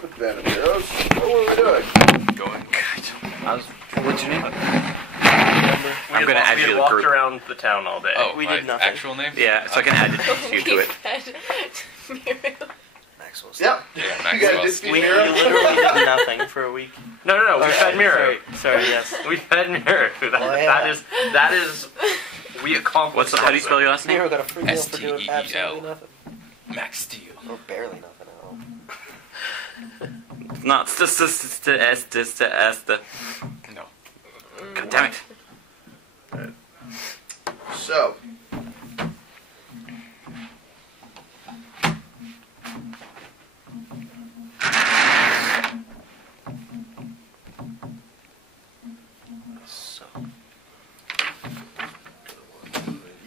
trumpet band of heroes. What were we doing? Going. What's your name? I'm gonna add you to the walked group. around the town all day. Oh, we my did nothing. actual name? Yeah, so I can add you to it. Maxwell's. Yep. Yeah, You guys Maxwell. did feed We Miro? literally did nothing for a week. No, we fed Miro. Sorry, yes. We fed Miro. That is, we accomplished. How do you spell your last name? Miro got a free meal for doing STEEL. absolutely nothing. Max Steel. Or barely nothing at all. Not the. No. God damn it. So. So.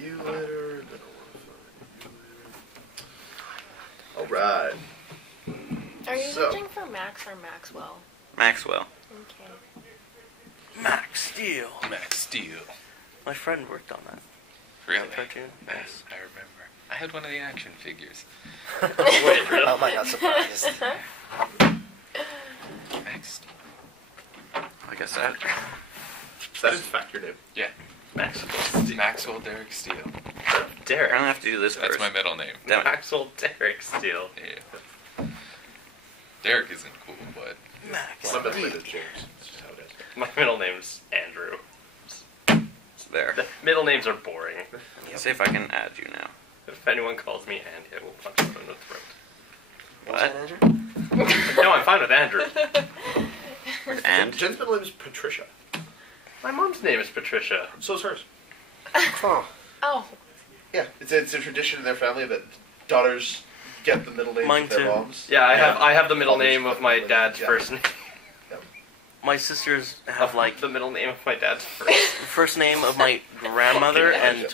You later, then I want to find you later. Alright. Are you So. searching for Max or Maxwell? Maxwell. Okay. Max Steel. Max Steel. My friend worked on that. Really? Cartoon. Yes, I remember. I had one of the action figures. Wait, really? Oh my god, surprised. Max Steel. I guess that. That is in fact your name. Yeah. Maxwell Derek Steele. I'm Derek. gonna have to do this That's first. my middle name. Damn it. Maxwell Derek Steele. Yeah. Derek isn't cool, but Max. My best name is James. That's just how it is. My middle name's Andrew. It's there. The middle names are boring. Let's see if I can add you now. If anyone calls me Andy, I will punch them in the throat. What's What? that, Andrew? No, I'm fine with Andrew. And? Jen's middle name is Patricia. My mom's name is Patricia. So is hers. Oh. Oh, Yeah, it's a tradition in their family that daughters get the middle name Mine of their too. moms. Yeah, I have the middle name of my dad's Yeah. first name. My sisters have like the middle name of my dad's first. first name of my grandmother Fucking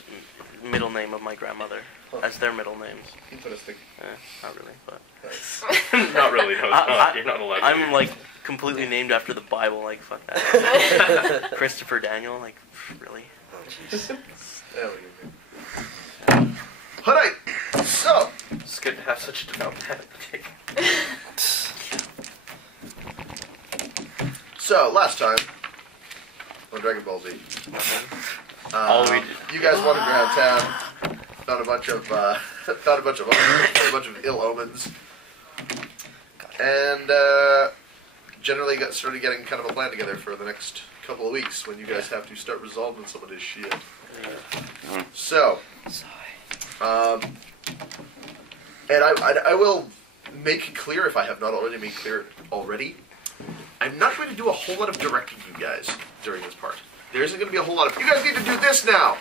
and middle name of my grandmother as their middle names. You put us thinking. Not really, but Not really. No, it's not. You're not allowed. To. I'm like completely named after the Bible. Like fuck that. Christopher Daniel. Like really. Oh, jeez. Alright, so. It's good to have such a devout habit. So, last time on Dragon Ball Z, All we did. you guys wandered around town, found a bunch of ill omens, and generally started getting kind of a plan together for the next couple of weeks when you guys have to start resolving some of this shit. So, and I will make clear, if I have not already made clear already, I'm not going to do a whole lot of directing you guys during this part. There isn't going to be a whole lot of, you guys need to do this now!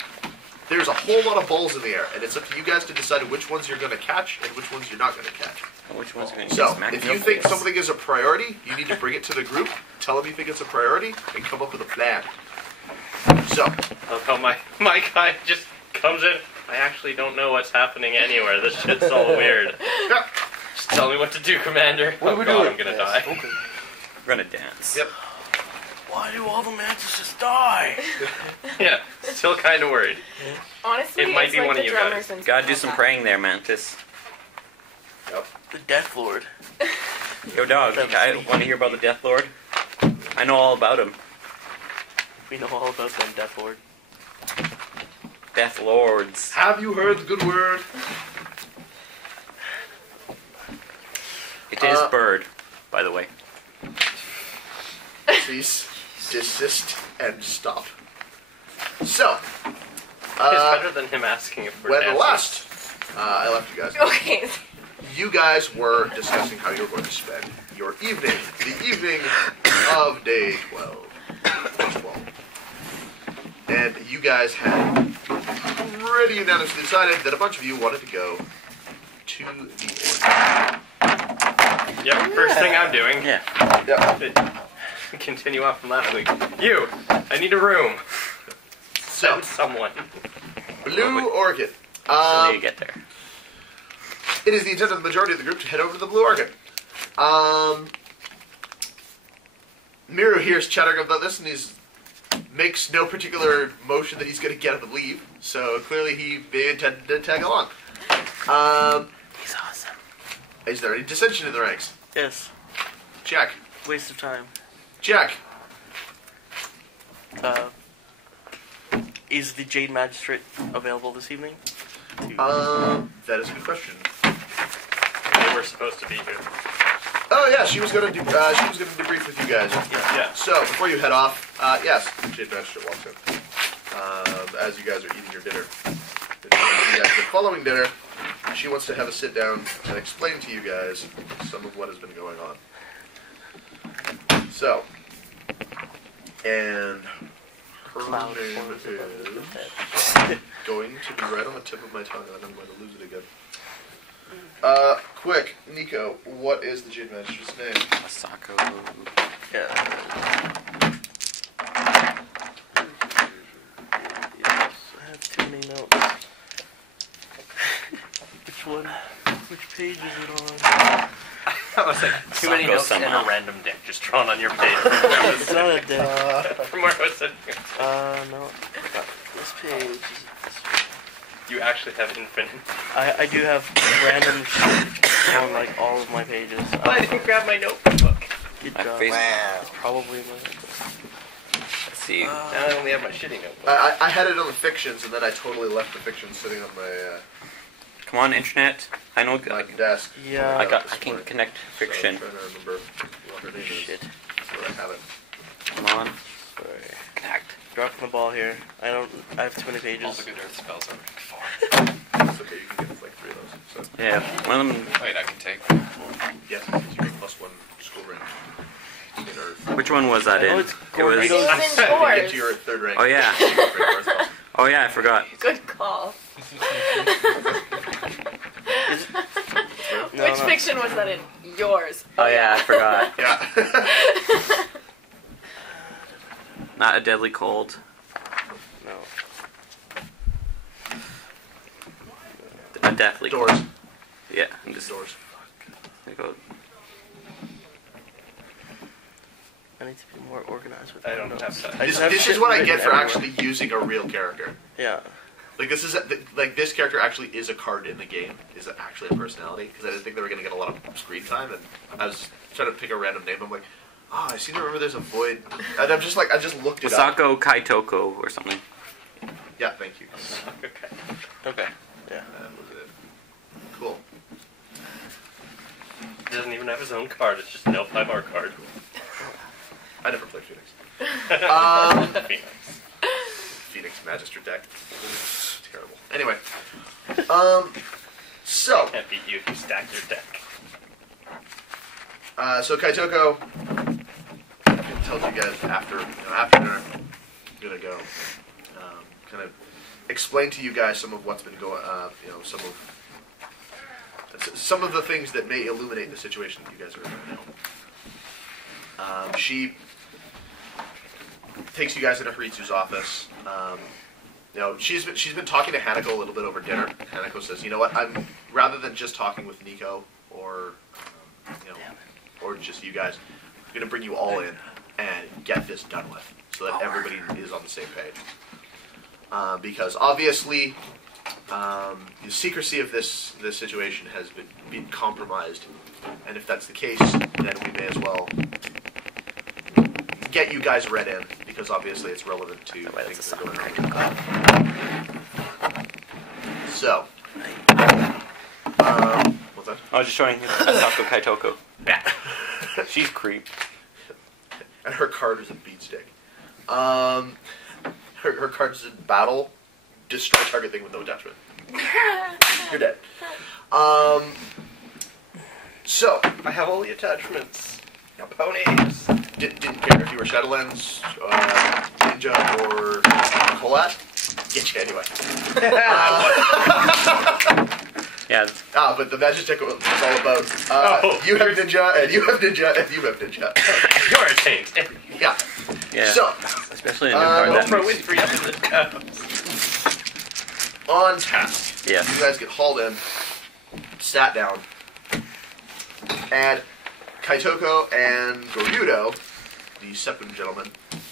There's a whole lot of balls in the air, and it's up to you guys to decide which ones you're going to catch and which ones you're not going to catch. Which one's going to So, get smacked if in you the think face? something is a priority, you need to bring it to the group, tell them you think it's a priority, and come up with a plan. So, Oh, my guy just comes in. I actually don't know what's happening anywhere. This shit's all weird. yeah. Just tell me what to do, Commander. What are Oh we God, doing? I'm gonna die. Okay. We're gonna dance. Yep. Why do all the mantises die? Yeah, still kind of worried. honestly, It might it's be like one the of you drummers guys. and Gotta stuff do like some that. praying there, Mantis. Yep. The Death Lord. Yo, dog, I want to hear about the Death Lord. I know all about him. We know all about them, Death Lord. Death Lords. Have you heard the good word? It is Bird, by the way. Cease, desist, and stop. So, It's better than him asking if we're when dancing. last I left you guys, Okay. you guys were discussing how you were going to spend your evening, the evening of day 12. Day 12. And you guys had pretty unanimously decided that a bunch of you wanted to go to the Yep, first thing I'm doing. Yeah. Yeah. Continue off from last week. You! I need a room. So, Send someone. Blue Orchid. Still need to get there. It is the intent of the majority of the group to head over to the Blue Orchid. Miru hears chattering about this and makes no particular motion that he's going to get up and leave. So clearly he may intend to tag along. He's awesome. Is there any dissension in the ranks? Yes. Check. Waste of time. Check. Is the Jade Magistrate available this evening? That is a good question. They were supposed to be here. Oh yeah, she was gonna debrief with you guys. Yeah. So before you head off, yes, Jade Magistrate walks in. As you guys are eating your dinner. The following dinner, she wants to have a sit down and explain to you guys some of what has been going on. So, and her Cloud name forms above is the going to be right on the tip of my tongue, and then I'm going to lose it again. Quick, Nico, what is the Jade Magistrate's name? Sako. Yeah. Yes, I have too many notes. Which one? Which page is it on? I was like, too many Socko notes somehow. and a random dick just drawn on your page. It's not a deck. From where I was sitting. No. This page. You actually have infinite. I do have random shit on like all of my pages. I didn't grab my notebook. Good My job. face- It's probably my. Let's see. Now I only have my shitty notebook. I had it on the fictions, and then I totally left the fictions sitting on my Come on, internet. I know. my desk. Yeah. I this can morning. connect fiction. So I'm trying to remember what her name is. Shit. Where I have it. Come on, Sorry. connect. Dropping the ball here. I have too many All pages. the good earth spells are rank 4. It's okay, you can get like 3 of those. So, Yeah, one of them. Wait, I can take. yes, because you get +1 school rank in Earth. Which one was that I know in? it's It was. It's Gorditos. in You get to yours. your 3rd rank. Oh yeah. Earth spell. Oh yeah, I forgot. Good call. No, Which no. fiction was that in? Yours. Oh yeah, I forgot. Yeah. Not a deadly cold. No. A deathly Doors. cold. Yeah, I'm just. Doors. I go. I need to be more organized with I my don't notes. have that. I This, just have this shit is what I written get for everywhere. actually using a real character. Yeah. Like this is like this character actually is a card in the game. Is actually a personality because I didn't think they were going to get a lot of screen time, and I was trying to pick a random name. I'm like, oh, I seem to remember there's a void, and I'm just like I just looked it up. Wasako Kaitoko or something. Yeah, thank you. Okay. Okay. Yeah. That was it. Cool. He doesn't even have his own card. It's just an L5R card. I never played Phoenix. Phoenix. Phoenix Magistrate deck. Terrible. Anyway, so Can't beat you if you stack your deck. so Kaitoko tells you guys after dinner, I'm gonna go kind of explain to you guys some of what's been going. Some of the things that may illuminate the situation that you guys are in right now. She takes you guys into Haritsu's office. She's been talking to Hanako a little bit over dinner. Hanako says, "You know what? I'm rather than just talking with Nico or or just you guys, I'm gonna bring you all in and get this done with, so that everybody is on the same page. Because obviously, the secrecy of this situation has been compromised, and if that's the case, then we may as well get you guys read in, because obviously it's relevant to things that are going on. So, what's that? I was just showing Wasako Kaitoko. Yeah. She's creep. And her card is a beatstick. Her card is in battle, destroy target thing with no attachment. You're dead. So, I have all the attachments. Ponies. didn't care if you were Shadowlands, Ninja, or Colat. Get you anyway. Yeah. But the Magic was all about you have Ninja, and you have Ninja, and you have Ninja. You're a taint. Yeah. Yeah. So, Especially a new card Don't that throw makes. Winfrey up in the cups. on task. Yeah. You guys get hauled in, sat down, and Kaitoko and Goryudo, the Septum gentleman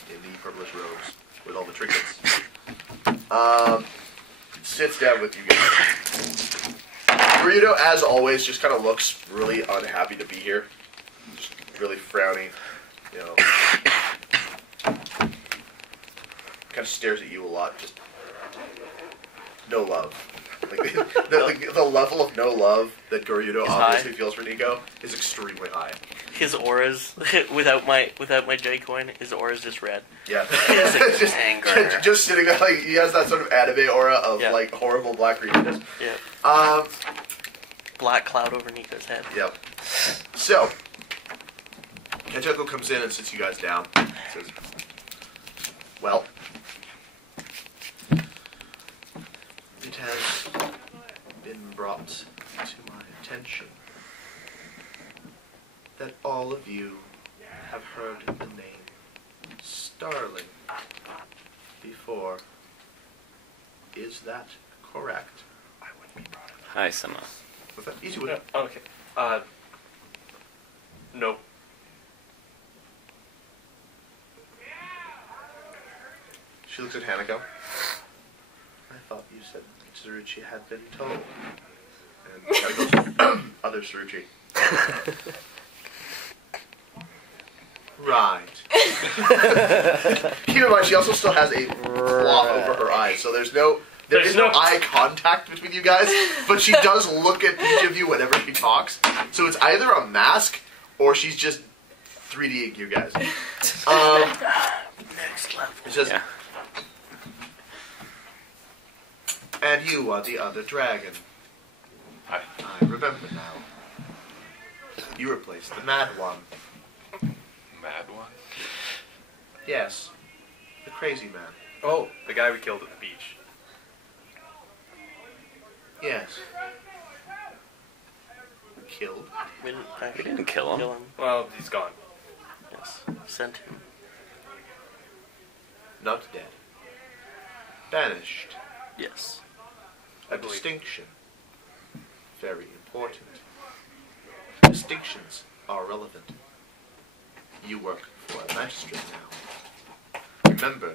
in the purplish robes with all the trinkets, sits down with you guys. Goryudo, as always, just kind of looks really unhappy to be here. Just really frowny, you know, kind of stares at you a lot. Just no love. Like the level of no love that Goryudo Is obviously high. feels for Nico is extremely high. His auras, without my J coin, his aura's just red. Yeah, His just, anger. just sitting there, like he has that sort of anime aura of Yeah. like horrible black greediness. Yeah. Black cloud over Nico's head. Yep. So, Kenchako comes in and sits you guys down. Says, well, it has been brought to my attention that all of you have heard the name Starling before. Is that correct? I wouldn't be proud of Hi, Sima. What's that? Easy with that. it. No, okay. No. She looks at Hanako. I thought you said Tsuruchi had been told. And Hanako goes, other Tsuruchi. Right. Keep in mind, she also still has a cloth over her eyes, so there There's is no no- eye contact between you guys, but she does look at each of you whenever she talks. So it's either a mask or she's just 3D'ing you guys. Next level. It says, Yeah. and you are the other dragon. Hi. I remember now. You replaced the mad one. Mad one? Yes. The crazy man. Oh, the guy we killed at the beach. Yes. Killed? We didn't We actually didn't kill him. Well, he's gone. Yes. Sent him. Not dead. Banished. Yes. A believe- distinction. Very important. Distinctions are relevant. You work for a magistrate now. Remember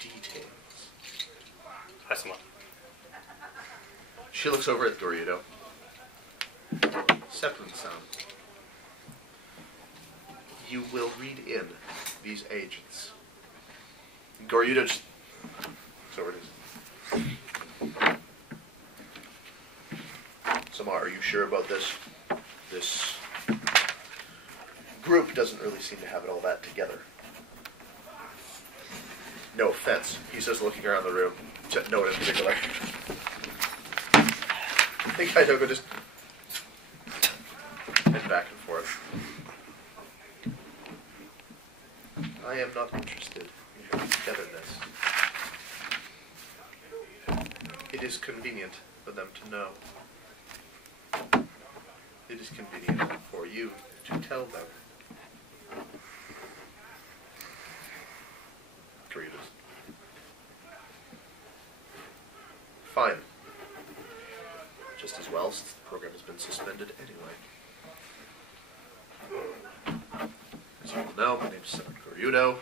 details. That's not. She looks over at Goryudo. Septon-san. You will read in these agents. Goryudo just looks over at his. Samar, are you sure about this? This group doesn't really seem to have it all that together. No offense, he says, looking around the room. No one in particular. I think Kaitoko just went back and forth. I am not interested in your togetherness. It is convenient for them to know. It is convenient for you to tell them. Doritos. Fine. Just as well, since the program has been suspended anyway. As you will know, my name is Senator Goryudo.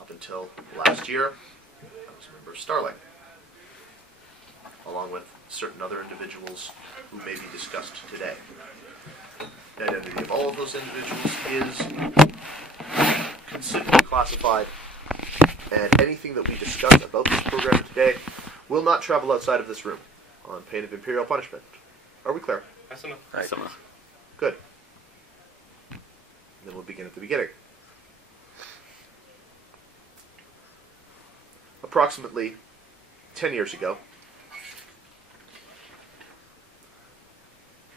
Up until last year, I was a member of Starling, along with certain other individuals who may be discussed today. The identity of all of those individuals is considered classified, and anything that we discuss about this program today will not travel outside of this room, on pain of imperial punishment. Are we clear? That's enough. Hi, Sima. Good. And then we'll begin at the beginning. Approximately 10 years ago,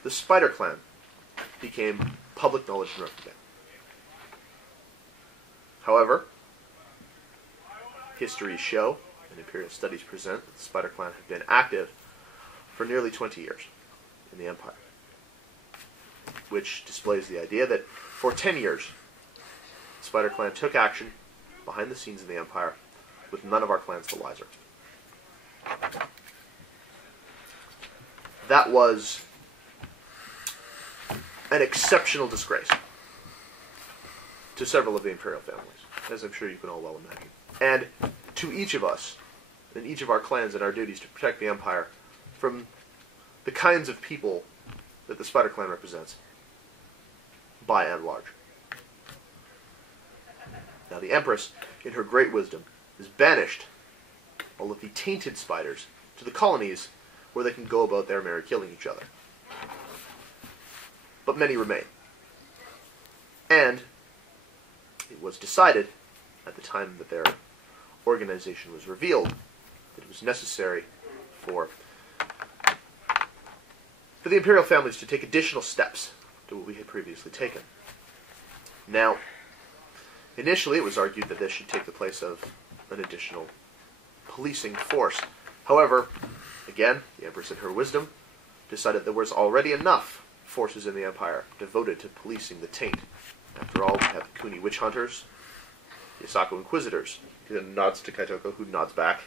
the Spider Clan became public knowledge in North Japan. However, histories show, and Imperial studies present, that the Spider Clan have been active for nearly 20 years in the Empire. Which displays the idea that for 10 years, the Spider Clan took action behind the scenes in the Empire, with none of our clans the wiser. That was an exceptional disgrace to several of the Imperial families, as I'm sure you can all well imagine. And to each of us, and each of our clans and our duties to protect the Empire from the kinds of people that the Spider Clan represents, by and large. Now the Empress, in her great wisdom, has banished all of the tainted spiders to the colonies where they can go about their merry killing each other. But many remain. And it was decided, at the time that their organization was revealed, that it was necessary for the imperial families to take additional steps to what we had previously taken. Now, initially it was argued that this should take the place of an additional policing force. However, again, the Empress in her wisdom decided there was already enough forces in the Empire devoted to policing the taint. After all, we have the Kuni witch hunters, the Asako Inquisitors, who nods to Kaitoko, who nods back.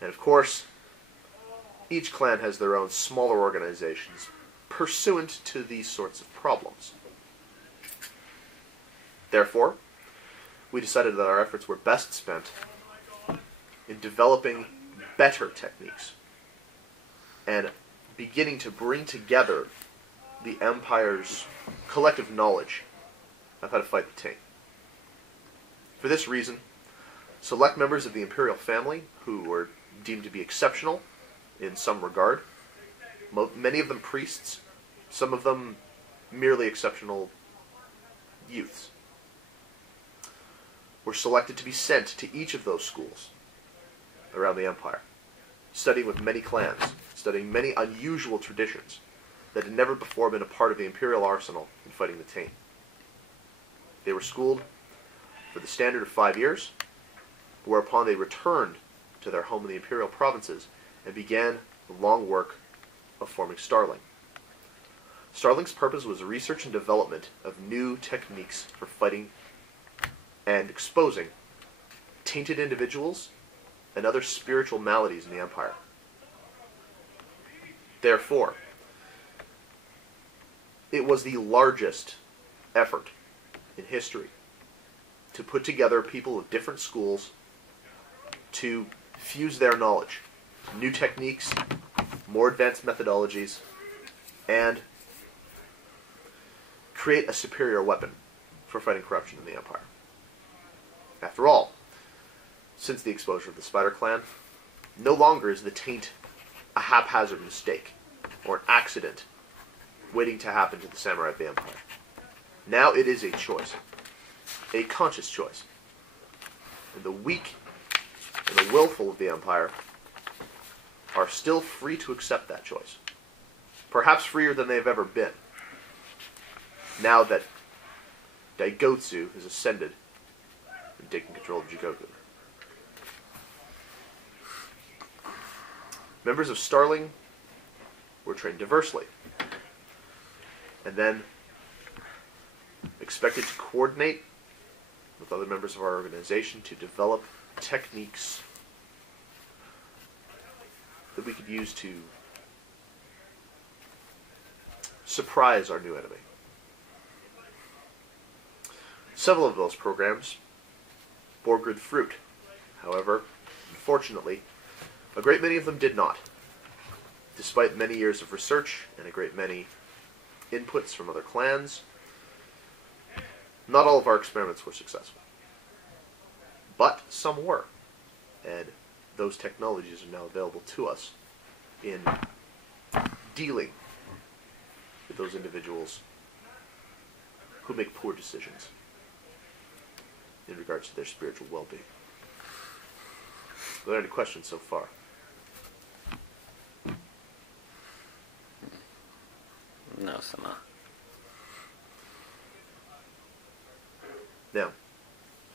And of course, each clan has their own smaller organizations pursuant to these sorts of problems. Therefore, we decided that our efforts were best spent in developing better techniques and beginning to bring together the Empire's collective knowledge of how to fight the taint. For this reason, select members of the Imperial family who were deemed to be exceptional in some regard, many of them priests, some of them merely exceptional youths, were selected to be sent to each of those schools around the Empire, studying with many clans, studying many unusual traditions that had never before been a part of the Imperial arsenal in fighting the taint. They were schooled for the standard of 5 years, whereupon they returned to their home in the Imperial provinces and began the long work of forming Starling. Starling's purpose was research and development of new techniques for fighting and exposing tainted individuals and other spiritual maladies in the Empire. Therefore, it was the largest effort in history to put together people of different schools to fuse their knowledge, new techniques, more advanced methodologies, and create a superior weapon for fighting corruption in the Empire. After all, since the exposure of the Spider Clan, no longer is the taint a haphazard mistake or an accident waiting to happen to the samurai of the Empire. Now it is a choice, a conscious choice. And the weak and the willful of the Empire are still free to accept that choice. Perhaps freer than they've ever been, now that Daigotsu has ascended and taken control of Jigoku. Members of Starling were trained diversely, and then expected to coordinate with other members of our organization to develop techniques that we could use to surprise our new enemy. Several of those programs bore good fruit. However, unfortunately, a great many of them did not. Despite many years of research and a great many inputs from other clans, not all of our experiments were successful. But some were, and those technologies are now available to us in dealing with those individuals who make poor decisions in regards to their spiritual well-being. Are there any questions so far? No, Sama. Now,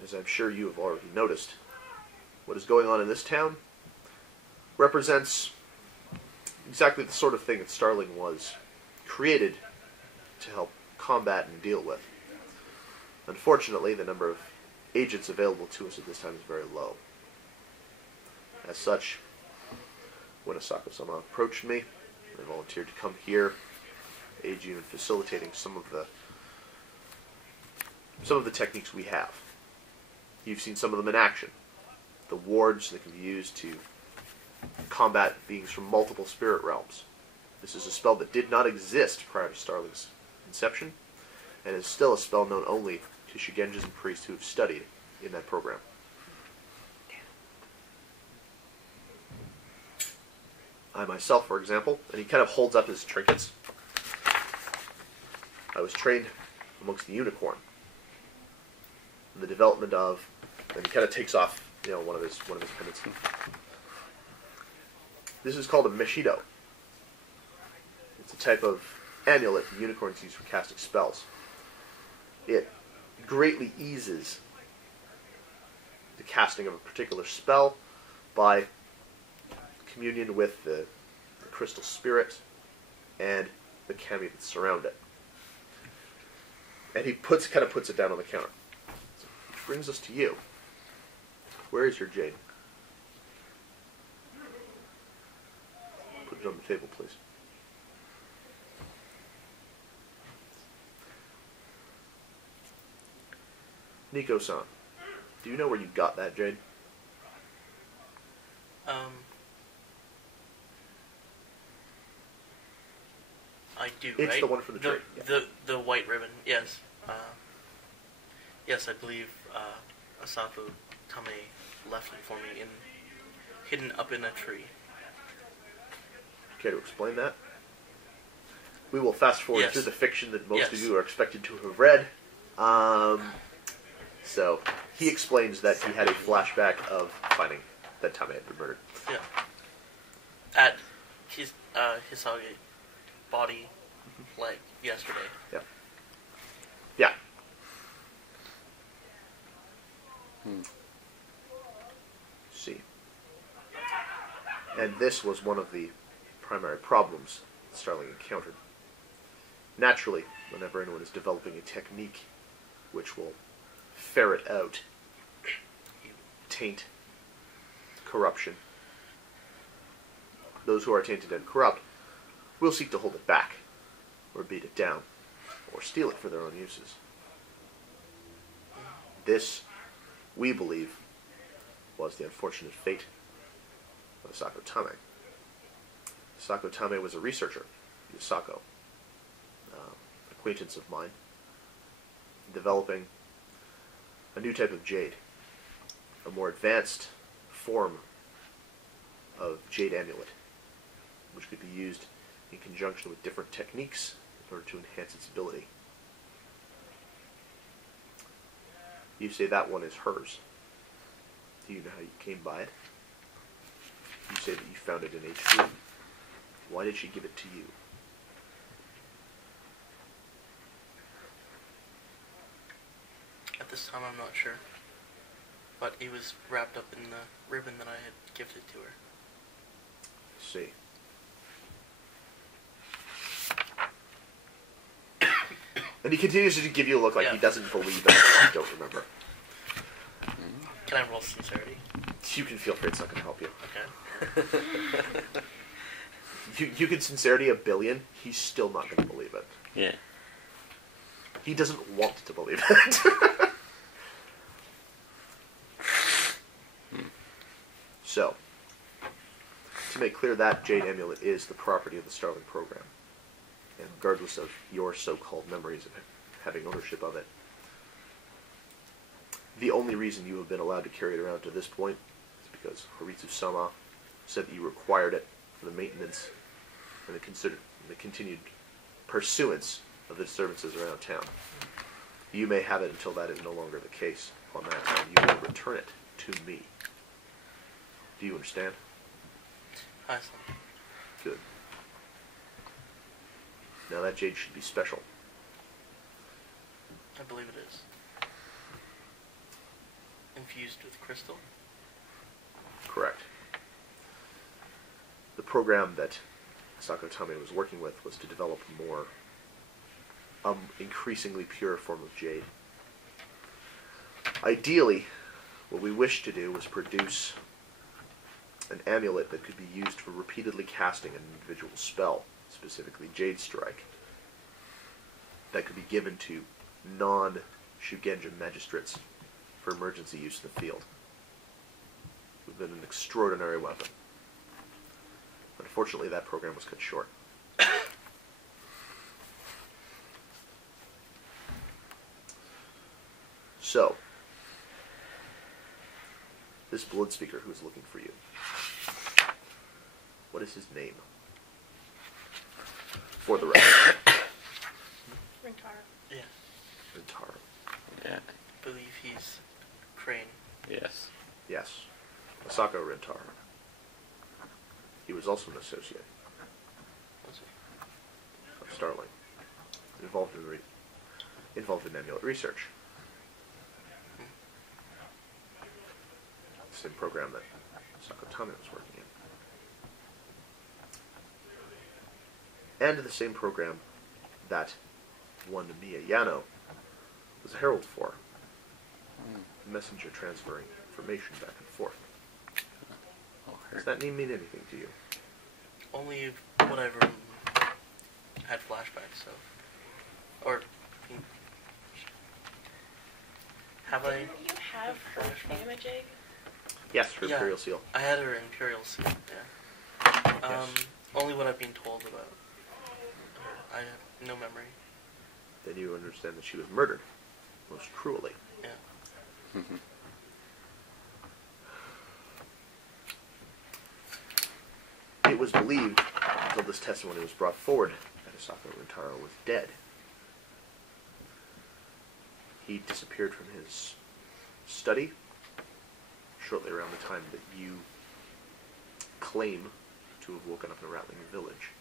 as I'm sure you have already noticed, what is going on in this town represents exactly the sort of thing that Starling was created to help combat and deal with. Unfortunately, the number of agents available to us at this time is very low. As such, when Asako-sama approached me, I volunteered to come here, aid you in facilitating some of the techniques we have. You've seen some of them in action. The wards that can be used to combat beings from multiple spirit realms. This is a spell that did not exist prior to Starling's inception, and is still a spell known only to to Shigenjas and priests who have studied in that program. I myself, for example, and he kind of holds up his trinkets. I was trained amongst the unicorn in the development of, and he kind of takes off, one of his pendants. This is called a Meshido. It's a type of amulet the unicorns use for casting spells. It greatly eases the casting of a particular spell by communion with the crystal spirit and the kami that surround it. And he kind of puts it down on the counter. So, which brings us to you. Where is your jade? Put it on the table, please. Nico-san, do you know where you got that jade? I do, It's right? the one from the tree. Yeah. The white ribbon, yes. Yes, I believe Asako Tame left it for me, hidden up in a tree. Care to explain that? We will fast forward Yes. through the fiction that most of Yes. you are expected to have read. So, he explains that he had a flashback of finding that Tame had been murdered. Yeah. At Hisage body, like, yesterday. Yeah. Yeah. See. And this was one of the primary problems Starling encountered. Naturally, whenever anyone is developing a technique which will ferret out taint, corruption, those who are tainted and corrupt will seek to hold it back, or beat it down, or steal it for their own uses. This, we believe, was the unfortunate fate of Asako Tame. Asako Tame was a researcher, Yusako, acquaintance of mine, developing a new type of jade, a more advanced form of jade amulet, which could be used in conjunction with different techniques in order to enhance its ability. You say that one is hers. Do you know how you came by it? You say that you found it in a tree. Why did she give it to you? At this time, I'm not sure. But it was wrapped up in the ribbon that I had gifted to her. See. And he continues to give you a look like he doesn't believe that you don't remember. Can I roll sincerity? You can feel free, it's not going to help you. Okay. You can sincerity a billion, he's still not going to believe it. Yeah. He doesn't want to believe it. So, to make clear, that jade amulet is the property of the Starling program. And regardless of your so-called memories of having ownership of it, the only reason you have been allowed to carry it around to this point is because Haritsu-sama said that you required it for the maintenance and the continued pursuance of the disturbances around town. You may have it until that is no longer the case. Upon that time, you will return it to me. Do you understand? Awesome. Good. Now that jade should be special. I believe it is. Infused with crystal? Correct. The program that Asako Tame was working with was to develop a more increasingly pure form of jade. Ideally, what we wished to do was produce an amulet that could be used for repeatedly casting an individual spell, specifically Jade Strike, that could be given to non-Shugenja magistrates for emergency use in the field. It would have been an extraordinary weapon. Unfortunately, that program was cut short. So, this blood speaker who is looking for you, what is his name? For the record. Rintaro. Yeah. Rintaro. Yeah. I believe he's Crane. Yes. Yes. Asako Rintaro. He was also an associate Was it? of Starling, involved in amulet research. The same program that Asako Tame was working in. And the same program that one Mia Yano was a herald for. A messenger transferring information back and forth. Does that mean anything to you? Only what I've had flashbacks of. Or have I? Didn't you have her thingamajig? Yes, for Yeah. Imperial Seal. I had her Imperial Seal, yeah. Yes. Only what I've been told about her. I have no memory. Then you understand that she was murdered, most cruelly. Yeah. It was believed, until this testimony was brought forward, that Asako Rintaro was dead. He disappeared from his study shortly around the time that you claim to have woken up in a Rattling village.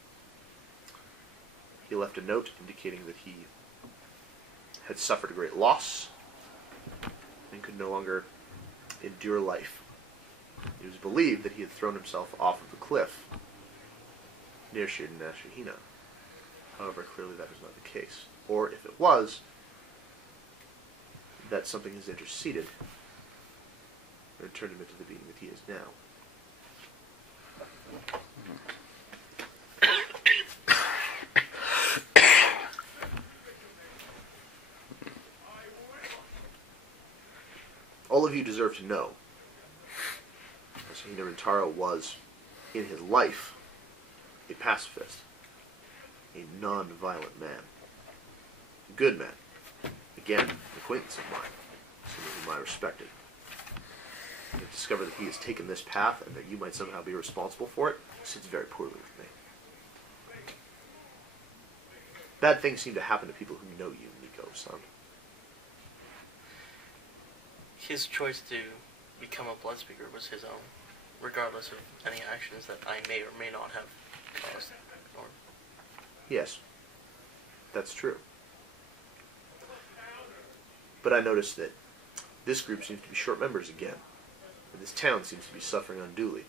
He left a note indicating that he had suffered a great loss and could no longer endure life. It was believed that he had thrown himself off of the cliff near Shirdanashihina. However, clearly that is not the case. Or if it was, that something has interceded and turned him into the being that he is now. All of you deserve to know that Rintaro was, in his life, a pacifist, a non-violent man, a good man, again, an acquaintance of mine, someone whom I respected. And to discover that he has taken this path and that you might somehow be responsible for it sits very poorly with me. Bad things seem to happen to people who know you, Nico-san. His choice to become a blood speaker was his own, regardless of any actions that I may or may not have caused. Or Yes, that's true. But I noticed that this group seems to be short members again, and this town seems to be suffering unduly.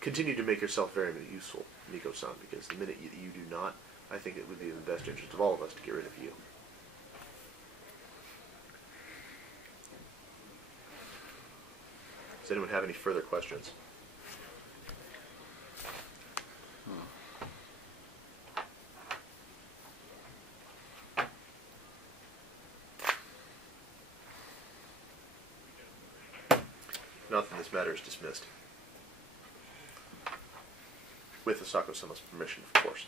Continue to make yourself very useful, Nico-san, because the minute you do not, I think it would be in the best interest of all of us to get rid of you. Does anyone have any further questions? Not that this matter is dismissed. With Asako-sama's permission, of course.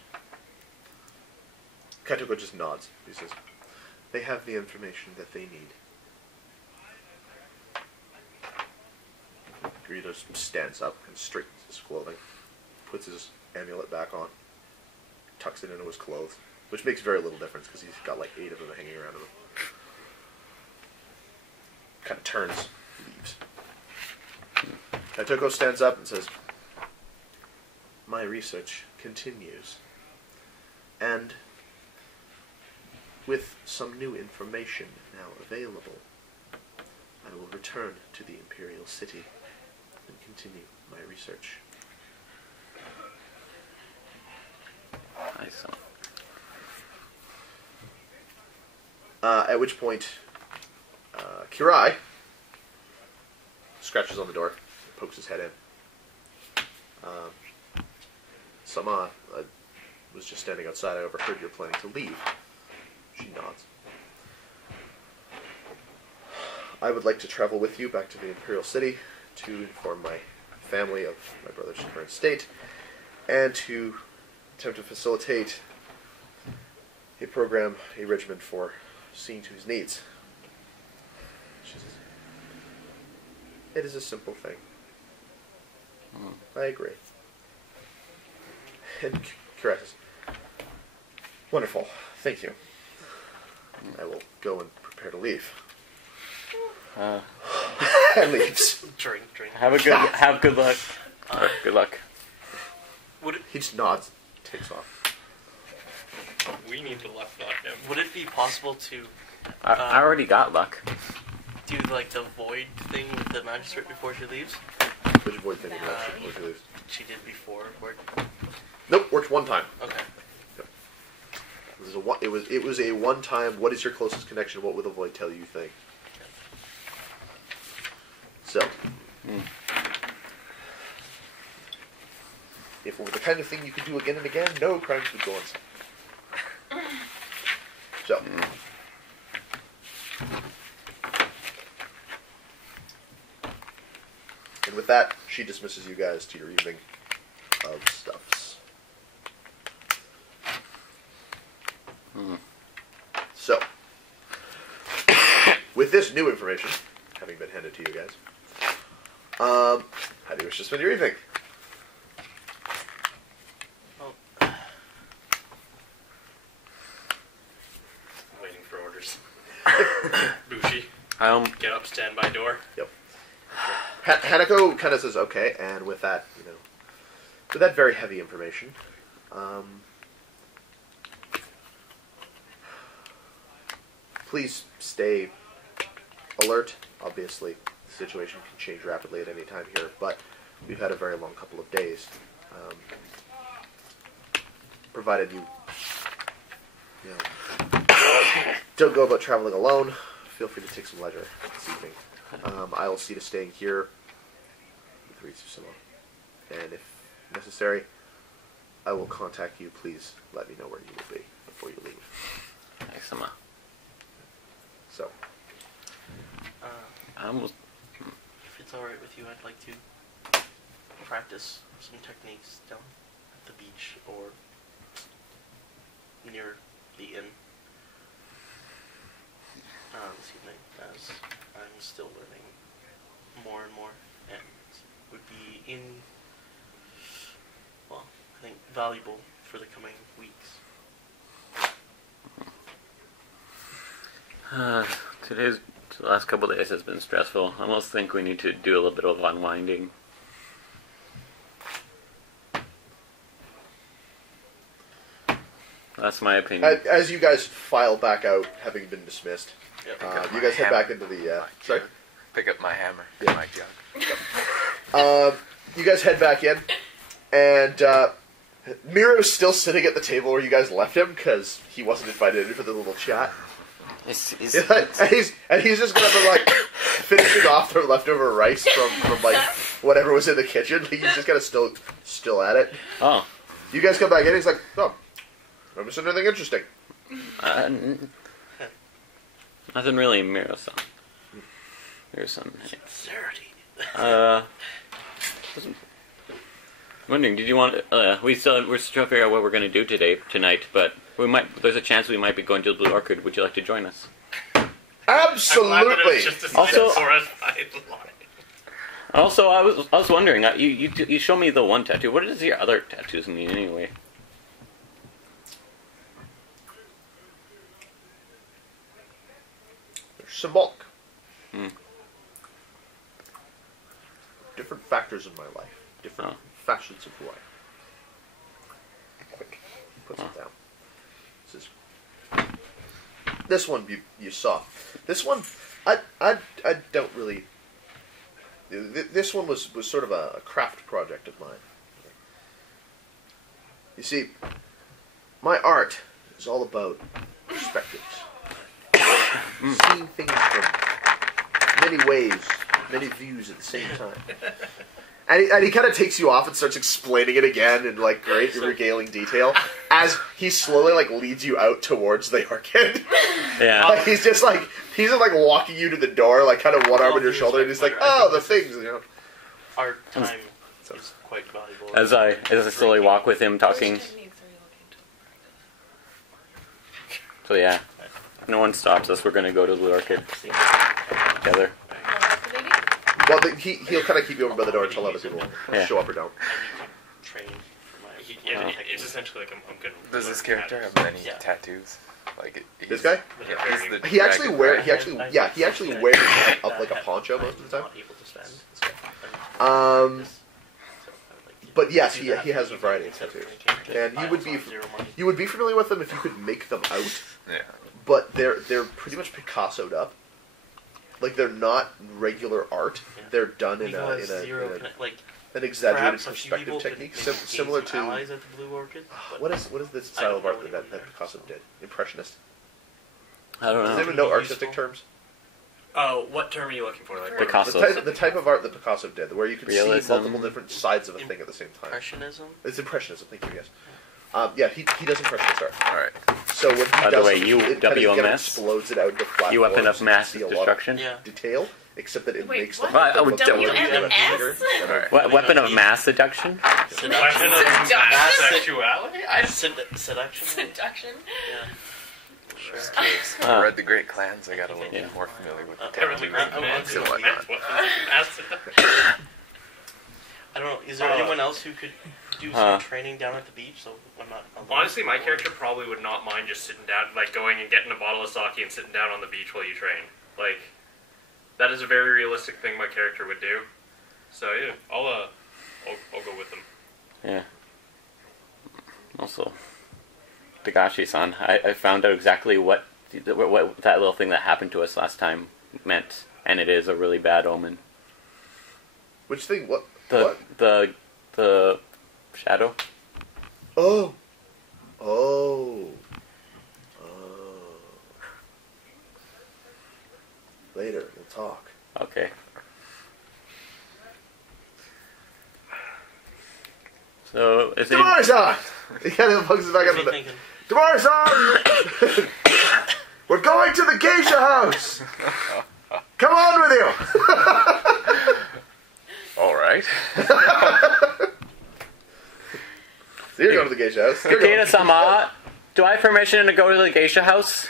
Kaitoko just nods. He says, they have the information that they need. Greedo stands up and straightens his clothing, puts his amulet back on, tucks it into his clothes, which makes very little difference because he's got like 8 of them hanging around him. Kind of turns, leaves. Kaitoko stands up and says, my research continues, and with some new information now available, I will return to the Imperial City and continue my research. Nice. At which point, Kirai scratches on the door, pokes his head in. Sama was just standing outside. I overheard you're planning to leave. She nods. I would like to travel with you back to the Imperial City to inform my family of my brother's current state and to attempt to facilitate a program, a regimen for seeing to his needs. She says, it is a simple thing. I agree. And caresses. Wonderful. Thank you. I will go and prepare to leave. And leaves. Drink. Have good luck. Good luck. He just nods, takes off. We need to left on him. Would it be possible to I already got luck. do like the void thing with the magistrate before she leaves? Which void thing before she leaves? She did before. Where... Nope, worked one time. Okay. It was a one time. What is your closest connection? What will the void tell you thing? So, if it were the kind of thing you could do again and again, no crimes would go unsolved. So, and with that, she dismisses you guys to your evening of stuffs. So, with this new information having been handed to you guys, how do you wish to spend your evening? Waiting for orders. Bushi, get up, stand by door. Yep. Hanako kind of says okay, and with that, with that very heavy information, please stay alert. Obviously, the situation can change rapidly at any time here, but we've had a very long couple of days. Provided you don't go about traveling alone, feel free to take some leisure this evening. I will see to staying here with Ritsusama, and if necessary, I will contact you. Please let me know where you will be before you leave. Thanks, So, if it's alright with you, I'd like to practice some techniques down at the beach or near the inn this evening, as I'm still learning more and more, and would be I think valuable for the coming weeks. The last couple of days has been stressful. I almost think we need to do a little bit of unwinding. That's my opinion. as you guys file back out, having been dismissed, you guys head back into the... sorry? Pick up my hammer. Yeah. My jug. You guys head back in, and Miro's still sitting at the table where you guys left him, because he wasn't invited in for the little chat. And he's just gonna be like finishing off the leftover rice from like whatever was in the kitchen. He's just kind of still at it. Oh. You guys come back in. He's like, oh, am I missing anything interesting? Nothing really, Miro-san. Miro-san. Sincerity. Wondering, did you want? We're still trying to figure out what we're going to do tonight, but there's a chance we might be going to the Blue Orchid. Would you like to join us? Absolutely. Also, I was wondering. You show me the one tattoo. What does your other tattoos mean anyway? They're symbolic. Hmm. Different factors in my life. Different facets of who I am. Quick. Puts it down. This one you saw. This one, I don't really... This one was sort of a craft project of mine. You see, my art is all about perspectives. Seeing things from many ways, many views at the same time. And he kind of takes you off and starts explaining it again in like great regaling detail as he slowly like leads you out towards the orchid. Yeah. Like he's just like walking you to the door, like kind of one arm on your shoulder, and he's like, "Oh, the things." Our time is quite valuable. As I slowly walk with him, talking. So yeah, no one stops us, we're going to go to the Blue Orchid together. Well, he'll kind of keep you over by the door until other people Yeah. show up or don't. I need to train for my. It's essentially like I'm good. Does this character have any Yeah. tattoos? Like This guy? Yeah, he's the He actually dragon wears. guy. He actually wears up like a poncho most of the time. Not able to spend. But yes, he has a variety of tattoos, and you would be familiar with them if you could make them out. Yeah. But they're pretty much Picasso'd up. Like they're not regular art. Yeah. They're done in Nico has zero an exaggerated perhaps a few perspective people technique, could maybe similar gain some to allies at the Blue Orchid. but what is this I style don't of art know that anyone there, Picasso so. did? Impressionist. I don't Does know. anyone know Useful. artistic terms? Oh, what term are you looking for? Like Picasso. The type of art that Picasso did, where you can see Realism. multiple different sides of a thing at the same time. Impressionism. It's impressionism. Thank you. Yes. Yeah, he does impressionist art. All right. So when he By the does way, it, it kind of UWMS? explodes it out into flat You weapon forms, of mass you see a lot of destruction? Yeah. detail, except that it Wait, makes what? the Right, oh, WMS? All right. Weapon of mass seduction? Seduction. Weapon of mass sexuality? Seduction. Seduction. Yeah. Sure. I read the Great Clans. I got a little Yeah. bit more familiar with the Everything term. I'm man. So whatnot. I don't know. Is there anyone else who could do some training down at the beach? So I'm not. Honestly, my character probably would not mind just sitting down, like going and getting a bottle of sake and sitting down on the beach while you train. Like, that is a very realistic thing my character would do. So yeah, I'll go with them. Yeah. Also, Dagashi-san, I found out exactly what that little thing that happened to us last time meant, and it is a really bad omen. Which thing? What? The shadow. Oh. Later, we'll talk. Okay. So is it? Tamari-san! He kind of hugs it back What are up. you thinking? Tamari-san! We're going to the geisha house! Come on with you! All right. So you're going to the geisha house. You're going. Takeda-sama, do I have permission to go to the geisha house?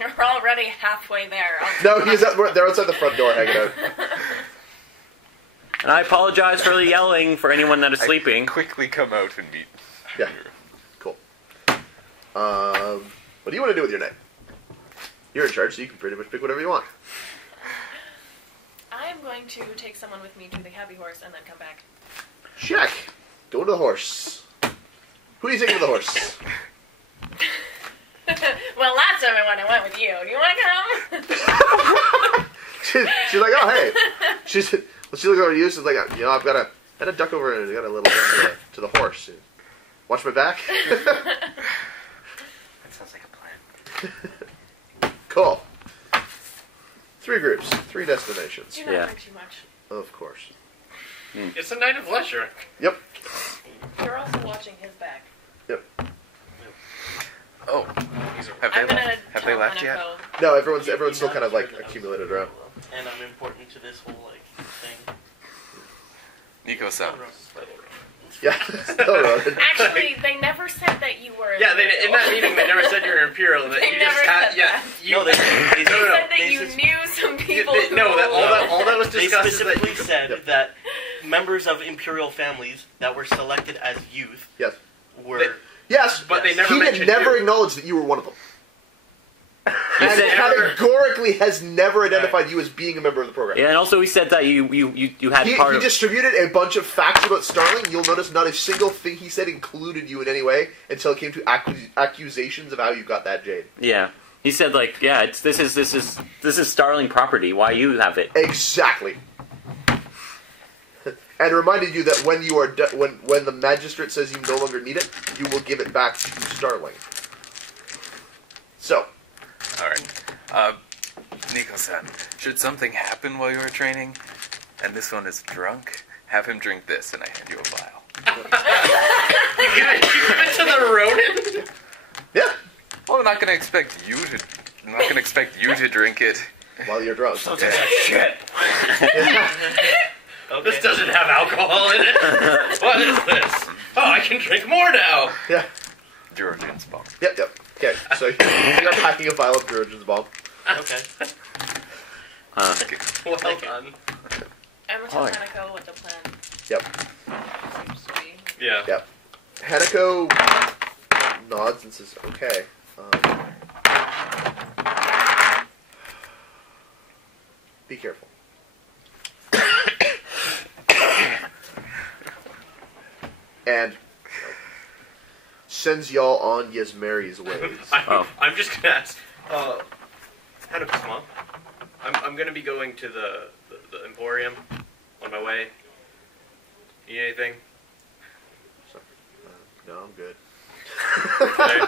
You're already halfway there. No, they're outside the front door hanging out. And I apologize for the yelling for anyone that is sleeping. Quickly come out and meet. Yeah. Cool. What do you want to do with your night? You're in charge, so you can pretty much pick whatever you want. I'm going to take someone with me to the Happy Horse and then come back. Check. Go to the horse. Who are you taking to the horse? Well, last time I went with you. Do you want to come? She's like, oh, hey. She looks over at you. She's like, I've got to duck over and got a little to the horse. Watch my back. That sounds like a plan. Cool. 3 groups, 3 destinations. Do not Yeah. drink too much. Of course. It's a night of leisure. Yep. You're also watching his back. Yep. Oh, have I'm they gonna left? Have they tell left yet? Hanako. No, everyone's still kind of like accumulated around. And I'm important to this whole thing. Nico-san. Yeah. Still around. Actually, they never said that you were. Yeah, in that meeting they never said you were imperial. That They you never just had, said yeah. that. You, No, they They no, no. said that They you sus- knew some people. who no, were- all that was They discussed is that specifically you, said Yep. that members of imperial families that were selected as youth Yes. were. Yes, but they never he did mentioned never you. acknowledge that you were one of them. You And said- categorically has never identified you as being a member of the program. Yeah, and also we said that you had He part of. distributed a bunch of facts about Starling. You'll notice not a single thing he said included you in any way until it came to accusations of how you got that jade. Yeah, he said like, yeah, this is Starling property. Why you have it? Exactly. And reminded you that when you are when the magistrate says you no longer need it, you will give it back to Starling. So, All right. Nico-san, should something happen while you are training, and this one is drunk, have him drink this, and I hand you a vial. you give it to the rodent. yeah, Well, I'm not gonna expect you to. I'm not gonna expect you to drink it. while you're drunk. Shit. Okay. This doesn't have alcohol in it. What is this? Oh, I can drink more now. Yeah. Georgian's bomb. Yep. Okay, so you're packing a vial of Georgian's bomb. Okay. Well done. I'm gonna tell Hanako what the plan Yep. seems to be. Yeah. Yep. Hanako nods and says, "Okay." Be careful. And sends y'all on Yasmeri's ways. I'm just gonna ask. Hanako's mom. I'm gonna be going to the Emporium on my way. Need anything? No, I'm good. Okay.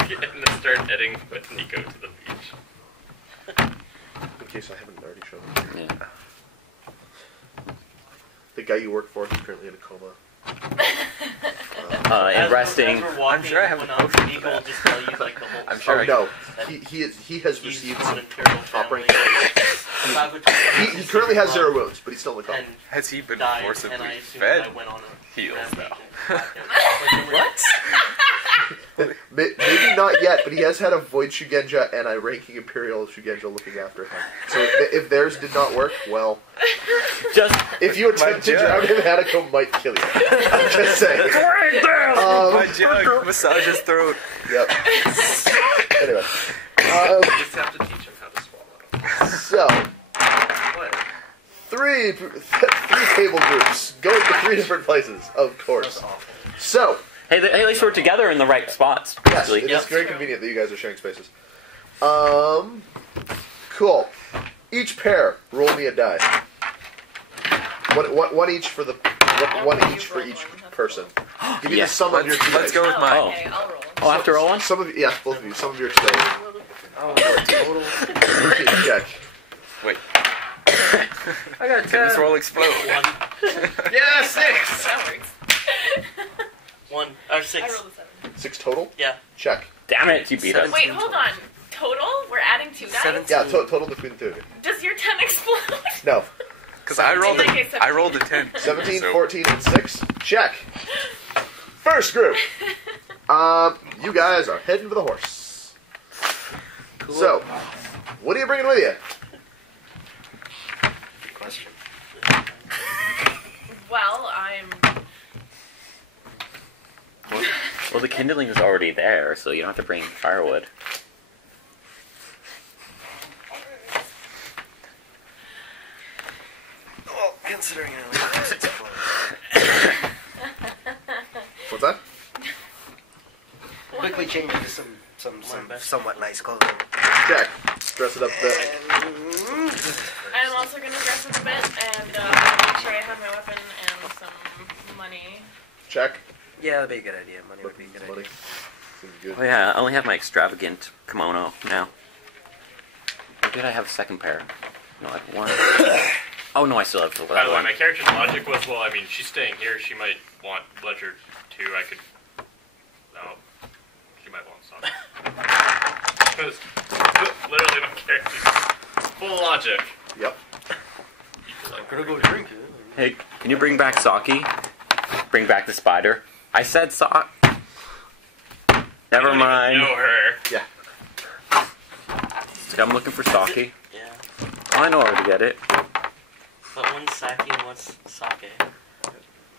And then start heading with Nico to the beach. In case I haven't already shown you. Yeah. The guy you work for, he's currently in a coma. And resting. I'm sure I have a potion for Nico will that. just tell you like the whole. I'm sure. Oh no, he has He's received an some imperial top rank. family. He currently has 0 wounds, but he's still in the coma. And Has he been died, forcibly and I assume fed? I went on a Heals rampage now. and attacked him. Maybe not yet, but he has had a Void Shugenja and a ranking Imperial Shugenja looking after him. So if theirs did not work, well, Just if you attempt to drown him, Hanako might kill you. I'm just saying. My jug, massage his throat. Yep. Anyway. You just have to teach him how to swallow. So, What? three table groups going to 3 different places, of course. So, hey, at least we're together in the right spots. yes, Actually. it is very convenient that you guys are sharing spaces. Cool. Each pair, roll me a die. One each for the one each for each person. Give me Yeah. the sum of your two Let's dice. go with mine. Oh. Okay, I'll roll. Oh, after rolling? Some of you, yes, both of you. Some of your today. Oh, total. Check. Wait, I got can this roll explode? Yeah, 6! That works. 1 or I 6. rolled a 7. 6 total. Yeah. Check. Damn it, you beat us. Wait, hold on. Total? We're adding 2 dice? 17. Yeah, total between the two of you. Does your 10 explode? No. Because I rolled Okay, I rolled a 10. 17, So- 14, and 6. Check. First group. You guys are heading for the horse. Cool. So, what are you bringing with you? Good question. Well, I'm... Well, the kindling is already there, so you don't have to bring firewood. Well, considering I only have 6 clothes. What's that? Quickly change it to some best. somewhat nice clothing. Check. Dress it up a bit. I'm also going to dress up a bit and make sure I have my weapon and some money. Check. Yeah, that'd be a good idea. Money would be a Looking good for money. idea. Seems good. Oh yeah, I only have my extravagant kimono now. Or did I have a second pair? No, I have one. Oh no, I still have the By the way, one. my character's logic was, well, I mean, she's staying here. She might want Ledger too. I could. No. She might want some. Literally, my character's full logic. Yep. I'm gonna go drink it. Hey, can you bring back Saki? Bring back the spider. I said sock. Never mind. Know her. Yeah. See, I'm looking for Saki. Yeah. Oh, I know where to get it. But one's sake and one's sake.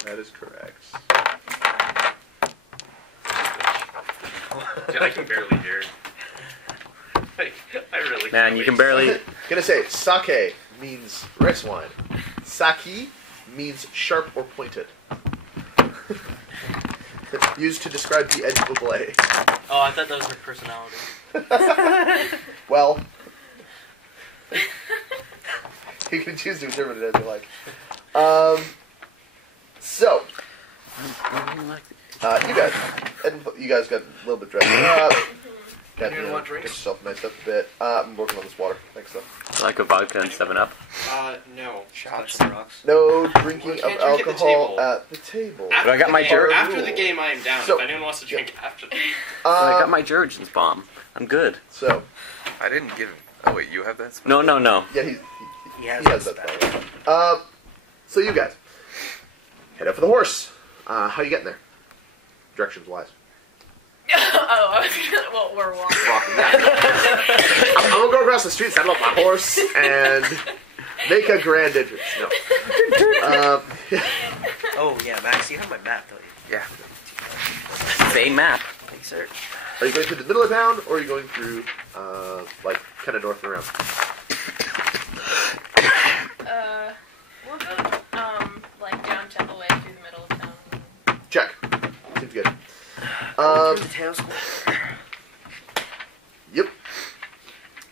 That is correct. Dude, I can barely hear. Like, I really. Man, can't you can wait. barely. Gonna say, sake means rice wine. Saki means sharp or pointed. Used to describe the edge of a blade. Oh, I thought that was her personality. Well, you can choose to interpret it as you like. So, you guys got a little bit dressed up. Got, Anyone want drinks? Get yourself niced up a bit. I'm working on this water. Thanks, though. Like a vodka and 7-Up. No. Shots. The rocks. No drinking We of can't drink at the alcohol table. at the table. But I got my Jer- After the game, I am down. So- if anyone wants to drink after the game. I got my Jurgens bomb. I'm good. So, I didn't give him. Oh wait, you have that spell? No. yeah, He has he has that that spell. spell. So you guys, head out for the horse. How you getting there? Directions wise. Oh, I was gonna, well, we're walking. Walking. Yeah. I'm gonna go across the street, saddle up my horse, and make a grand entrance. No. Oh, yeah, Max, you have my map, don't you? Yeah. Same map. Thanks, sir. Are you going through the middle of town, or are you going through, like, kind of north and around? We'll go, like, down Temple Way through the middle of town. Check. Seems good. Through the town square. Yep.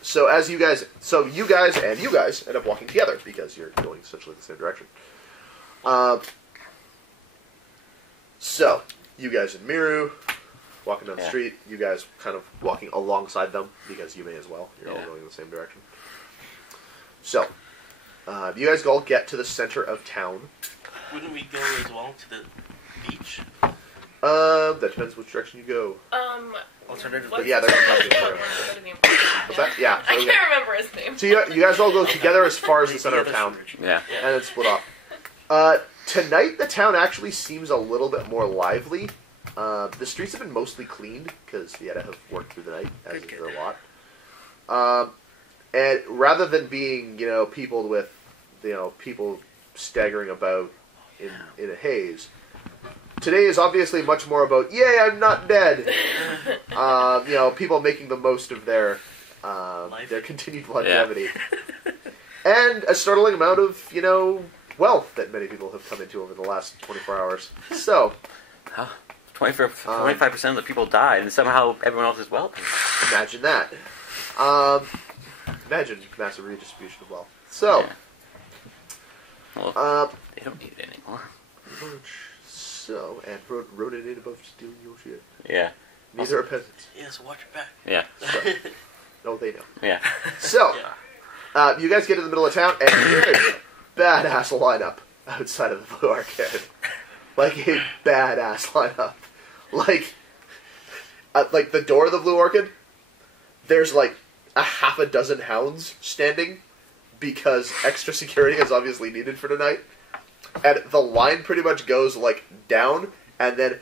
So you guys end up walking together because you're going essentially the same direction. So you guys and Miru walking down the street. You guys kind of walking alongside them because you may as well. You're all going in the same direction. So you guys all get to the center of town. Wouldn't we go as well to the beach? That depends which direction you go. Alternative. What's Yeah, they're the gonna name talk of to the you. Emporium? What's that? Yeah. I So, can't remember his name. so you guys all go together as far as the center of town. Yeah. And then split off. Tonight, the town actually seems a little bit more lively. The streets have been mostly cleaned because the Edda have worked through the night, as is their lot. And rather than being, peopled with, people staggering about in a haze, today is obviously much more about, yay, I'm not dead. People making the most of their continued longevity. And a startling amount of, wealth that many people have come into over the last 24 hours. So, 25% of the people died, and somehow everyone else is wealthy. imagine that. Imagine massive redistribution of wealth. So, Well, they don't need it anymore. so, and Ronan ain't above stealing your shit. Yeah. Neither are peasants. Yeah, so watch your back. Yeah. So, no, they know. Yeah. So, Yeah. you guys get in the middle of town, and there's a badass lineup outside of the Blue Arcade. Like a badass lineup. Like, at the door of the Blue Orchid, there's like a half a dozen hounds standing because extra security is obviously needed for tonight. And the line pretty much goes like down and then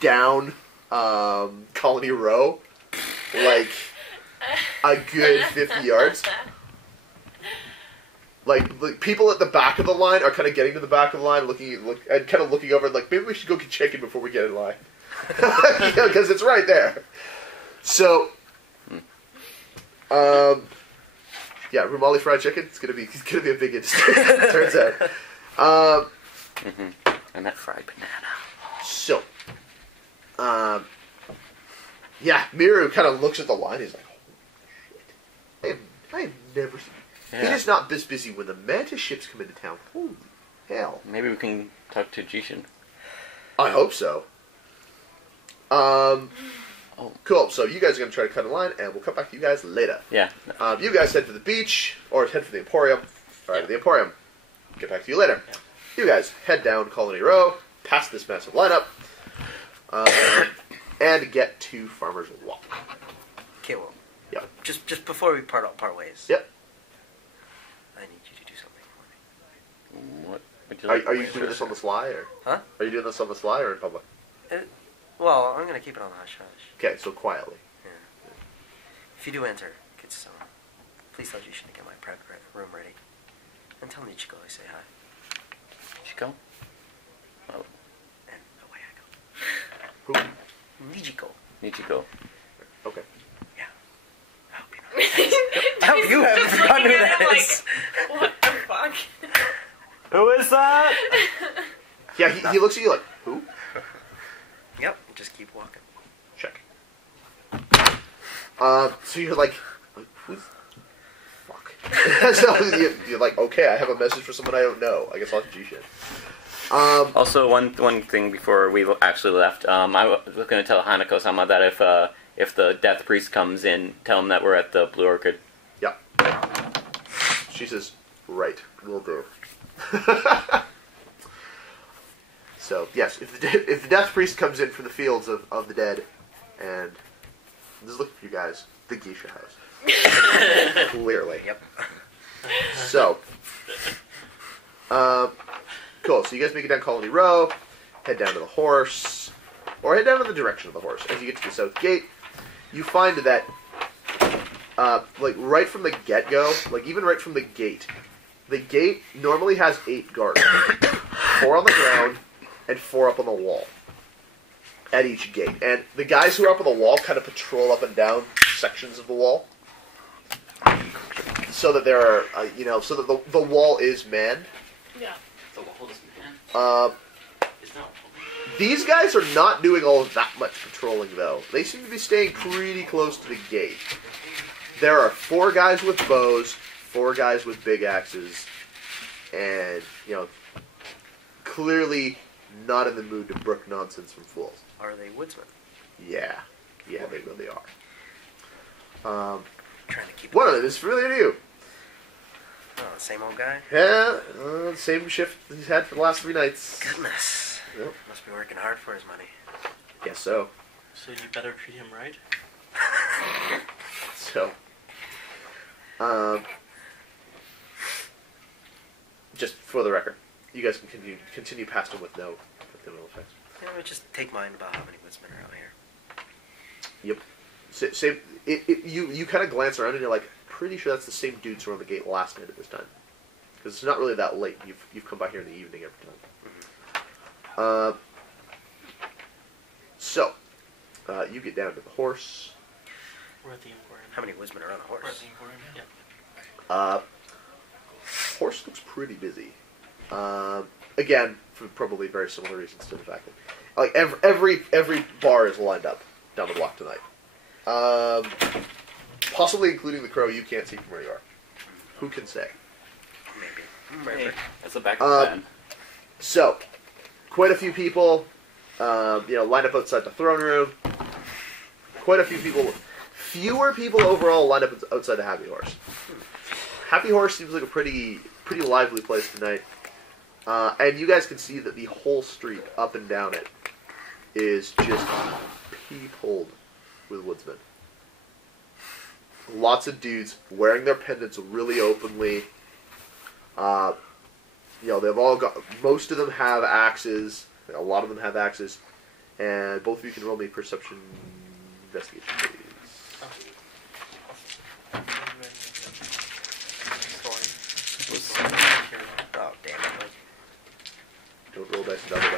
down Colony Row, like a good 50 yards. Like people at the back of the line are kind of getting to the back of the line, looking over, like maybe we should go get chicken before we get in line, because it's right there. So, yeah, Rumali fried chicken. It's gonna be a big industry. Turns out. And that fried banana. So, yeah, Miru kind of looks at the line. He's like, "Holy shit! I have never seen. Yeah. It is not this busy when the Mantis ships come into town. Holy hell! Maybe we can talk to Jishin. I hope so. Cool. So you guys are gonna try to cut a line, and we'll come back to you guys later. Yeah. You guys head to the beach or head for the Emporium. Alright, the Emporium. Get back to you later. Yeah. You guys head down Colony Row, past this massive lineup, and get to Farmer's Walk. Okay, well, Yep. just before we part ways. Yep. I need you to do something for me. What would you like? Are you doing this on the sly, or? Huh? Are you doing this on the sly or in public? Well, I'm gonna keep it on the hush hush. Okay, so quietly. Yeah. If you do enter, Kitsusama, please tell Jushin to get my private room ready. And tell Nichiko I say hi. Chico? Oh, And away I go. Who? Nichiko. Nichiko. Okay. Yeah. I hope you know. I hope you haven't Just forgotten who looking at that him is. like, what the fuck? Who is that? Yeah, he looks at you like, who? Yep. Just keep walking. Check. So you're like who's... Fuck. So you're like, okay, I have a message for someone I don't know. I guess I'll have to G-shit. Also, one thing before we actually left, I was going to tell Hanako-sama that if the Death Priest comes in, tell him that we're at the Blue Orchid. Yeah. She says, right, will do. So, yes, if the Death Priest comes in from the fields of the dead, and I'm just looking for you guys, the geisha house. Clearly. Yep. So, cool. Cool. So you guys make it down Colony Row, head down to the horse, or head down in the direction of the horse. As you get to the south gate, you find that, like right from the get-go, like even right from the gate normally has 8 guards, 4 on the ground and 4 up on the wall at each gate. And the guys who are up on the wall kind of patrol up and down sections of the wall, so that there are, so that the wall is manned. Yeah. The wall is man. It's not. These guys are not doing all of that much patrolling, though. They seem to be staying pretty close to the gate. There are 4 guys with bows, 4 guys with big axes, and, clearly not in the mood to brook nonsense from fools. Are they woodsmen? Yeah, they really are. Trying to keep. One of them is familiar to you. Oh, the same old guy. Yeah, same shift he's had for the last 3 nights. Goodness. Yep. Must be working hard for his money. Guess so. So you better treat him right. So, just for the record, you guys can continue past him with no effects. Yeah, just take mind about how many woodsmen are out Yep. here. You kind of glance around and you're like, pretty sure that's the same dudes who were on the gate last night at this time, because it's not really that late. You've come by here in the evening every time. So, you get down to the horse. We're at the Emporium. How many woodsmen are on a We're at horse? the Emporium. Yeah. Horse looks pretty busy. Again, for probably very similar reasons to the fact that, like, every bar is lined up down the block tonight. Possibly including the crow you can't see from where you are. Who can say? Maybe. Hey, that's a backup plan. So, quite a few people, lined up outside the throne room. Quite a few people. Fewer people overall lined up outside the Happy Horse. Happy Horse seems like a pretty lively place tonight. And you guys can see that the whole street up and down it is just peopled with woodsmen. Lots of dudes wearing their pendants really openly. They've all got, most of them have axes. A lot of them have axes. And both of you can roll me perception investigation, please. Oh, damn it. Don't roll dice, double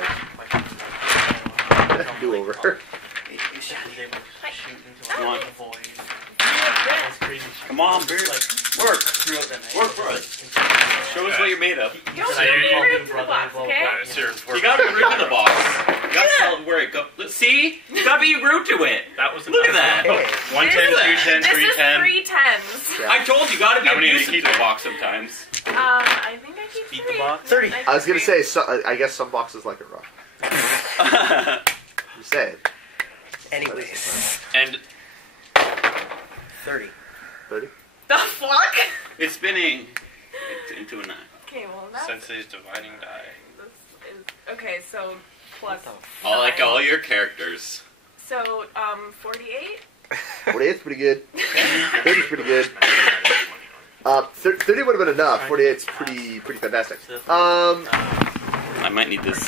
dice. Do over. They were shooting into Come on. the void. Yeah. Crazy. Come on, Like, Bert. Work. throughout the night. Work for us. Show us what you're made of. Don't So be you called rude him to the brother, box, blah, okay? blah, It's your You gotta be rude to the box. You gotta tell it where it goes. See? You gotta be rued to it. That was Look at that. Hey. 110, 210, This is 310. 3 tens. Yeah. I told you, gotta be How many do you abusive keep? to the box sometimes. I think I keep Beat 3. the box? 30. I was going to say, I guess some boxes like it rough. I'm saying. Anyways. And 30. 30? The fuck? it's spinning into a 9. Okay, well that's... Sensei's dividing die. This is, okay, so plus I like 9. all your characters. So, 48? 48's pretty good. 30's pretty good. 30 would have been enough. 48's pretty fantastic. I might need this.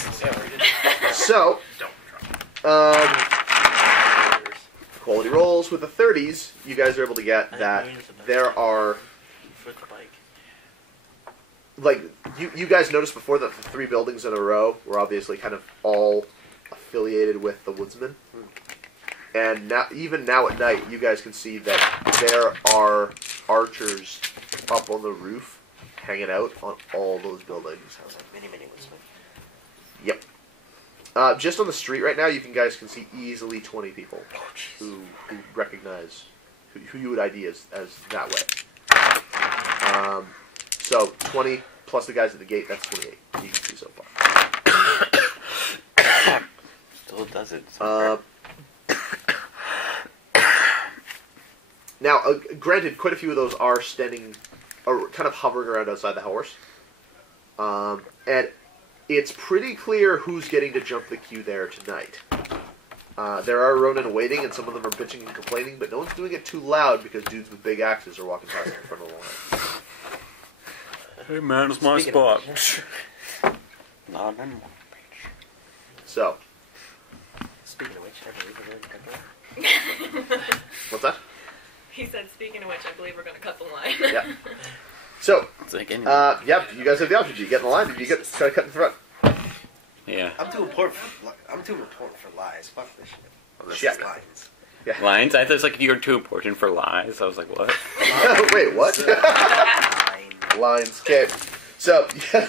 So, quality rolls with the 30s, you guys are able to get that there are, For the bike. like, you guys noticed before that the 3 buildings in a row were obviously kind of all affiliated with the woodsmen. And now, even now at night, you guys can see that there are archers up on the roof hanging out on all those buildings. Sounds like many woodsmen. Yep. Just on the street right now, you guys can see easily 20 people who recognize, who you would ID as that way. So 20 plus the guys at the gate, that's 28. You can see so far. Still does it. Now, granted, quite a few of those are standing, or kind of hovering around outside the horse. And it's pretty clear who's getting to jump the queue there tonight. There are Ronin waiting, and some of them are bitching and complaining, but no one's doing it too loud because dudes with big axes are walking past in front of the line. Hey man, it's my Speaking spot. Not anymore. So, Speaking of which, I believe we're going to cut that. what's that? He said, speaking of which, I believe we're going to cut the line. Yeah. So, It's like any. yeah, you guys have the option. Do you get in the line? Or do you try to cut in front? Yeah. I'm too important for lies. Fuck this shit. Well, this Shit. is lines. Lines? I thought it's like you're too important for lies. I was like, what? Wait, what? Fine. Lines. Okay. So, yeah.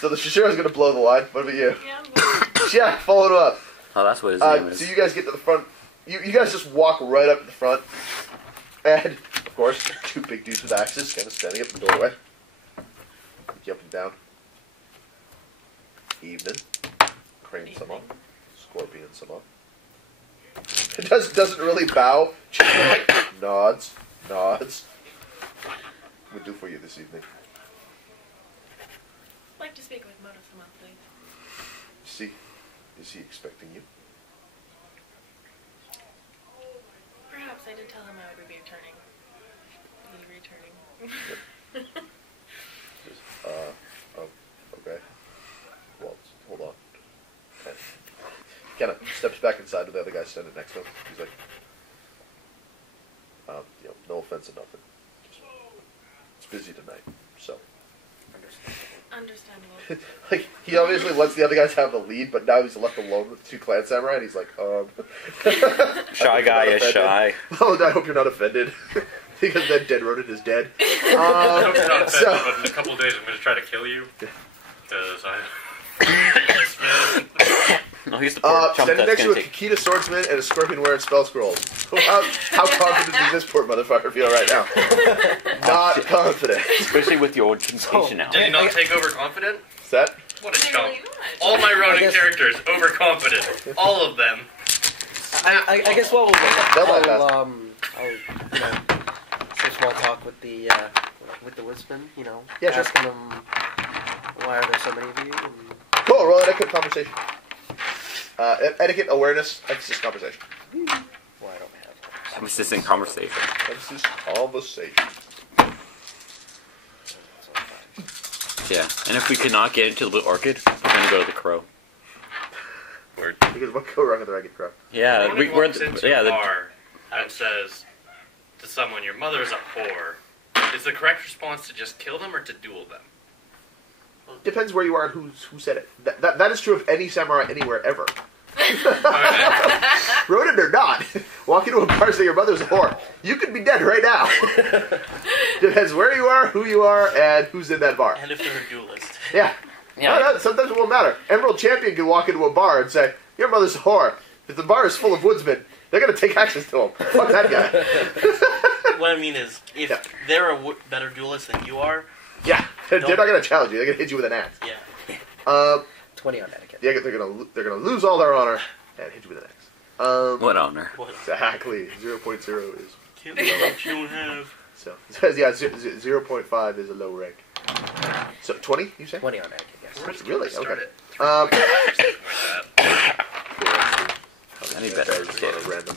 So the Shishiro's going to blow the line. What about you? Yeah, but Yeah, follow it up. Oh, that's what his name is. So you guys get to the front. You guys just walk right up to the front. And, of course, two big dudes with axes kind of standing up in the doorway. Up and down. Evening. Crane some up. Scorpion some up. It doesn't really bow. Just like nods. What do for you this evening? I'd like to speak with Moto-sama, please. Is he expecting you? Perhaps I did tell him I would be returning. Oh, okay. Well, hold on. And kind of steps back inside with the other guy standing next to him. He's like, no offense or nothing. It's busy tonight, so. Understandable. Like, he obviously lets the other guys have the lead, but now he's left alone with the two clan samurai, and he's like, Shy guy is shy. Oh, I hope you're not offended. Because that dead rodent is dead. I hope you're not offended, but in a couple of days I'm going to try to kill you. Because No, he's the poor chump standing that's next to gonna a take. Kakita swordsman and a scorpion wearing spell scrolls. How confident does this poor motherfucker feel right now? Not confident. Especially with your temptation now. Did he not take overconfident? Is that? What a Apparently chump. not. All my I Ronin guess- characters, overconfident. All of them. I guess what we'll do, They'll I'll some small talk with the woodsman, Yeah, sure. asking them why are there so many of you, and Cool, roll etiquette conversation. Etiquette, awareness, emphasis, conversation. why don't we have Emphasis in conversation. Emphasis, conversation. Yeah. And if we could not get into the orchid, we're gonna go to the crow. Because what go wrong with the ragged crow? Yeah, Ronin we're walks into yeah. a The, bar and says to someone, "Your mother's a whore." Is the correct response to just kill them or to duel them? Depends where you are and who said it. That is true of any samurai anywhere ever. Okay. Ronin or not, walk into a bar and say your mother's a whore. You could be dead right now. Depends where you are, who you are, and who's in that bar. And if they're a duelist. Yeah. yeah. No, sometimes it won't matter. Emerald Champion can walk into a bar and say, your mother's a whore. If the bar is full of woodsmen, they're going to take axes to him. Fuck that guy. What I mean is, if Yeah. they're a better duelist than you are, Yeah. They're not going to challenge you. They're going to hit you with an axe. yeah. 20 on etiquette. Yeah, they're gonna lose all their honor and hit you with an axe. what honor? What? Exactly. 0.0 is Kill me what you don't have. so. It says yeah, 0.5 is a low rank. So 20, you say? 20 on etiquette, yes. Really? Start Okay. it. Um, I need better Just etiquette. sort of random.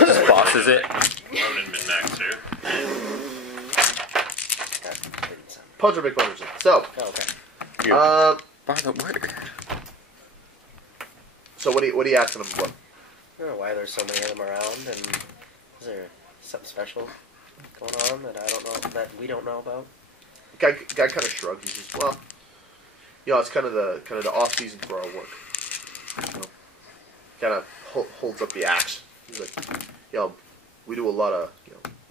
Just bosses it. Ronin min-max here. Punch or make punch. So, Oh, okay. By the word. so what are you asking them? What? I don't know why there's so many of them around, and is there something special going on that I don't know, that we don't know about? Guy kind of shrugged. He says, "Well, it's kind of the off season for our work." Kind of holds up the axe. He's like, we do a lot of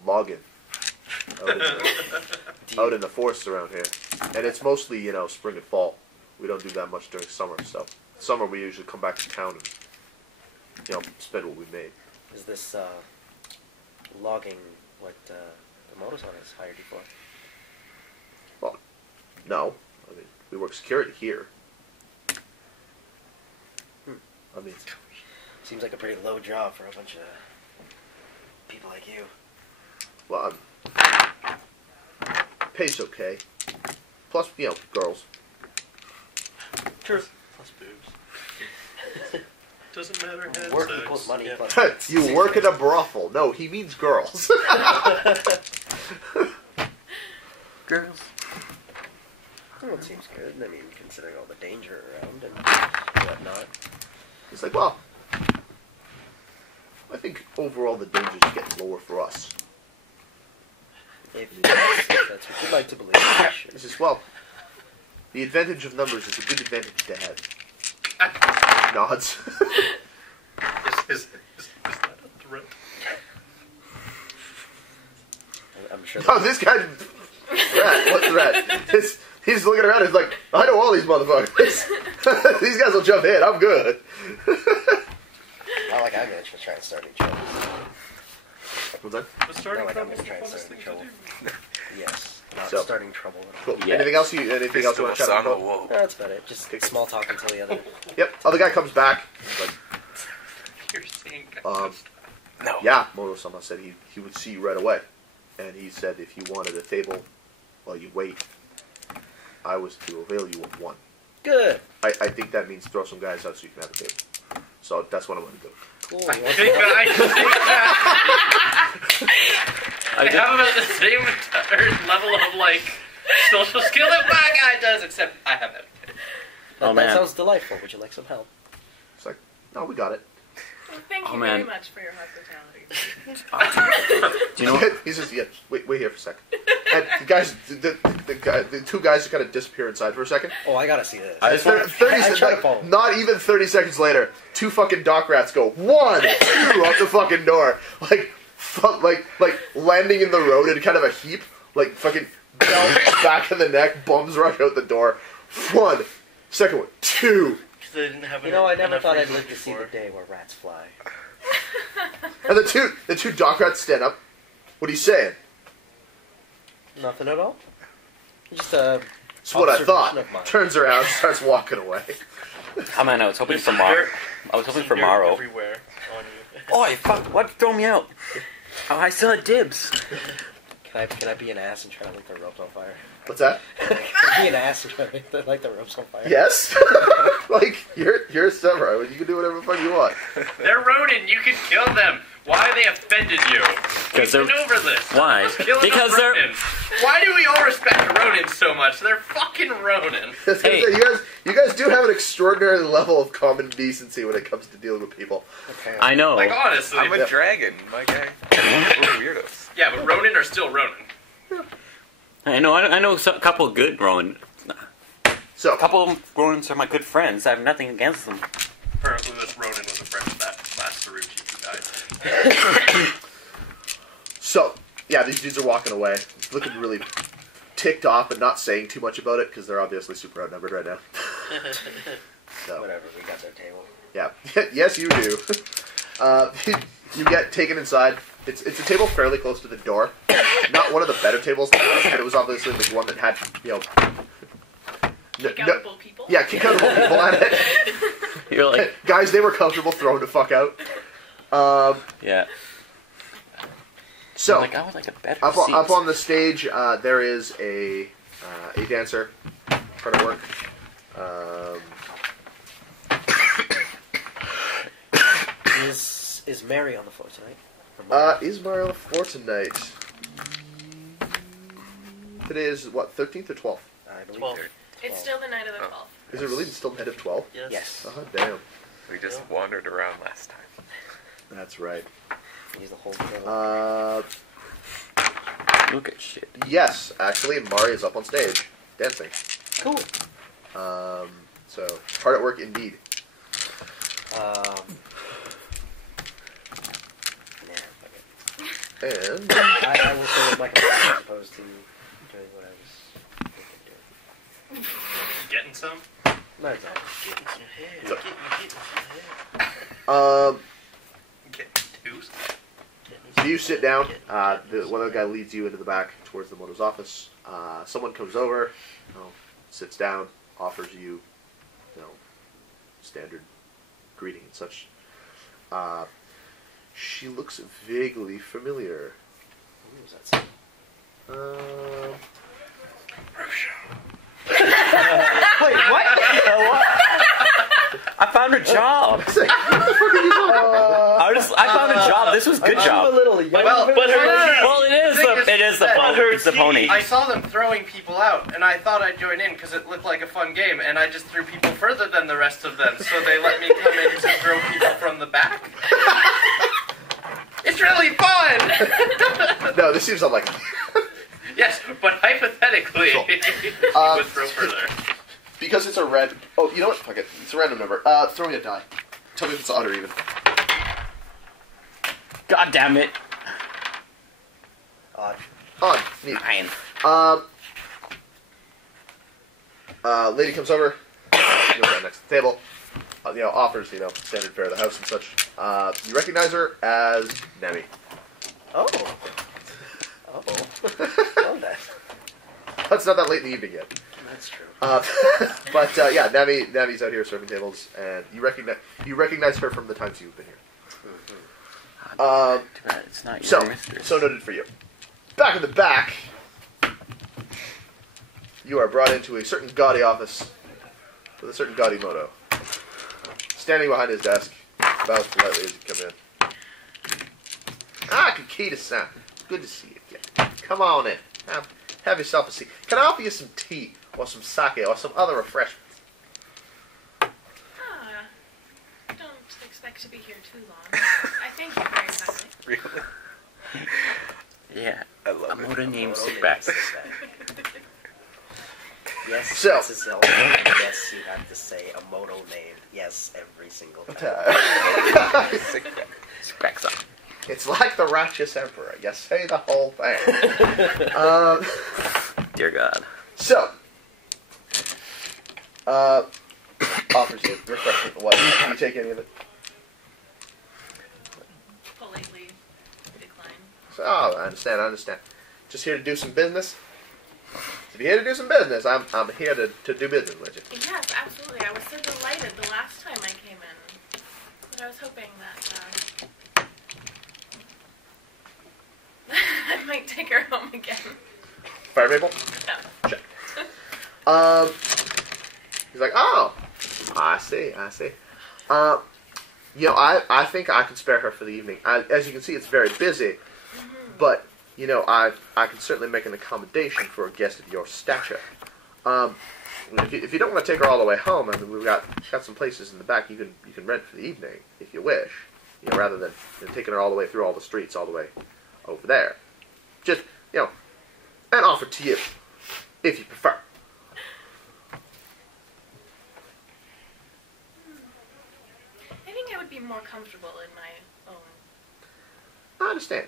logging out in the forests around here, and it's mostly spring and fall. We don't do that much during summer. So summer we usually come back to town and spend what we made. Is this logging what the Moto-san has hired you for? Well, no. I mean, we work security here. I mean, Seems like a pretty low job for a bunch of people like you. well, pays okay. Plus, girls. True. Plus boobs. Doesn't matter. head Work size. equals money Yeah. plus... You work at a brothel. No, he means girls. Girls. Well, it seems good. I mean, considering all the danger around and whatnot. He's like, well, I think overall the danger's getting lower for us. If that's what you'd like to believe. Sure. He says, well, the advantage of numbers is a good advantage to have. Nods. Is that a threat? I'm sure. No, this guy. Threat. What threat? He's looking around. He's like, I know all these motherfuckers. These guys will jump in. I'm good. Not like I'm gonna try and start any trouble. What's that? But starting Not like I'm trouble gonna is try the and funnest start thing any to trouble. do. Yes. Not So- starting trouble at all. Cool. Yes. Anything else you want to chat Song of about? Woe. No, that's about it. Just small talk until the other. Yep. Other guy comes back. He's like, You're saying No. yeah, Moto-sama said he would see you right away. And he said if you wanted a table while you wait, I was to avail you of one. Good. I think that means throw some guys out so you can have a table. So that's what I'm going to do. Cool. I think that I I did- have about the same level of like social skill that my guy does, except I have that. Oh, That man. sounds delightful. Would you like some help? It's like, no, we got it. Well, thank Oh, you man. very much for your hospitality. Do you know what? He says, yeah, wait here for a second. And the guys, the two guys just kind of disappear inside for a second. Oh, I gotta see this. I just Thir- want- 30 I seconds, try to like, follow. not even 30 seconds later, two fucking dock rats go 1, 2 out the fucking door, like landing in the road in kind of a heap, like fucking belt back of the neck, bums rush out the door. 1, second one, 2, Because they didn't have You know, I never enough thought I'd reason live to see the before. day where rats fly. and the two dock rats stand up. What are you saying? Nothing at all. Just a. That's what I observation thought. of mine. Turns around, starts walking away. Oh man, I was hoping There's for some Maro. dirt- I was hoping some for dirt Maro. everywhere on you. Oh, fuck! What? Throw me out! Oh, I still had dibs. Can I be an ass and try to light the ropes on fire? What's that? Can I be an ass and try to light the ropes on fire? Yes. Like you're a samurai. You can do whatever the fuck you want. They're Ronin. You can kill them. Why they offended you? We've they're- been over this. Why? Just kill Because enough they're- Ronins. Why do we all respect Ronin so much? They're fucking Ronin. I was gonna Hey. say, you guys do have an extraordinary level of common decency when it comes to dealing with people. Okay. I know. Like honestly. I'm a Yep. dragon, my guy. We're weirdos. Yeah, but Ronin are still Ronin. I know. I know a couple good Ronin. So A couple of Ronins are my good friends. I have nothing against them. Apparently this Ronin was a friend of that last Saruchi who died. So, yeah, these dudes are walking away, looking really ticked off, but not saying too much about it because they're obviously super outnumbered right now. So, Whatever. We got their table. yeah, yes, you do. You get taken inside. It's a table fairly close to the door. Not one of the better tables, and it was obviously the one that had Kick-outable people. yeah, kick-outable people at it. You're like, Guys, they were comfortable throwing the fuck out. yeah. So. I'm like, I would like a better Up seat. on the stage, there is a dancer trying to work. Is Mary on the floor tonight? Is Mario for tonight? Today is what, 13th or 12th? I believe 12. they're It's still the night of the 12th. Is it really still night of 12? Yes. Yes. Oh damn, We just wandered around last time. that's right. He's the whole girl. Look at shit. Yes, actually, Mario's up on stage dancing. Cool. So hard at work indeed. Nah, fuck it. And I will say with my computer as opposed to doing what I was thinking of doing. Getting some? Not exactly. Getting some head. Getting some head. Getting twos? so you sit down. One other guy leads you into the back towards the motor's office. Someone comes over, sits down, offers you, standard greeting and such. She looks vaguely familiar. What was that saying? Wait, what? I found a job. What the fuck are you talking about? I found a job. This was a good I'm a job. little young. Well, but her Well, it is. is the But it's the pony. I saw them throwing people out, and I thought I'd join in because it looked like a fun game, and I just threw people further than the rest of them, so they let me come in to throw people from the back. It's really fun! No, this seems unlikely. Yes, but hypothetically, Cool. you would throw further. Because it's a red... Oh, you know what? Fuck it. It's a random number. Throw me a die. Tell me if it's odd or even. God damn it. Odd. Odd. Neat. 9. Lady comes over. Goes down next to the table. Offers, standard fare of the house and such. You recognize her as Nemi. Oh. Oh. Oh, that. It's not that late in the evening yet. That's true. But yeah, Nemi's out here serving tables, and you recognize her from the times you've been here. Too bad it's not your mistress. So noted for you. Back in the back, you are brought into a certain gaudy office with a certain gaudy moto. Standing behind his desk, bows politely as you come in. Kikita-san, good to see you again. Come on in. Have yourself a seat. Can I offer you some tea, or some sake, or some other refreshments? Don't expect to be here too long. I thank you very kindly. Really? Yeah. I love I'm it. gonna name Sickbacks. Yes, So- Mrs. Hill. Yes, you have to say a moto name. Yes, every single time. Sickbacks up. It's like the Righteous Emperor. You say the whole thing. Dear God. So, offers you refreshment. What? Do you take any of it? Politely decline. So, I understand. Just here to do some business? If you're here to do some business, I'm here to do business with you. Yes, absolutely. I was so delighted the last time I came in. But I was hoping that I might take her home again. Fire Maple? No. Check. He's like, oh, I see. I think I can spare her for the evening. As you can see, it's very busy, but, I can certainly make an accommodation for a guest of your stature. If you don't want to take her all the way home, I mean, we've got some places in the back you can rent for the evening, if you wish, rather than taking her all the way through all the streets, all the way over there. Just, an offer to you, if you prefer. I think I would be more comfortable in my own. I understand.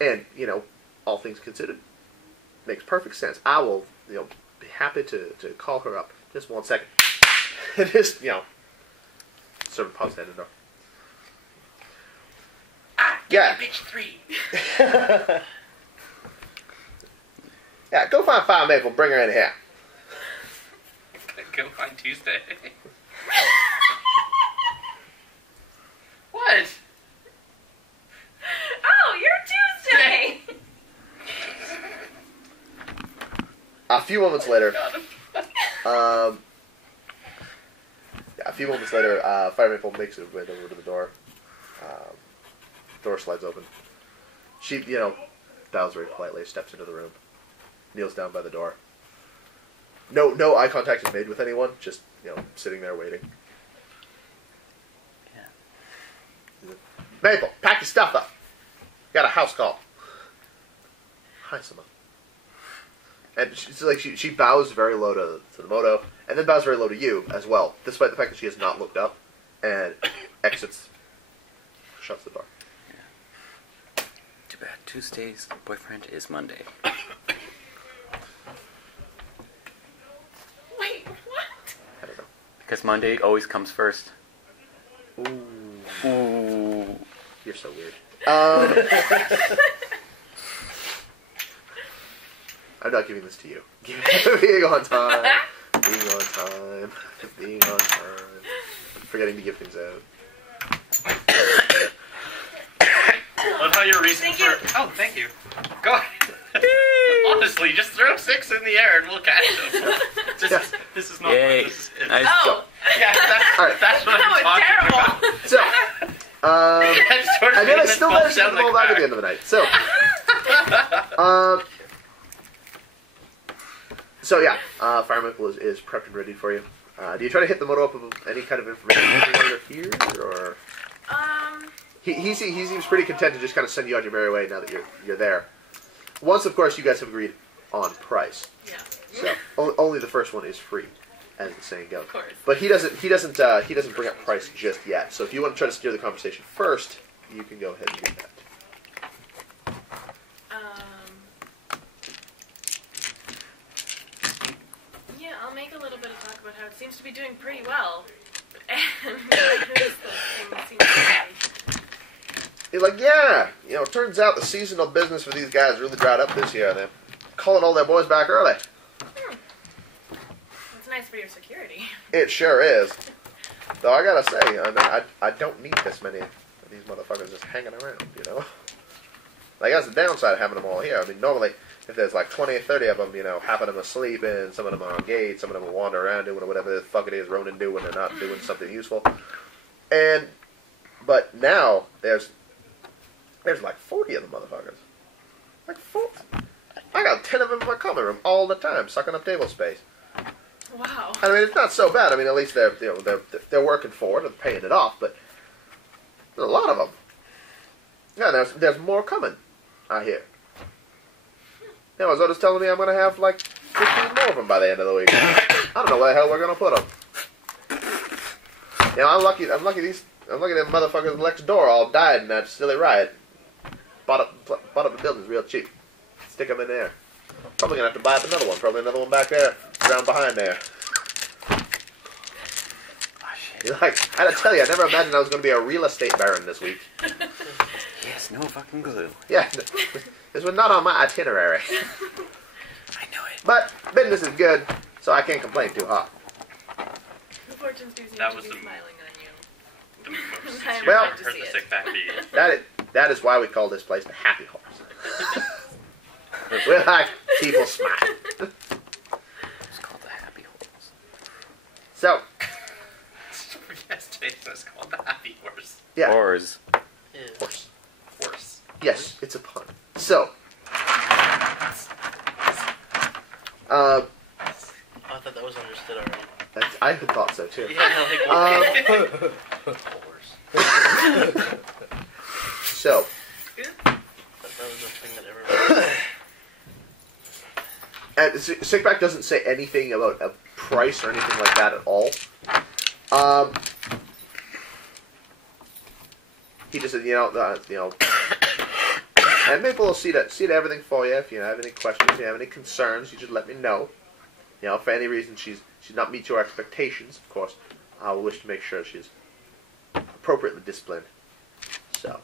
And, all things considered, makes perfect sense. I will, be happy to call her up. Just 1 second. It is, sort of pause that in the door. Yeah. Bitch 3. Yeah, go find Fire Maple, bring her in here. Go find Tuesday. What? Oh, you're Tuesday! A few moments later, Fire Maple makes her way over to the door. Door slides open. She, bows very politely, steps into the room, kneels down by the door. No eye contact is made with anyone, just, sitting there waiting. Yeah. Maple, pack your stuff up. Got a house call. Hi, Simone. And she bows very low to the moto, and then bows very low to you as well, despite the fact that she has not looked up, and exits, shuts the door. Too bad. Tuesday's boyfriend is Monday. Wait, what? I don't know. Because Monday always comes first. Ooh, Ooh. you're so weird. I'm not giving this to you. Being on time. Forgetting to give things out. Love how your reason Thank for... you. Oh, thank you. Go ahead. Honestly, just throw 6 in the air and we'll catch them. This is not Yay. what this is. Nice. Oh! Yeah, Alright. that's what That I'm was talking terrible. about. So, That sort of and then I made still it fall managed to down pull the back at crack. the end of the night. So, So yeah, Fire Maple is prepped and ready for you. Do you try to hit the moto up with any kind of information while you're here, or he seems pretty content to just kind of send you on your merry way now that you're there. Once, of course, you guys have agreed on price. Yeah. So only the first one is free, as the saying goes. Of course. But he doesn't bring up price just yet. So if you want to try to steer the conversation first, you can go ahead and do that. Yeah, I'll make a little bit of talk about how it seems to be doing pretty well. And things seem to be... He's like, yeah, it turns out the seasonal business for these guys really dried up this year. They're calling all their boys back early. It's nice for your security. It sure is. Though I gotta say, I don't need this many of these motherfuckers just hanging around, Like, that's the downside of having them all here. I mean, normally, if there's like 20 or 30 of them, half of them are sleeping, some of them are on gate, some of them will wander around doing whatever the fuck it is Ronin do when they're not doing something useful. But now, there's like 40 of them motherfuckers. Like 40. I got 10 of them in my common room all the time, sucking up table space. Wow. I mean, it's not so bad. I mean, at least they're working for it and paying it off. But there's a lot of them. Yeah, there's more coming. I hear. Yeah, Zoda's telling me I'm gonna have like 15 more of them by the end of the week. I don't know where the hell we're gonna put them. I'm lucky. I'm lucky them motherfuckers next door all died in that silly riot. Bought up the buildings real cheap. Stick them in there. Probably gonna have to buy up another one. Probably another one back there, down behind there. You're like, I gotta tell you, I never imagined I was gonna be a real estate baron this week. Yes, no fucking clue. Yeah, this was not on my itinerary. I know it. But business is good, so I can't complain too hard. The fortunes do seem That to was be the- smiling on you. The most I'm Well- glad to see it. sick backbeat. That is why we call this place the Happy Horse. We like people smile. It's called the Happy Horse. So, Yes, Jason, it's called the Happy Horse. yeah, Horse. Ew. horse. Horse. Yes, it's a pun. So, I thought that was understood already. I had thought so too. Yeah, like, Um, So, that was a thing that everyone... and Sickback doesn't say anything about a price or anything like that at all. He just said, and Maple will see to everything for you. If you have any questions, if you have any concerns, you just let me know. If for any reason she's not meet your expectations, of course, I will wish to make sure she's appropriately disciplined. So,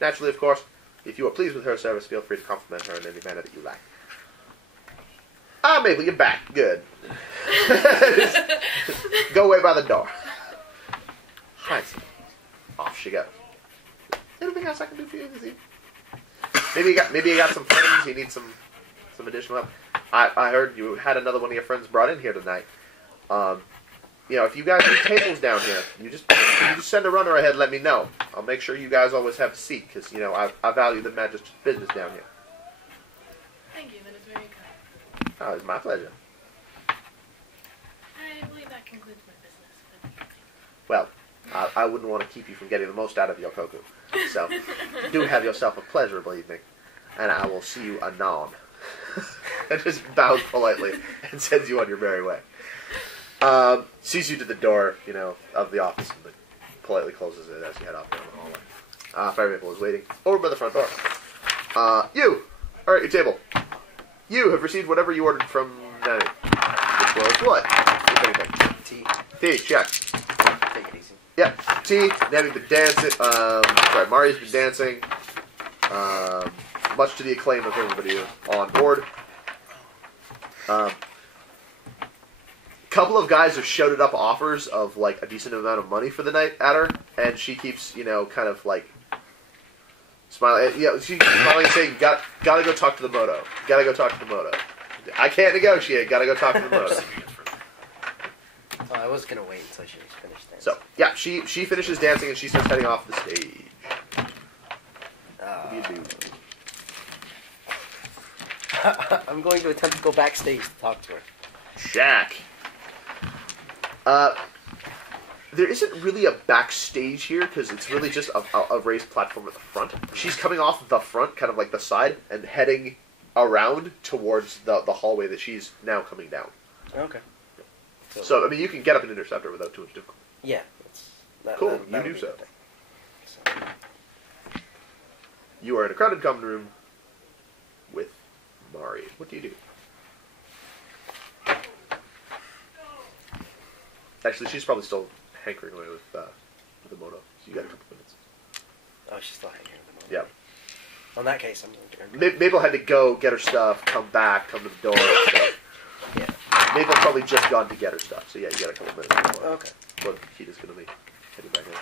naturally, of course, if you are pleased with her service, feel free to compliment her in any manner that you like. Maple, you're back. Good. Go away by the door. Hi. Off she goes. Anything else I can do for you this evening? Maybe you got some friends. You need some additional help. I heard you had another one of your friends brought in here tonight. If you guys need tables down here, you just send a runner ahead and let me know. I'll make sure you guys always have a seat, because, I value the Magistr's business down here. Thank you, that is very kind. Oh, it's my pleasure. I believe that concludes my business. Well, I wouldn't want to keep you from getting the most out of your koku. So, do have yourself a pleasurable evening, and I will see you anon. And just bows politely and sends you on your merry way. Sees you to the door, of the office, and then politely closes it as you head off down the hallway. Fire Maple is waiting over by the front door. You are at your table. You have received whatever you ordered from Nanny. Which was what? If anything. Tea. Tea, check. Take it easy. Yeah, tea. Nanny's been dancing. Mario's been dancing. Much to the acclaim of everybody on board. Couple of guys have shouted up offers of like a decent amount of money for the night at her, and she keeps, kind of like smiling. Yeah, she keeps smiling and saying, "Gotta go talk to the moto. Gotta go talk to the moto. I can't negotiate. Gotta go talk to the moto." Oh, I was gonna wait until she was finished dancing. So yeah, she finishes dancing and she starts heading off the stage. What do you do? I'm going to attempt to go backstage to talk to her. Jack. There isn't really a backstage here because it's really just a raised platform at the front. She's coming off the front, kind of like the side, and heading around towards the hallway that she's now coming down. Okay. So, I mean, you can get up and intercept her without too much difficulty. Yeah. Cool, you do so. You are in a crowded common room with Mari. What do you do? Actually, she's probably still hankering away with the moto. So you got a couple minutes. Oh, she's still hanging in the moment. Yeah. Well, in that case, I'm going to turn. Mabel had to go get her stuff, come back, come to the door. So. Yeah. Mabel probably just gone to get her stuff. So yeah, you got a couple minutes before. Okay. Well, Kita's going to be heading back in.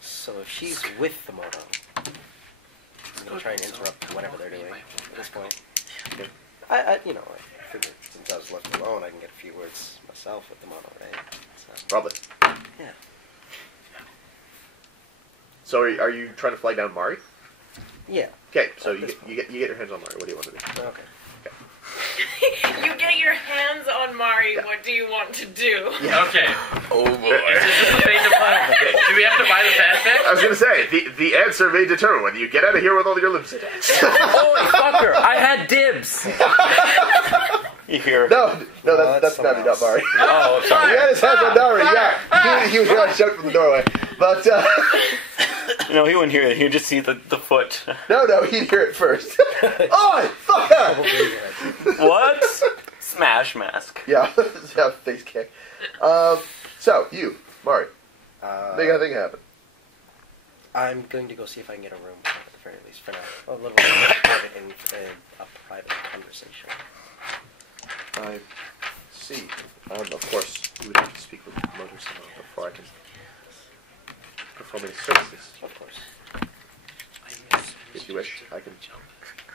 So if she's with the moto, I'm going to try and interrupt whatever they're doing at this point. Okay. I figured since I was left alone, I can get a few words myself with the mono, right? So, Probably. yeah. So are you trying to flag down Mari? Yeah. Okay, so you get your hands on Mari. What do you want to do? Okay. You get your hands on Mari. Yeah. What do you want to do? Okay. Oh boy. Is this a thing to buy? Do we have to buy the fanfic? I was going to say, the answer may determine whether you get out of here with all your limbs attached. Holy fucker! I had dibs. You hear? No, that's someone not else. Mari. Oh, sorry. He had his hands on Mari, yeah. He was going to shout from the doorway. But, No, he wouldn't hear it. He'd just see the foot. no, he'd hear it first. Oh, fucker! What? Smash mask. Yeah, face kick. So, you, Mari, make a thing happen. I'm going to go see if I can get a room, at the very least, for now. A little bit of a private conversation. I see. Of course, you would have to speak with Motor-sama before I can perform any services. Of course. If you wish, I can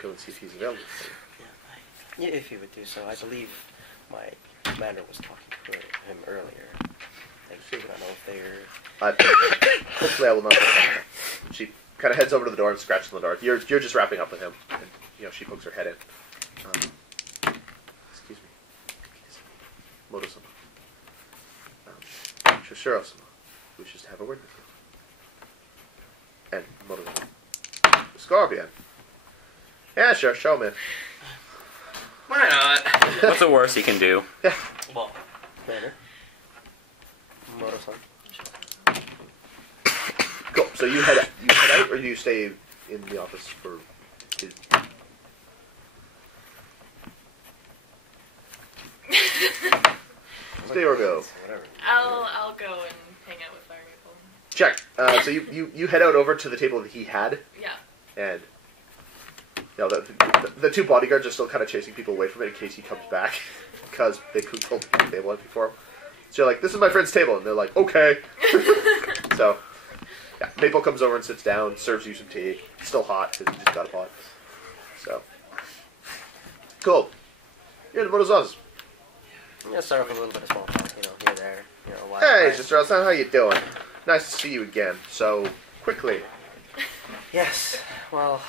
go and see if he's available for you. Yeah, if you would do so. I believe my commander was talking to him earlier. I don't know if they're... Hopefully I will not. She kind of heads over to the door and scratches on the door. You're just wrapping up with him. And, she pokes her head in. Excuse me. Moto-sama. Shoshiro-sama wishes to have a word with you. And Moto-sama. Scorpion. Yeah, sure. Show me. Why not? What's the worst he can do? Well, Commander? Moto-san? Cool. So you head out, or do you stay in the office for his... Stay or go? Whatever. I'll go and hang out with Fire Maple. Check. So you head out over to the table that he had, Yeah. and the two bodyguards are still kind of chasing people away from it in case he comes back, because they could pull the table empty for him. So you're like, "This is my friend's table," and they're like, "Okay." So, yeah, Maple comes over and sits down, serves you some tea. It's still hot because he just got a pot. So, cool. You're in the motor's office. Yeah, start off with a little bit of small talk, here, there, why. Hey, Sister Elsa, how you doing? Nice to see you again. So quickly. Yes, well,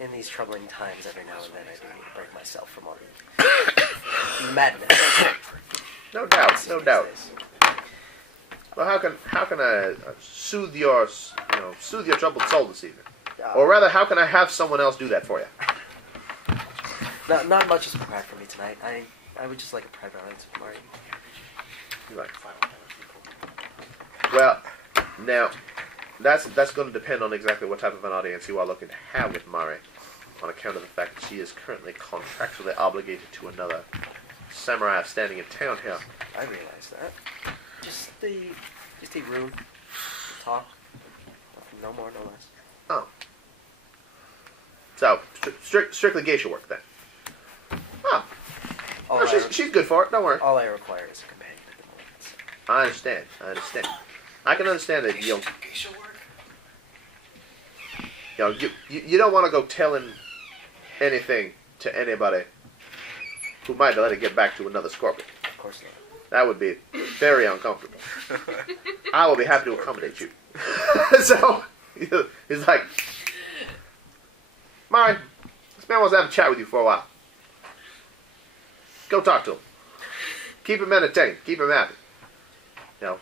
in these troubling times, every now and then I do need to break myself from all the madness. No doubt, no these doubt. days. Well, how can I soothe your troubled soul this evening? Or rather, how can I have someone else do that for you? Not much is prepared for me tonight. I would just like a private audience with Mari. Right. Well, now that's going to depend on exactly what type of an audience you are looking to have with Mari, on account of the fact that she is currently contractually obligated to another samurai standing in town here. I realize that. Just a room, talk, no more, no less. Oh. So strictly geisha work then. Oh. All, No, I, she's good for it. Don't worry. all I require is a companion at the moment. I understand. I can understand that you don't want to go telling anything to anybody who might let it get back to another scorpion. Of course not. That would be very uncomfortable. I will be happy to accommodate you. So he's like, Mari, this man wants to have a chat with you for a while. Go talk to him. Keep him entertained. Keep him happy. You know,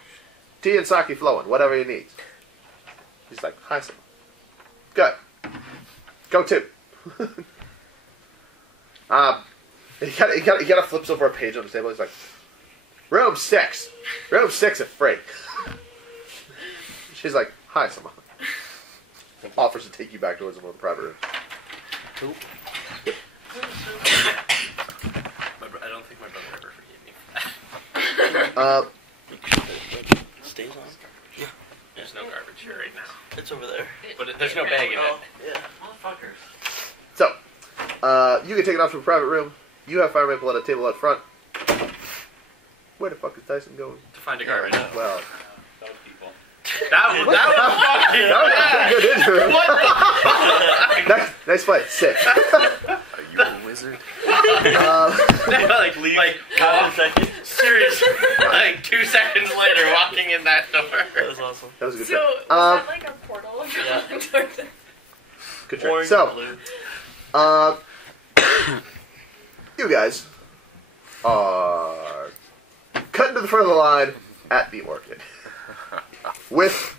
tea and sake flowing, whatever he needs. He's like, hi, sir. Good. Go to. He kind of flips over a page on the table. He's like, room 6. Room 6 is free. She's like, hi, Sama. Offers to take you back towards one of the private rooms. Cool. I don't think my brother ever forgave me for that. Stays on. Yeah. There's no garbage here right now. It's over there. But there's no bag in it. Yeah. Motherfuckers. So, you can take it off to a private room. You have Fire Maple at a table out front. Where the fuck is Tyson going? To find a garbage. Well, Those people. That was fucking good intro. What the fuck? Nice play. Sit. Are you a wizard? like seriously, like 2 seconds later, walking in that door. That was awesome. That was a good So, try. was that like a portal? Yeah. Towards it? Good try. Orange So, and blue. you guys are cutting to the front of the line at the Orchid with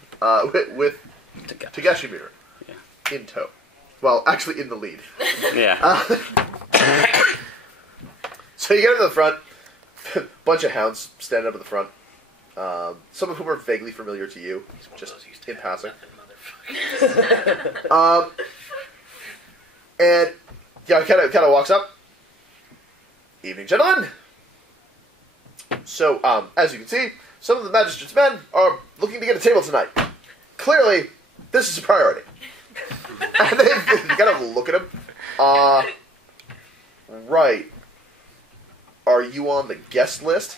Takeshi Miura in tow. Well, actually in the lead. Yeah. So you get into the front. Bunch of hounds standing up at the front. Some of whom are vaguely familiar to you, just in passing. And yeah, kind of walks up. Evening, gentlemen. So, as you can see, some of the magistrate's men are looking to get a table tonight. Clearly, this is a priority. And they kind of look at him. Right. Are you on the guest list?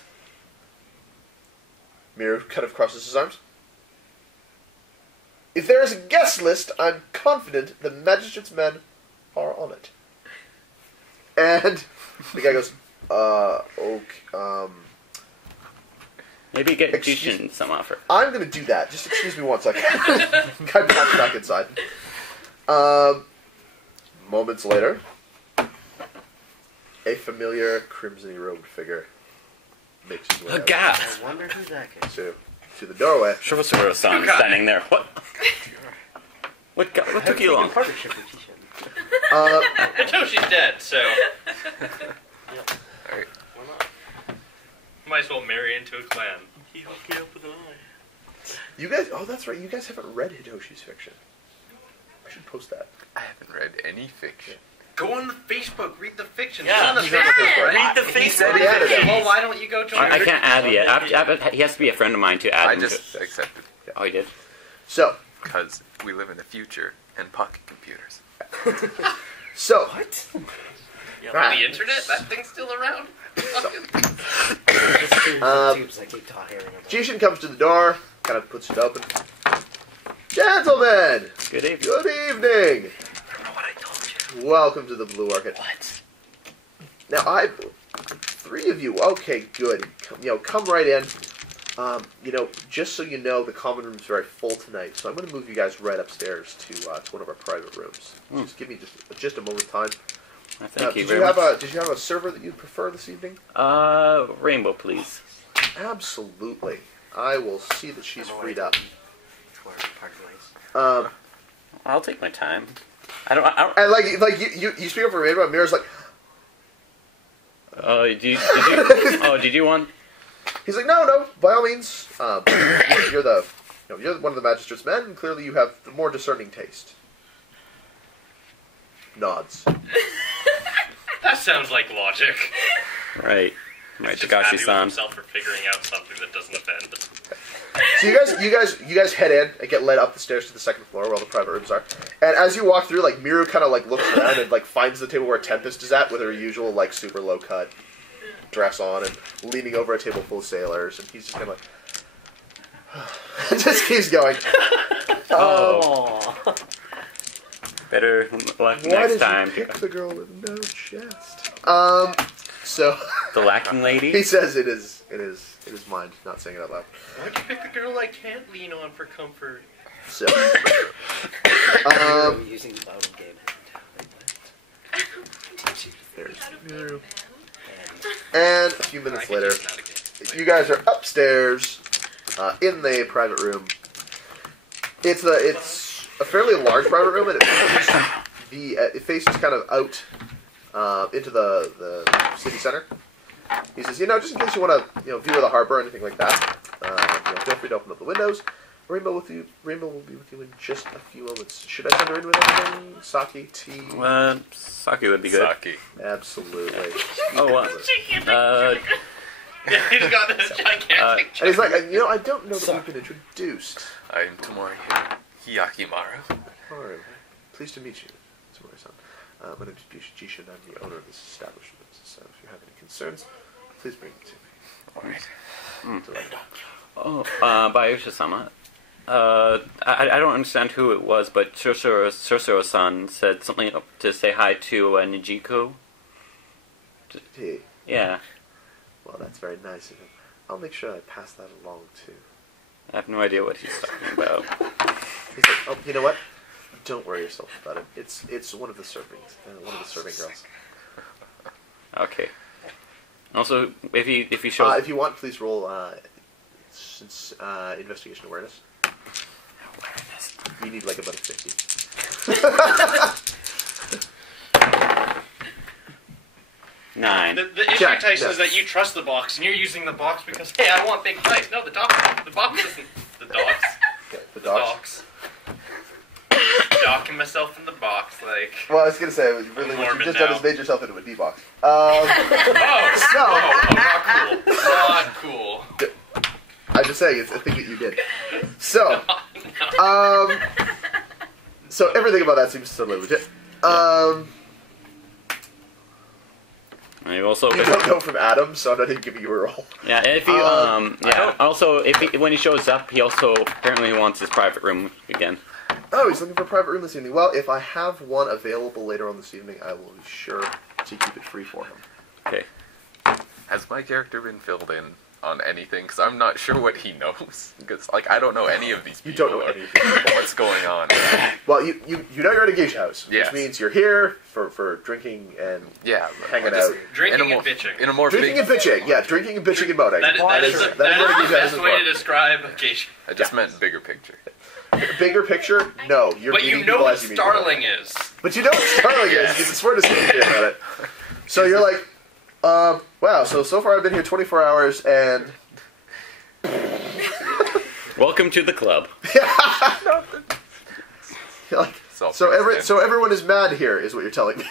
Miru kind of crosses his arms. If there is a guest list, I'm confident the magistrate's men are on it. And the guy goes, okay, Maybe get Excuse- Jushin some offer. I'm going to do that. Just excuse me one second. Guy pops back inside. Moments later, a familiar crimson-y robed figure makes his way out Gas! I wonder who that could to the doorway. Shivasura-san standing there. What took you long? Partnership with Tishan. Hitoshi's dead, so Alright. might as well marry into a clan. He hooked me up with an eye. You guys, oh, that's right. You guys haven't read Hitoshi's fiction. I should post that. I haven't read any fiction. Go on the Facebook, read the fiction. Yeah. It's on the He's on the Facebook. Facebook. Read the He said he Facebook. added it. Well, why don't you go join? I can't add it yet. He has to be a friend of mine to add I him just to. accepted Oh, he did? So, because we live in the future and pocket computers. so, Yeah. Ah. The internet? That thing's still around? Tubes I keep hearing about. Jushin comes to the door, kind of puts it open. Gentlemen, Good evening. good evening. What I told you. Welcome to the Blue Orchid. What? Now, three of you. Okay, good. Come right in. Just so you know, the common room is very full tonight, so I'm going to move you guys right upstairs to one of our private rooms. Just give me just a moment of time. Thank you Did very you have much. Did you have a server that you'd prefer this evening? Rainbow, please. Absolutely. I will see that she's freed up. For part of ways. I'll take my time. I don't. And you speak up for Rainbow, and Mira's like, Did you want? he's like, no, by all means. You're one of the magistrate's men, and clearly you have the more discerning taste. Nods. That sounds like logic. Right, He's just happy with Takashi-san. himself for figuring out something that doesn't offend. So you guys head in and get led up the stairs to the second floor where all the private rooms are. And as you walk through, Miru kind of looks around and finds the table where Tempest is at with her usual super low cut dress on and leaning over a table full of sailors, and he's just kind of just keeps going. Oh. Better luck Why next did time. you pick the girl with no chest? So The lacking lady. he says it is mine, not saying it out loud. Why'd you pick the girl I can't lean on for comfort? So Using the bottom game. There's Out of you. man. And a few minutes later, you guys are upstairs in the private room. It's a fairly large private room, and it faces kind of out into the city center. He says, just in case you want to view the harbor or anything like that, feel free to open up the windows. Rainbow will be with you in just a few moments. Should I send her in with anything? Sake, tea? Sake would be good. Sake. Absolutely. Oh, He's got this gigantic. And he's like, I don't know that we've been introduced. I am Tomori Hiyakimaru. Alright, pleased to meet you, Tomori-san. My name is Jishin. I'm the owner of this establishment. So if you have any concerns, please bring them to me. Alright. Oh, Bayusha-sama. I don't understand who it was, but Sursuro-san said something to say hi to Nijiku. Hey, Yeah, well, that's very nice of him. I'll make sure I pass that along too. I have no idea what he's talking about. He's like, oh, you know what? Don't worry yourself about it. It's one of the servings, one of the serving girls. Okay. Also, if he shows, If you want, please roll investigation awareness. You need like about a 50. 9. The issue, Check, Tyson, yes. is that you trust the box, and you're using the box because, hey, I want big dice. No, the box isn't the dogs. Okay, the The dogs. dogs. Docking myself in the box, like. Well, I was gonna say, really, what you Morbid just now. done is made yourself into a D-box. Oh, So, not cool. Not cool. I'm just saying, it's a thing that you did. So, so everything about that seems totally legit. and you also You don't know from Adam, so I'm not even giving you a roll. yeah. If you also when he shows up, he also apparently wants his private room again. Oh, he's looking for a private room this evening. Well, if I have one available later on this evening, I will be sure to keep it free for him. Okay. Has my character been filled in on anything? Because I'm not sure what he knows. Because, I don't know any of these You people. don't know or anything. What's going on? Well, you know you're at a geisha house, Yes. which means you're here for drinking and Yeah. Hanging just out. Drinking in a more, and bitching. In a more drinking big... and bitching. Yeah, drinking and bitching and moaning. That is that the is what a geisha house best is way for. to describe a geisha. I just meant bigger picture. Bigger picture? No, you're But meeting you know people what as you meet people. Starling is. But you know what Starling is. You swear to speak about it. So you're like, wow. So far I've been here 24 hours and. Welcome to the club. You're like, so Self-understanding. everyone is mad here, is what you're telling me.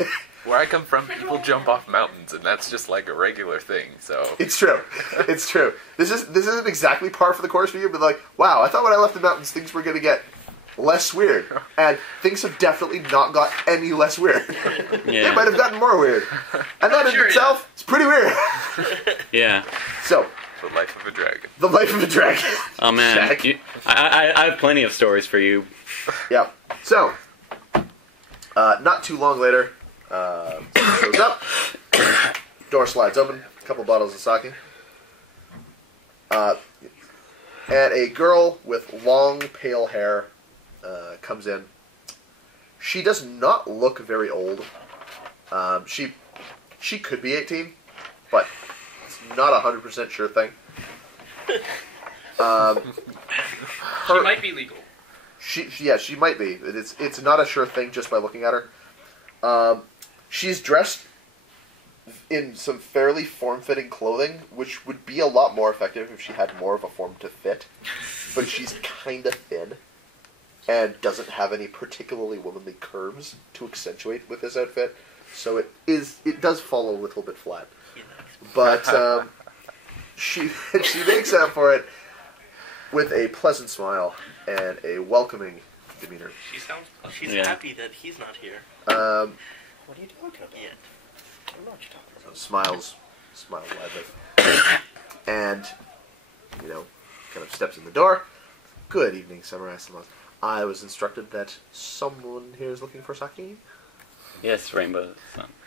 Where I come from, people jump off mountains, and that's just like a regular thing, so... It's true. It's true. This isn't exactly par for the course for you, but like, wow, I thought when I left the mountains things were gonna get less weird. And things have definitely not got any less weird. They Yeah. might have gotten more weird. And that in Sure, itself is pretty weird. Yeah. So, The life of a dragon. the life of a dragon. Oh man, Jack. I have plenty of stories for you. Yeah. So, not too long later, someone goes up, door slides open, a couple bottles of sake, and a girl with long, pale hair comes in. She does not look very old. She could be 18, but it's not a 100% sure thing. She might be legal. She might be. It's not a sure thing just by looking at her. She's dressed in some fairly form-fitting clothing, which would be a lot more effective if she had more of a form to fit. But she's kind of thin and doesn't have any particularly womanly curves to accentuate with this outfit. So it does fall a little bit flat. But she makes up for it with a pleasant smile and a welcoming demeanor. She's Yeah. happy that he's not here What are you talking about? yet. I don't know what you're talking about. Smiles widely, and kind of steps in the door. Good evening, Samurai Samas. I was instructed that someone here is looking for sake. Yes, Rainbow.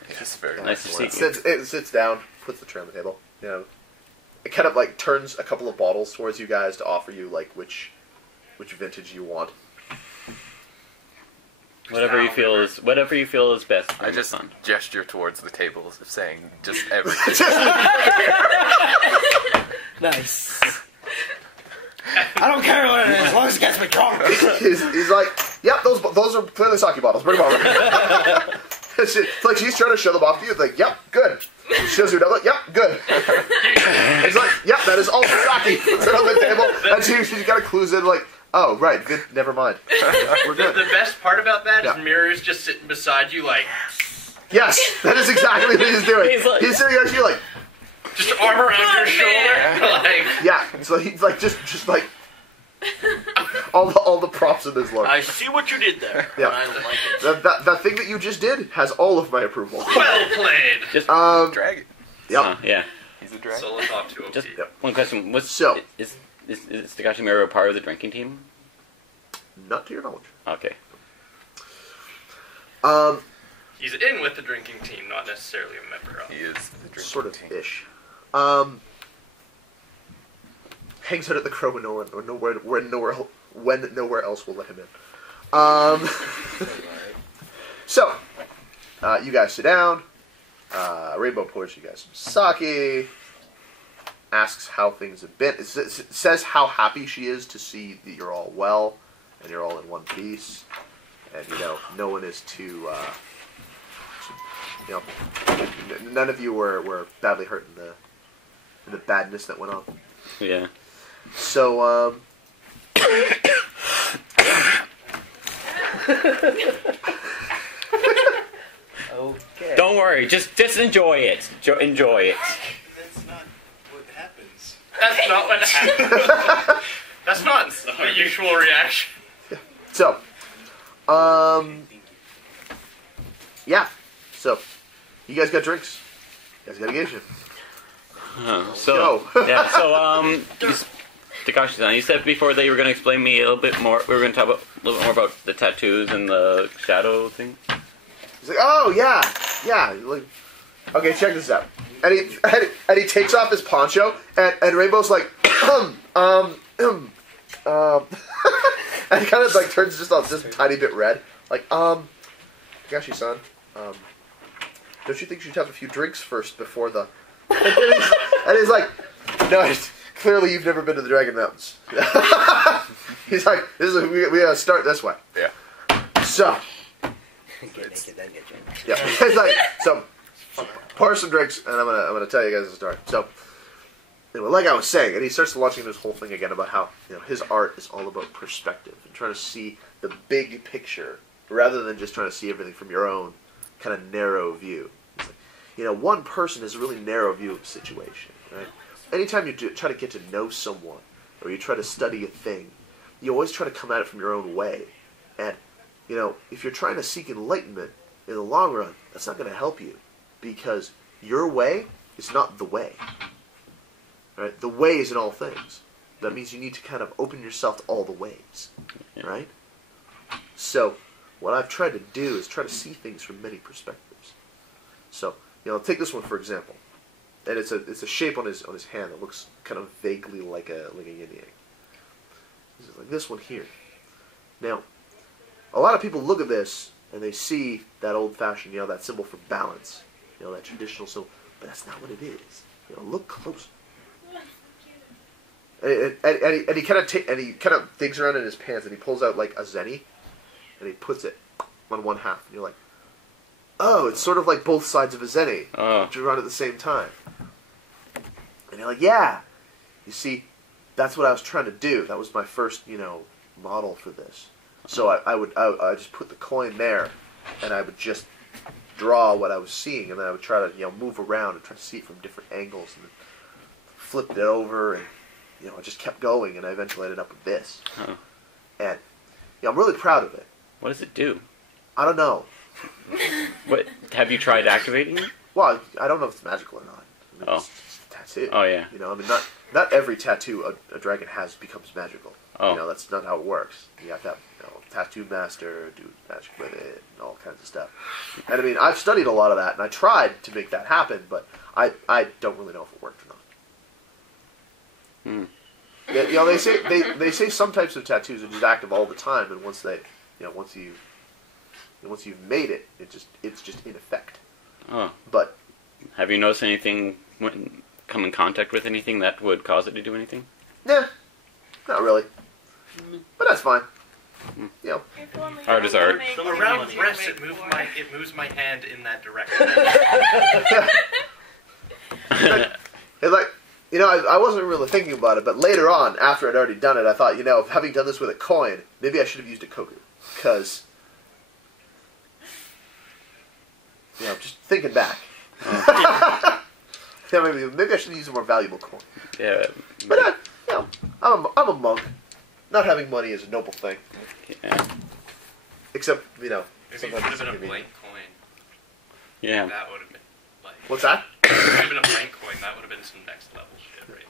Yes, very Nice to see excellent. you. It sits down, puts the tray on the table. It kind of like turns a couple of bottles towards you guys to offer you like which vintage you want. Whatever you feel is best. For I just son. gesture towards the tables, saying just everything. Nice. I don't care what it is, as long as it gets me drunk. He's like, yep, those are clearly sake bottles. Bring them over. It's like she's trying to show them off to you. It's like, yep, good. She shows you another. Yep, good. He's like, yep, that is also sake. Puts it on the table, and she kind of clues in like, oh, right, good. Never mind. We're good. The best part about that is Mirror's just sitting beside you, like, Yes, that is exactly what he's doing. He's He's sitting next to you like, just arm around your shoulder, like. yeah. So he's like just like all the props in this look. I see what you did there. Yeah. And I don't like it. That thing that you just did has all of my approval. Well played. Just Dragon. Yep. yeah. He's a dragon. Solo top 2 OP. Just Yep. one question. So- Is Takashi Miura part of the drinking team? Not to your knowledge. Okay. He's in with the drinking team, not necessarily a member of. He is the drinking Sort of team. ish. Hangs out at the Crow when nowhere else will let him in. So, you guys sit down. Rainbow pours you guys some sake. Asks how things have been. It says how happy she is to see that you're all well and you're all in one piece. And no one is too. None of you were badly hurt in the badness that went on. Yeah. So, Okay. Don't worry. Just enjoy it. Enjoy it. That's not what happens. That's not what happened. That's not the usual reaction. so, yeah. So, you guys got drinks. You guys got a geisha. So Go. yeah. So Takashi-san, you said before that you were going to explain me a little bit more. We were going to talk a little bit more about the tattoos and the shadow thing. He's like, oh yeah. Like, okay, check this out. And he takes off his poncho, and Rainbow's like, and he kind of like turns just a tiny bit red. Like, Takashi-san, don't you think you should have a few drinks first before the? And he's like, no, clearly you've never been to the Dragon Mountains. He's like, we gotta start this way. Yeah. So, Get naked, then get drunk. yeah, it's like, so pour some drinks, and I'm gonna tell you guys the story. So, anyway, like I was saying, and he starts launching this whole thing again about how his art is all about perspective and trying to see the big picture rather than just trying to see everything from your own kind of narrow view. It's like, one person has a really narrow view of a situation, right? Anytime you try to get to know someone or you try to study a thing, you always try to come at it from your own way. And, if you're trying to seek enlightenment in the long run, that's not going to help you because your way is not the way. Right? The way is in all things. That means you need to kind of open yourself to all the ways. Right? So, what I've tried to do is try to see things from many perspectives. So, take this one for example. And it's a shape on his hand that looks kind of vaguely like a yin yang. This is like this one here. Now, a lot of people look at this and they see that old-fashioned, that symbol for balance, that traditional symbol, but that's not what it is. Look closer. And he kind of digs around in his pants and he pulls out like a zenny, and he puts it on one half, and you're like, oh, it's sort of like both sides of a zenny, drawn at the same time. And you're like, yeah, you see, that's what I was trying to do. That was my first, model for this. So I would just put the coin there, and I would just draw what I was seeing, and then I would try to move around and try to see it from different angles, and then flipped it over, and I just kept going, and I eventually ended up with this. Oh. And I'm really proud of it. What does it do? I don't know. What have you tried activating it? Well, I don't know if it's magical or not. I mean, it's just a tattoo. Oh yeah. Not every tattoo a dragon has becomes magical. Oh. That's not how it works. You have to have tattoo master, do magic with it, and all kinds of stuff. And I mean, I've studied a lot of that, and I tried to make that happen, but I don't really know if it worked or not. Hmm. They say some types of tattoos are just active all the time, and once you And once you've made it, it's just in effect. Oh. But Have you noticed anything when come in contact with anything that would cause it to do anything? nah, not really. But that's fine. You know. If only Art is I art. make So more around money. press, it moves my hand in that direction. It's like, you know, I wasn't really thinking about it, but later on, after I'd already done it, I thought, you know, having done this with a coin, maybe I should have used a koku. Because, you know, just thinking back. Yeah, maybe I should use a more valuable coin. Yeah. But, you know, I'm a monk. Not having money is a noble thing. Yeah. Except, you know, Maybe it sometimes should have it's been a convenient. blank coin. Yeah. That would have been like. What's that? If it had been a blank coin, that would have been some next level shit right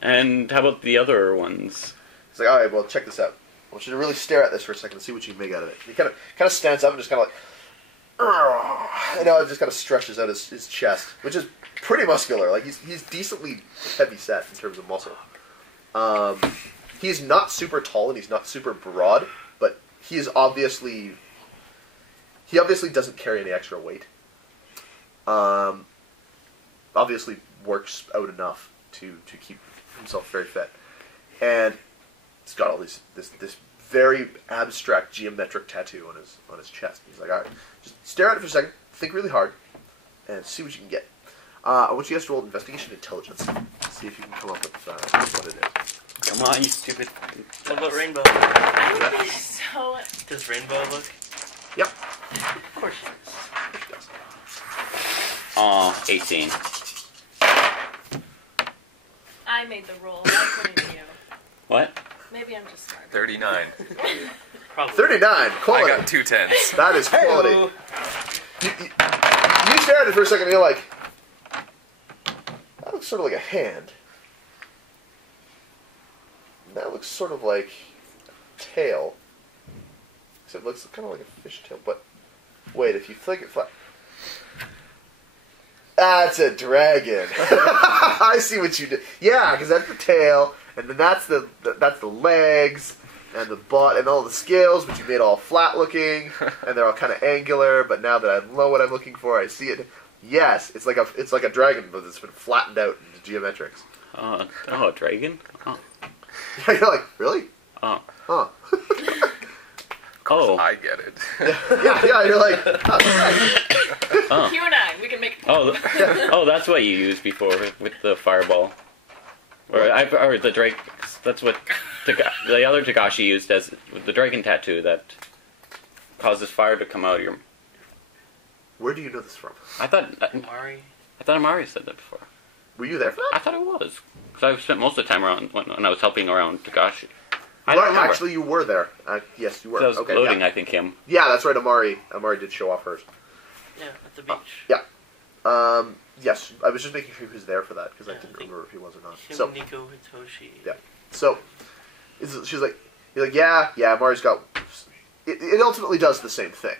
there. And how about the other ones? It's like, all right, well, check this out. I want you to really stare at this for a second and see what you can make out of it. He kind of stands up and just kind of like, you know, it just kind of stretches out his chest, which is pretty muscular. Like he's decently heavy set in terms of muscle. He's not super tall and he's not super broad, but he obviously doesn't carry any extra weight. Obviously works out enough to keep himself very fit, and he's got all this very abstract geometric tattoo on his chest. He's like, all right, just stare at it for a second, think really hard, and see what you can get. I want you guys to roll investigation intelligence. See if you can come up with what it is. Come on, you stupid. What about Rainbow? I would be so. Does Rainbow look? Yep. Of course she does. Oh, 18. I made the roll. According to you. What? Maybe I'm just smart. 39. Probably. 39. I Quality. got 2 10s. That is quality. You stare at it for a second and you're like, that looks sort of like a hand. And that looks sort of like a tail. Except it looks kind of like a fish tail. But wait, if you flick it flat. That's a dragon. I see what you did. Yeah, because that's the tail, and then that's the legs, and the butt, and all the scales, which you made all flat looking, and they're all kind of angular. But now that I know what I'm looking for, I see it. Yes, it's like a dragon, but it's been flattened out into geometrics. Oh, a dragon? Oh. You're like, really? Oh. Huh? Oh. I get it. yeah. You're like, oh, Oh. Q and I, we can make. Oh, that's what you used before with the fireball. Or the Drake. That's what the other Tagashi used as with the dragon tattoo that causes fire to come out of your. Where do you know this from? I thought Amari said that before. Were you there for that? I thought it was because I spent most of the time around when I was helping around Tagashi. I Well, don't remember. actually, you were there. Yes, you were. So I was Okay, loading, yeah. I think him. Yeah, that's right. Amari did show off hers. Yeah, at the beach. Yes, I was just making sure he was there for that because I Yeah, didn't I think remember if he was or not. Him, So, Nico, Hitoshi. Yeah. so she's like, yeah, Amari's got. It ultimately does the same thing,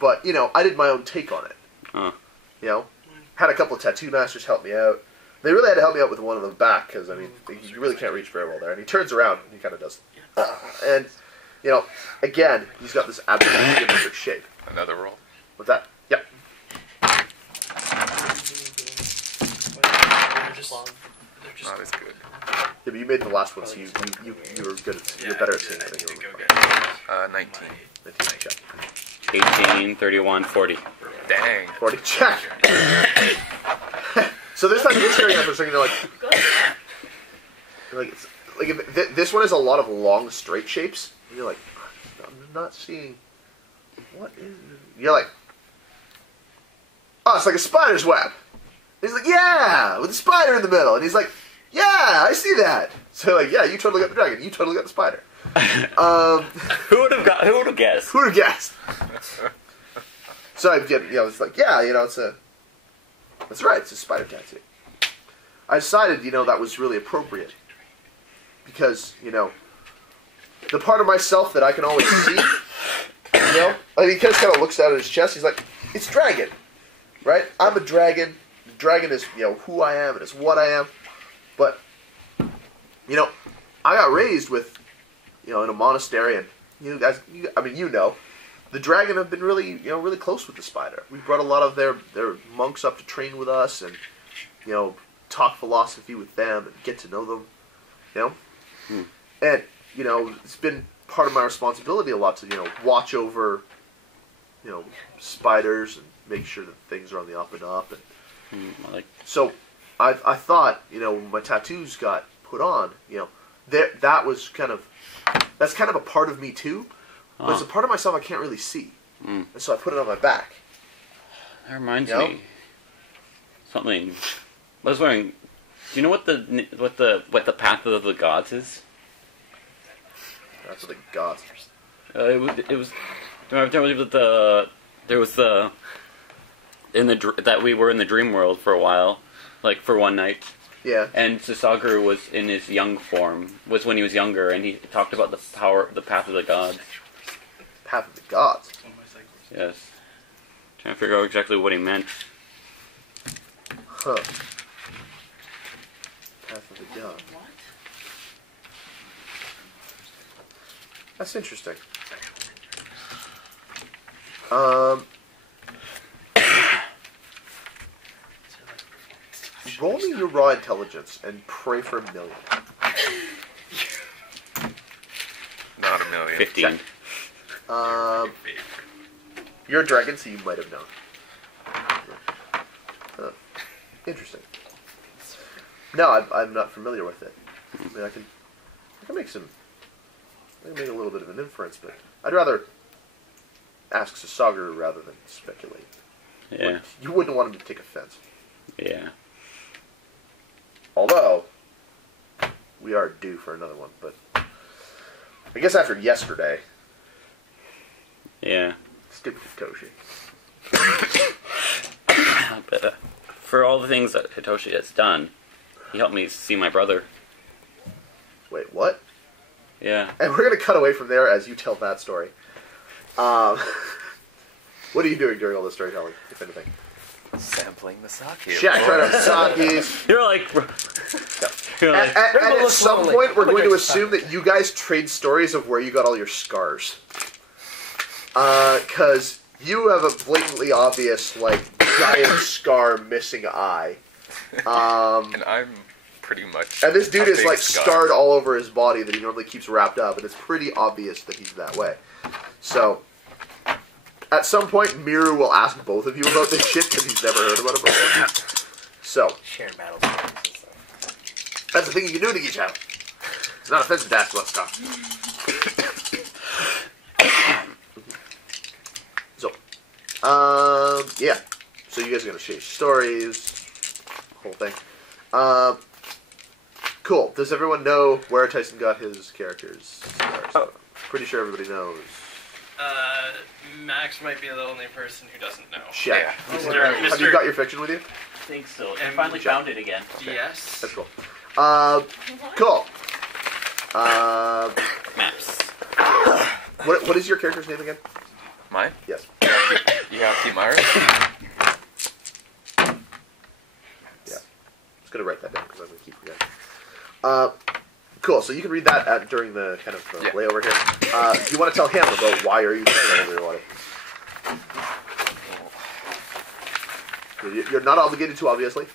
but you know, I did my own take on it. You know, had a couple of tattoo masters help me out. They really had to help me out with one on the back because I mean, you really can't reach very well there. And he turns around and he kind of does, and you know, again, he's got this abstract geometric shape. Another roll. What's that? Yep. They're just Not as good. Yeah, but you made the last one, so you were good. You're better at seeing it than you Go were. get it. 19. 19 check. 18, 31, 40. Dang. 40 check. So this time you're staring at it for a second. You're like, this one has a lot of long straight shapes. And you're like, I'm not seeing. What is? You're like, oh, it's like a spider's web. And he's like, yeah, with a spider in the middle. And he's like, yeah, I see that. So like, yeah, you totally got the dragon. You totally got the spider. Who would have guessed? Who would have guessed? So I get, it's like, yeah, that's right, it's a spider tattoo. I decided, that was really appropriate. Because, the part of myself that I can always see, like he kind of looks out at his chest, he's like, it's dragon, right? I'm a dragon. The dragon is, who I am and it's what I am. But, I got raised with, in a monastery, and you guys, the dragon have been really, really close with the spider. We brought a lot of their monks up to train with us, and talk philosophy with them and get to know them. And it's been part of my responsibility a lot to watch over spiders and make sure that things are on the up and up. And so I thought when my tattoos got put on, that's kind of a part of me too. But it's a part of myself I can't really see, and so I put it on my back. That reminds me something. I was wondering, do you know what the path of the gods is? That's what the gods. It was. There was that we were in the dream world for a while, like for one night. Yeah. And Sasaguru was in his young form. Was when he was younger, and he talked about the path of the gods. Path of the gods. Yes. Trying to figure out exactly what he meant. Huh. Path of the gods. What? That's interesting. Roll me your raw intelligence and pray for a million. Not a million. 15. You're a dragon, so you might have known. Interesting. No, I'm not familiar with it. I mean, I can make a little bit of an inference, but I'd rather ask Sasaguru rather than speculate. Yeah. You wouldn't want him to take offense. Yeah. Although, we are due for another one, but I guess after yesterday. Yeah. Stupid Hitoshi. But for all the things that Hitoshi has done, he helped me see my brother. Wait, what? Yeah. And we're going to cut away from there as you tell that story. What are you doing during all this storytelling, if anything? Sampling the sake. Yeah, trying to sakis. You're like... At some point, we're going to assume that you guys trade stories of where you got all your scars. Because you have a blatantly obvious, giant scar missing eye. And I'm pretty much... And this dude a is, big scarred all over his body that he normally keeps wrapped up, and it's pretty obvious that he's that way. So, at some point, Miru will ask both of you about this shit, because he's never heard about it before. So, Shared battle stories and stuff. that's the thing you can do to each other. It's not offensive to ask about stuff. So, yeah. So you guys are going to share stories, whole thing. Cool. Does everyone know where Tyson got his characters? Pretty sure everybody knows. Max might be the only person who doesn't know. Shit. Yeah. Have you got your fiction with you? I think so. And I finally Jack. found it again. Yes. That's cool. Cool. Maps. What is your character's name again? Mine? Yes. Yakimaru? Yeah. I'm just going to write that down because I'm going to keep forgetting. Cool. So you can read that during the kind of Yeah. layover here. Do you want to tell him about why are you saying that over your You're not obligated to, obviously.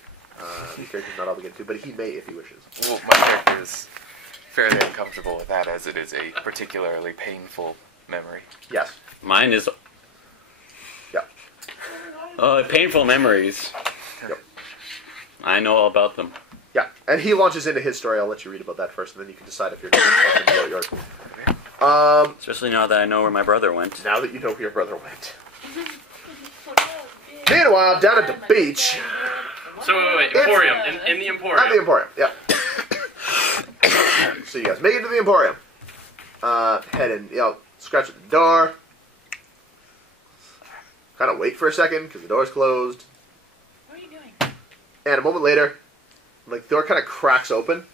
Your character's not obligated to, but he may if he wishes. Well, my character is fairly uncomfortable with that, as it is a particularly painful memory. Yes. Mine is... Yeah. Painful memories. Yep. I know all about them. Yeah. And he launches into his story. I'll let you read about that first, and then you can decide if you're going to talk about yours. Especially now that I know where my brother went. Now that you know where your brother went. Meanwhile, down at the beach. So wait, Emporium. In the Emporium. At the Emporium, yeah. So you guys make it to the Emporium. Head in, scratch at the door. Kind of wait for a second, because the door's closed. What are you doing? And a moment later, the door kind of cracks open.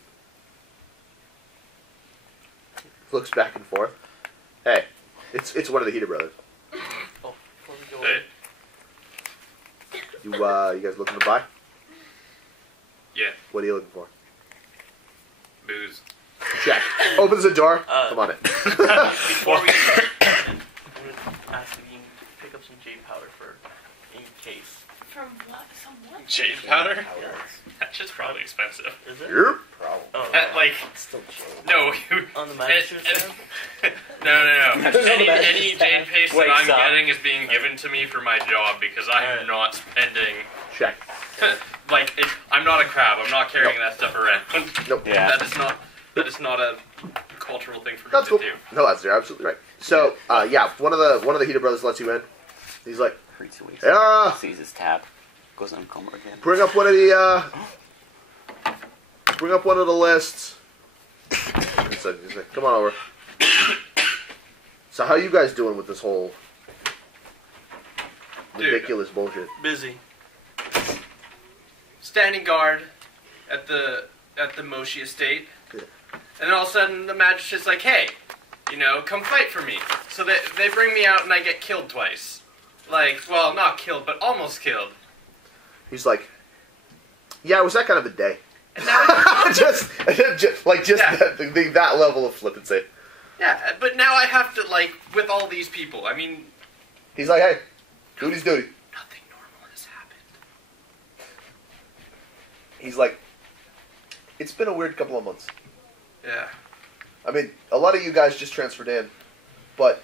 Looks back and forth. Hey, it's one of the Heater brothers. Oh, before we go Hey. You guys looking to buy? Yeah. What are you looking for? Booze. Check. Opens the door. Come on in. Before we ask if you can pick up some jade powder for in case. From what? From what? Jade powder? Yes. That shit's probably expensive. Is it? Yep. Oh, Like, Still jade. no. on the magistrate it- stand? No. Any jade paste Wait, that I'm stop. getting is being given to me for my job because I am not spending. Check. I'm not a crab. I'm not carrying that stuff around. Nope. Yeah. That is not a cultural thing for me That's to cool. do. No, that's you're absolutely right. So, yeah, one of the Heater brothers lets you in. He's like, Hurts away. yeah, Sees his tab. Goes on coma again. bring up one of the lists. He's like, come on over. So how you guys doing with this whole Dude. ridiculous bullshit? Busy. Standing guard at the Moshi estate, Yeah. and then all of a sudden the magistrate's like, "Hey, come fight for me." So they bring me out and I get killed twice. Like, well, not killed, but almost killed. He's like, yeah, it was that kind of a day. And now, just Yeah. that level of flippancy. yeah, but now I have to with all these people. I mean, He's like, hey, duty's duty. nothing normal has happened. He's like, it's been a weird couple of months. Yeah. I mean, a lot of you guys just transferred in, but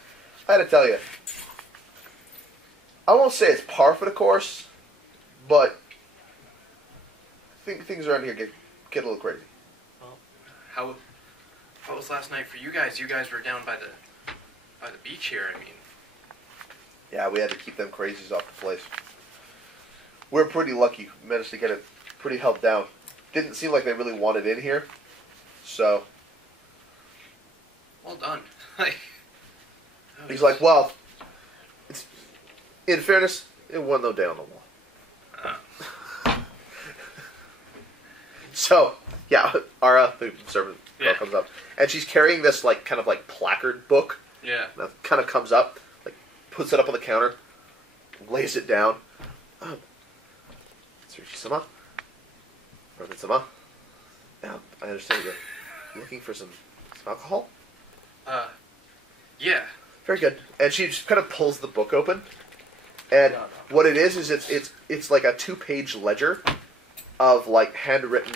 I had to tell you, I won't say it's par for the course, but I think things around here get a little crazy. How was last night for you guys? You guys were down by the beach here. I mean, Yeah, we had to keep them crazies off the place. We're pretty lucky. We managed to get it pretty held down. Didn't seem like they really wanted in here, so well done. he's like, well, it's in fairness, it wasn't no day on the wall. So, yeah, Ara, the servant girl, Yeah. comes up, and she's carrying this kind of placard book. Yeah. That kind of comes up, puts it up on the counter, lays it down. Tsurushi-sama? Robin-sama? Yeah, I understand you're looking for some alcohol? Yeah. Very good. And she just kind of pulls the book open, and what it is it's like a 2-page ledger of handwritten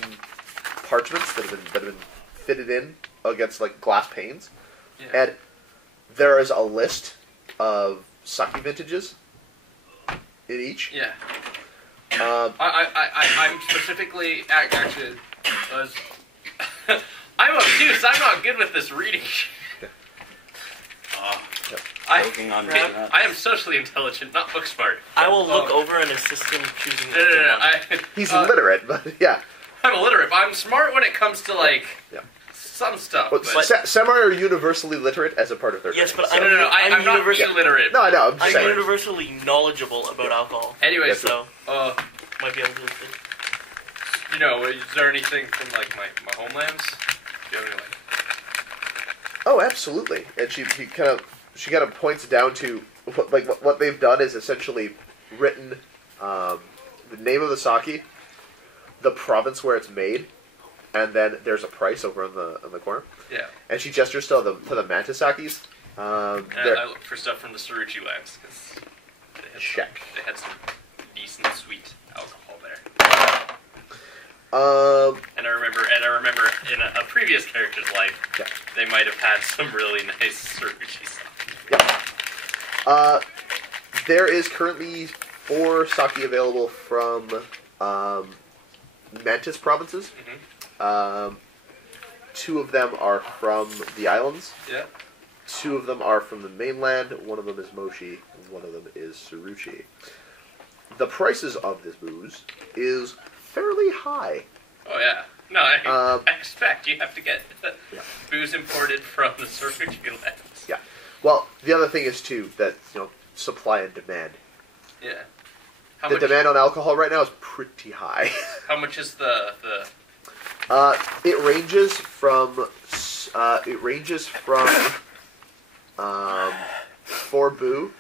parchments that have been fitted in against glass panes, Yeah. and there is a list of sake vintages in each. Yeah. Um, I'm specifically actually was. I'm obtuse. I'm not good with this reading. Working on doing that. I am socially intelligent, not book smart. I will look over and assist him choosing. No. he's illiterate, but yeah. I'm illiterate, but I'm smart when it comes to Yeah. some stuff. But semi are universally literate as a part of their Yes, but race, so- No. I'm I'm not universally illiterate. No, I know. I'm just I'm saying. universally knowledgeable about alcohol. Anyway, That's So might be able to. is there anything from my homelands? Do you have any Oh, absolutely. And she kind of points down to what they've done is essentially written the name of the sake, the province where it's made, and then there's a price over on the corner. Yeah. And she gestures to the mantis sakis. And I look for stuff from the Saruchi lands because Check. They had some decent sweet alcohol there. And I remember in a previous character's life, Yeah. they might have had some really nice Saruchi stuff. There is currently 4 sake available from mantis provinces. Mm-hmm. 2 of them are from the islands. Yeah. 2 of them are from the mainland. 1 of them is Moshi. And 1 of them is Saruchi. The prices of this booze is fairly high. Oh yeah. No, I Um, expect you have to get Yeah. booze imported from the Saruchi lands. Yeah. Well, the other thing is too that supply and demand. Yeah. How The much? demand on alcohol right now is pretty high. How much is the? It ranges from 4 boo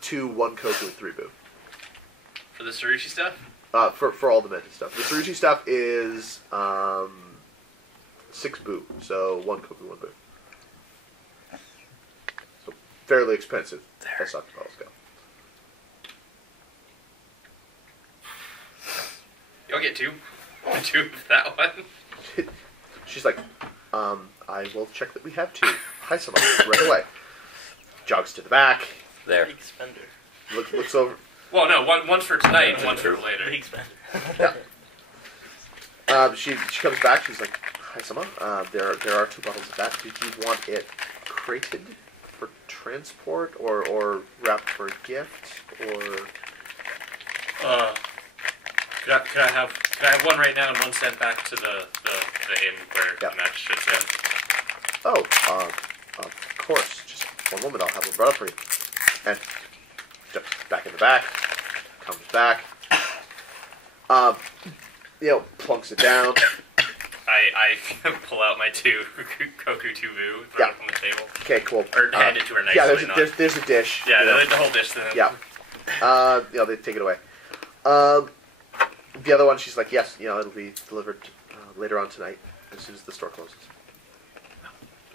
to 1 koku and 3 boo. For the Saruchi stuff? For all the mantis stuff. The Saruchi stuff is 6 boo, so 1 koku, 1 boo. So fairly expensive as soccer balls go. You'll get two. Two of that one. She's like, I will check that we have two. Hi, someone. Right away. Jogs to the back. There. Big spender. Looks over. Well, no, one's for tonight and one's for later. Big spender. Yeah. She comes back. She's like, hi, someone. There are 2 bottles of that. Did you want it crated for transport or wrapped for a gift or? Could I have one right now and one sent back to the inn where Yeah. the match should send? Oh, of course. Just one moment. I'll have one brought up for you. And steps back in the back. Comes back. Plunks it down. I pull out my 2 Koku Tubu, throw it on the table, Okay, cool. or hand it to her nicely. Yeah, not- there's a dish. yeah, you know. the whole dish. Then. Yeah. They take it away. The other one, she's like, yes, it'll be delivered later on tonight, as soon as the store closes.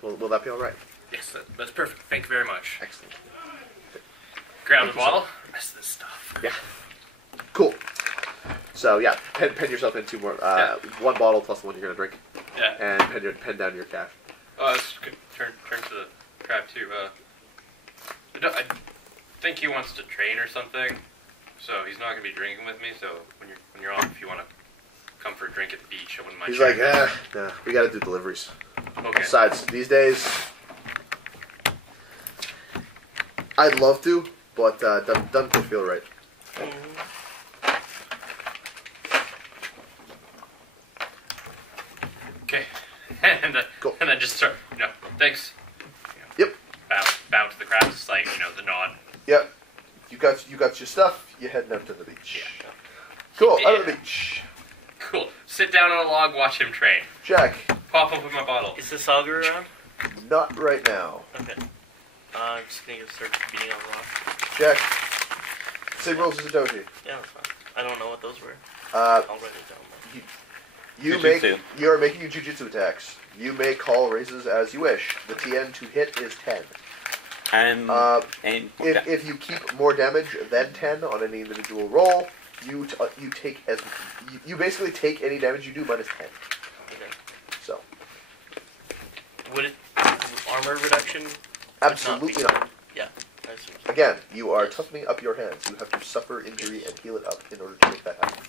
Will that be all right? Yes, that's perfect. Thank you very much. Excellent. Grab the Thank you, bottle. Rest of this stuff. Yeah. Cool. So yeah, pen yourself in 2 more. Yeah. 1 bottle plus the one you're gonna drink, Yeah. and pen down your cash. Let's turn to the crab too. I think he wants to train or something, so he's not gonna be drinking with me. So when you're off, if you want to come for a drink at the beach, I wouldn't mind. He's like, sharing. nah, we gotta do deliveries. Okay. Besides, these days, I'd love to, but doesn't feel right. Okay. Cool. And then just start. Thanks. Yep. Bow to the crab. Just like the nod. Yep. You got your stuff. You're heading out to the beach. Cool. Out of the Yeah. beach. Cool. Sit down on a log, watch him train. Jack, Pop open my bottle. Is the Saga around? not right now. Okay. I'm just gonna start beating on the rock. Jack, same rules as Satoshi. Yeah, that's fine. I don't know what those were. Uh, I'll write it down. Jujutsu. you are making your jujutsu attacks. You may call raises as you wish. The TN to hit is 10. And If you keep more damage than 10 on any individual roll, you basically take any damage you do minus 10. Okay. So Would it armor reduction? absolutely not. Yeah. I assume so. Again, you are toughening up your hands. You have to suffer injury and heal it up in order to make that happen.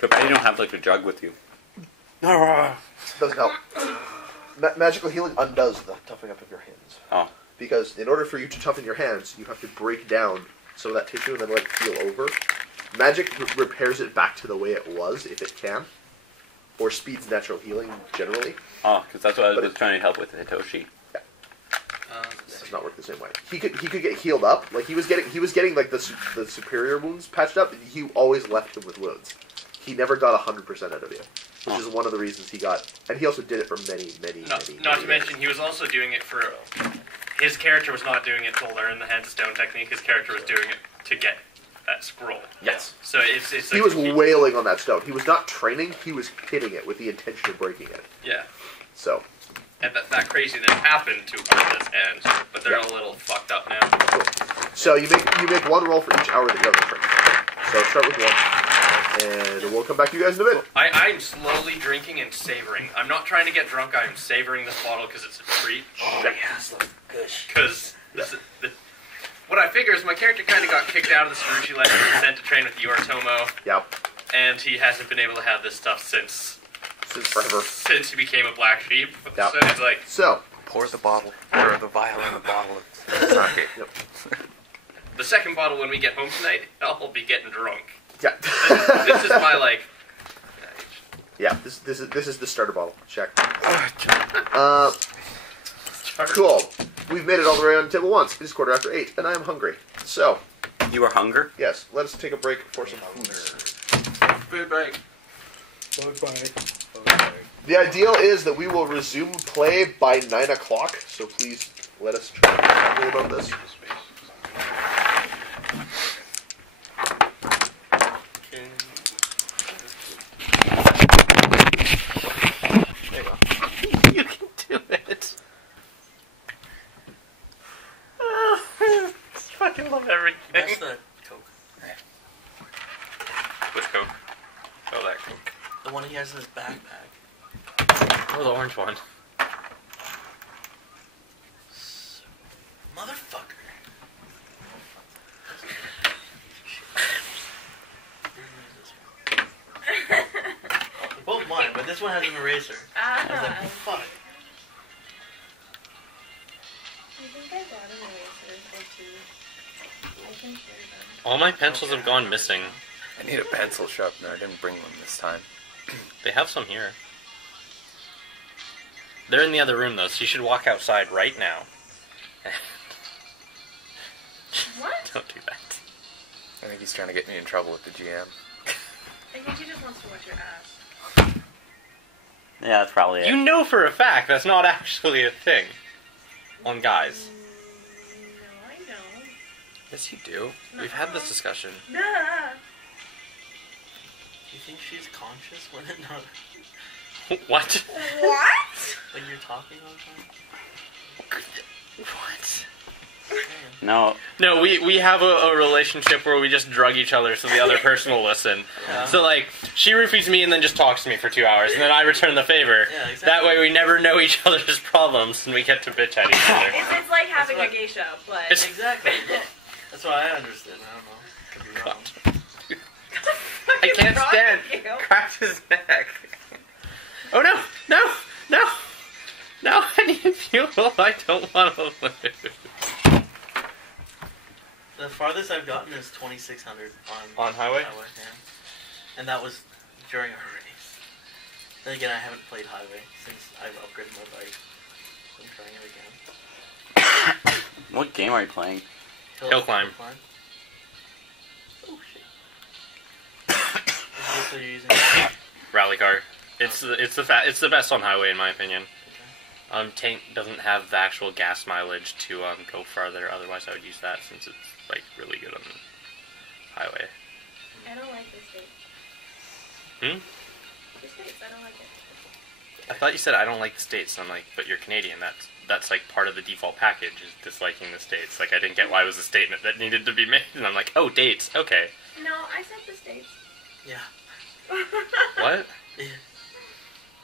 too bad you don't have like a jug with you. Doesn't help. Magical healing undoes the toughening up of your hands. Oh. Because in order for you to toughen your hands, you have to break down some of that tissue and then let it heal over. Magic repairs it back to the way it was, if it can. Or speeds natural healing, generally. Oh, because that's what I But was trying to help with Hitoshi. It does not work the same way. He could get healed up. Like, he was getting like the superior wounds patched up, and he always left him with wounds. He never got 100% out of you. Which is one of the reasons he got... And he also did it for many Not to mention, he was also doing it for... His character was not doing it to learn the Hand of Stone technique. His character was doing it to get that scroll. Yes. So it's He was wailing on that stone. He was not training, he was hitting it with the intention of breaking it. Yeah. So... And that crazy that happened to Arthur's hands, but they're a little fucked up now. Cool. So you make 1 roll for each hour that you have to train. So start with 1, and we'll come back to you guys in a bit. I'm slowly drinking and savoring. I'm not trying to get drunk. I'm savoring this bottle because it's a treat. Oh, yes, look good. Because what I figure is my character kind of got kicked out of the Sarushi Legend and sent to train with Yoritomo, Yep. and he hasn't been able to have this stuff since Forever. since he became a black sheep. Yep. So it's like, So, Pour the bottle, or the vial in the bottle of sake. yep. the second bottle when we get home tonight, I'll be getting drunk. Yeah. This is my Yeah, this is the starter bottle. Check. Cool. We've made it all the way on table once. It is 8:15, and I am hungry. So, You are hunger? yes, let us take a break for some food. Food break. The ideal is that we will resume play by 9 o'clock, so please let us try to be careful about this. You can do it. Oh, the orange one. Motherfucker. Both mine, but this one has an eraser. I was like, fuck. I think I bought an eraser or two. I can share them. All my pencils have gone missing. I need a pencil sharpener. I didn't bring one this time. They have some here. They're in the other room, though, so you should walk outside right now. What? Don't do that. I think he's trying to get me in trouble with the GM. I think he just wants to watch your ass. Yeah, that's probably it. You know for a fact that's not actually a thing on guys. No, I don't. Yes, you do. We've had this discussion. Nah. You think she's conscious when it not What? What? when you're talking all the time? What? No. No, we have a relationship where we just drug each other so the other person will listen. Yeah. So, like, she roofies me and then just talks to me for 2 hours, and then I return the favor. Yeah, exactly. That way we never know each other's problems, and we get to bitch at each other. It's like having what- a geisha, but... It's- Exactly. That's what I understood. I don't know. Could be wrong. I can't wrong stand. with you? Cracked his neck. Oh no! No! No! No! I need fuel. I don't want to lose. The farthest I've gotten is 2,600 On highway? Yeah. And that was during a race. Then again, I haven't played highway since I've upgraded my bike. I'm trying it again. What game are you playing? Hill climb. Oh shit. Is this what you're using? Rally car. It's the best on highway in my opinion. Tank doesn't have the actual gas mileage to go farther. Otherwise, I would use that since it's like really good on the highway. I don't like this state. Hmm? The states, I don't like it. I thought you said I don't like the States. I'm like, but you're Canadian. That's like part of the default package is disliking the States. Like I didn't get why it was a statement that needed to be made, and I'm like, oh, dates, okay. No, I said the states. Yeah. What?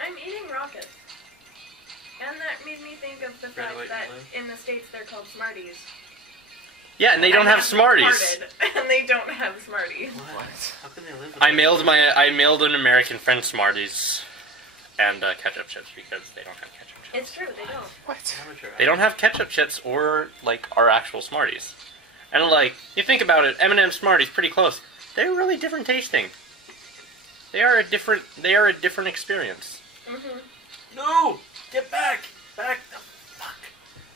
I'm eating rockets. And that made me think of the Red, fact white, that blue. in the States they're called Smarties. Yeah, and they don't And have that's Smarties. retarded, and they don't have Smarties. What? How can they live with I mailed an American friend Smarties and ketchup chips because they don't have ketchup chips. It's true, they don't. What? They don't have ketchup chips or like our actual Smarties. And like you think about it, M&M Smarties pretty close. They're really different tasting. They are a different experience. Mm-hmm. No! Get back! Back the fuck.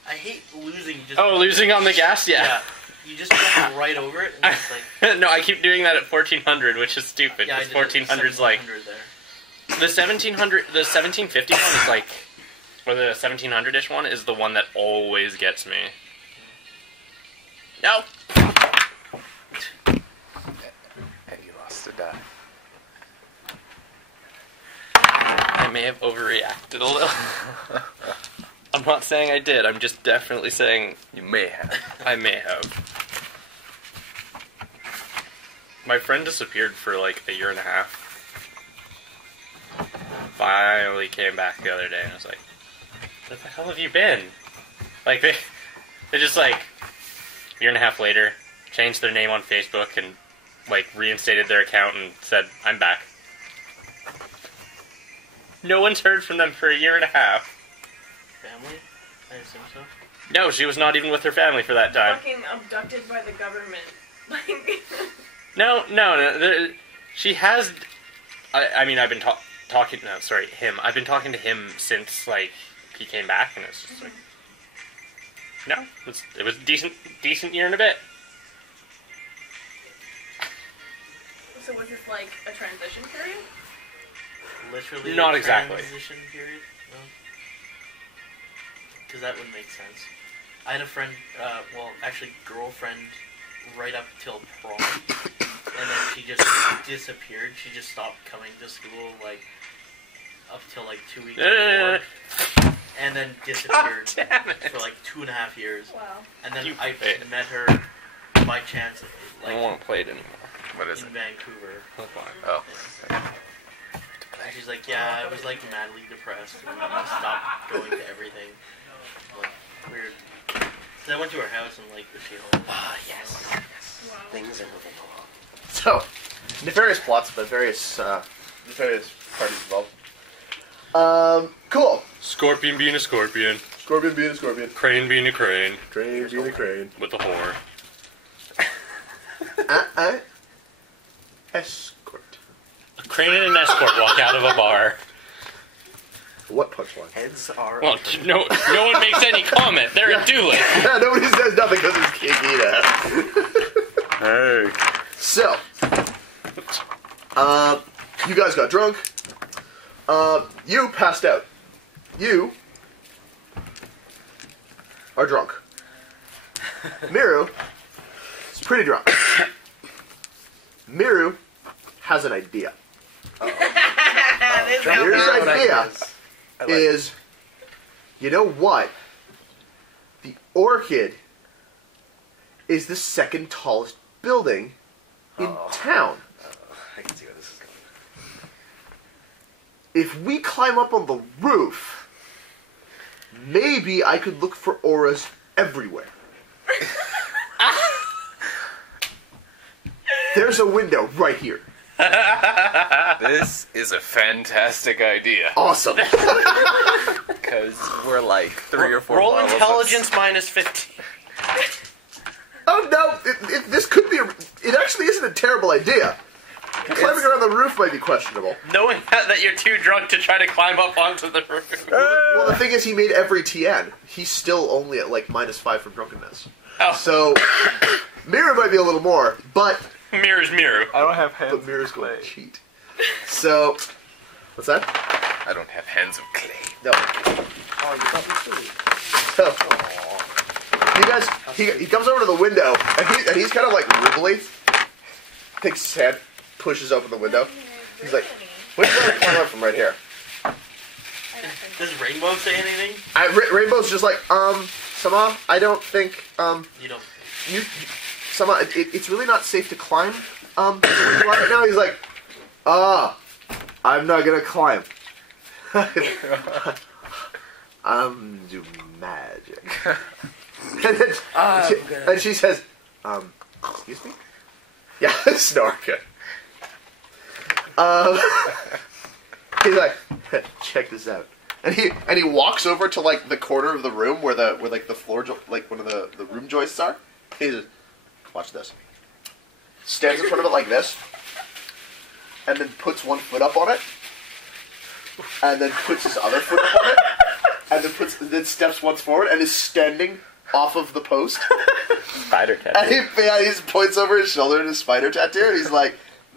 I hate losing just... Oh, losing on the gas? Yeah. You just jump right over it and it's like... No, I keep doing that at 1400, which is stupid. Yeah, I Because did 1400's like... 1700 there. The 1750 one is like... Or the 1700-ish one is the one that always gets me. No! And you lost a die. I may have overreacted a little. I'm not saying I did, I'm just definitely saying You may have. I may have. My friend disappeared for like a year and a half. Finally came back the other day and I was like, where the hell have you been? Like they just like, a year and a half later, changed their name on Facebook and like reinstated their account and said, I'm back. No one's heard from them for a year and a half. Family? I assume so. No, she was not even with her family for that time. Fucking abducted by the government. Like... No. She has. I mean, I've been talking. No, sorry, him. I've been talking to him since like he came back, and it's just like, no, it was a decent year and a bit. So was this like a transition period? Literally Not a exactly. transition period? No. Because that would make sense. I had a friend, actually girlfriend, right up till prom. And then she just disappeared. She just stopped coming to school, like, up till like 2 weeks before. And then disappeared Damn it. for like 2.5 years. Wow. And then You I bitch. met her by chance, I don't like, want to play it anymore. What is in it? Vancouver. Oh. Yeah. To play. she's like, yeah, I was like madly depressed and I stopped going to everything. Like, weird. So I went to her house and like, was she home? Ah, yes. Wow. Things are moving along. So, nefarious plots, but various parties involved. Cool. Scorpion being a scorpion. Scorpion being a scorpion. Crane being a crane. Crane being a crane. With a whore. Escort. A crane and an escort walk out of a bar. What punchline? Heads are. Well, no one makes any comment. They're a dueling. Yeah, nobody says nothing because it's Kikita. Hey. So, you guys got drunk. You passed out. You are drunk. Miru is pretty drunk. Miru has an idea. This Drunk Here's sounds an Miru idea. ideas. I like it. Is, you know what? The Orchid is the second tallest building in town. I can see where this is going. If we climb up on the roof, maybe I could look for auras everywhere. There's a window right here. This is a fantastic idea. Awesome. Because we're like 3 or 4 Roll bottles of- intelligence minus 15. Oh no, this could be it actually isn't a terrible idea. Climbing around the roof might be questionable. Knowing that you're too drunk to try to climb up onto the roof. Well, the thing is, he made every TN. He's still only at like -5 from drunkenness. Oh. So, Mirror might be a little more, but Mirror's mirror. I don't have hands but Mirror's of going clay. to cheat. So, what's that? I don't have hands of clay. No. Oh, you got me too. So, you guys, he comes over to the window, and he's kind of like wibbly. Takes his hand, pushes open the window. He's like, "Which way to climb up from right here?" Does Rainbow say anything? Rainbow's just like, Sama, I don't think, You don't. Sama, it's really not safe to climb, where you are right now. He's like, I'm not gonna climb. I'm do magic. And she says, excuse me? Yeah, snore, good. He's like, check this out. And he walks over to like the corner of the room where like the floor like one of the room joists are. He says, watch this. Stands in front of it like this, and then puts one foot up on it, and then puts his other foot up on it, and then steps once forward and is standing off of the post. Spider tattoo. And he just points over his shoulder in his spider tattoo, and he's like,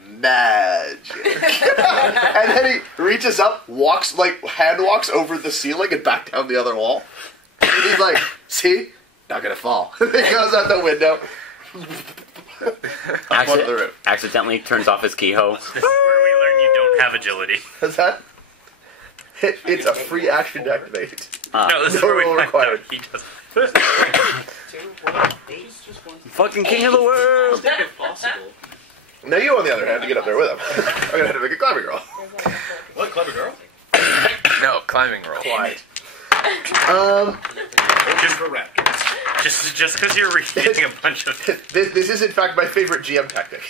magic. And then he reaches up, hand walks over the ceiling and back down the other wall. And he's like, see? Not gonna fall. And he goes out the window. One of the roof. Accidentally turns off his keyhole. This is where we learn you don't have agility. Is that? It's a free action to activate. No, this is No where we roll find required. out he doesn't. 2, 1, 8. Just one. Fucking king of the world! If possible. Now you, on the other hand, to get up there with him. I'm gonna have to make a climbing roll. What, clever girl? No, climbing roll. Clyde. Just for raptors. Just because you're reading a bunch of. This is, in fact, my favorite GM tactic.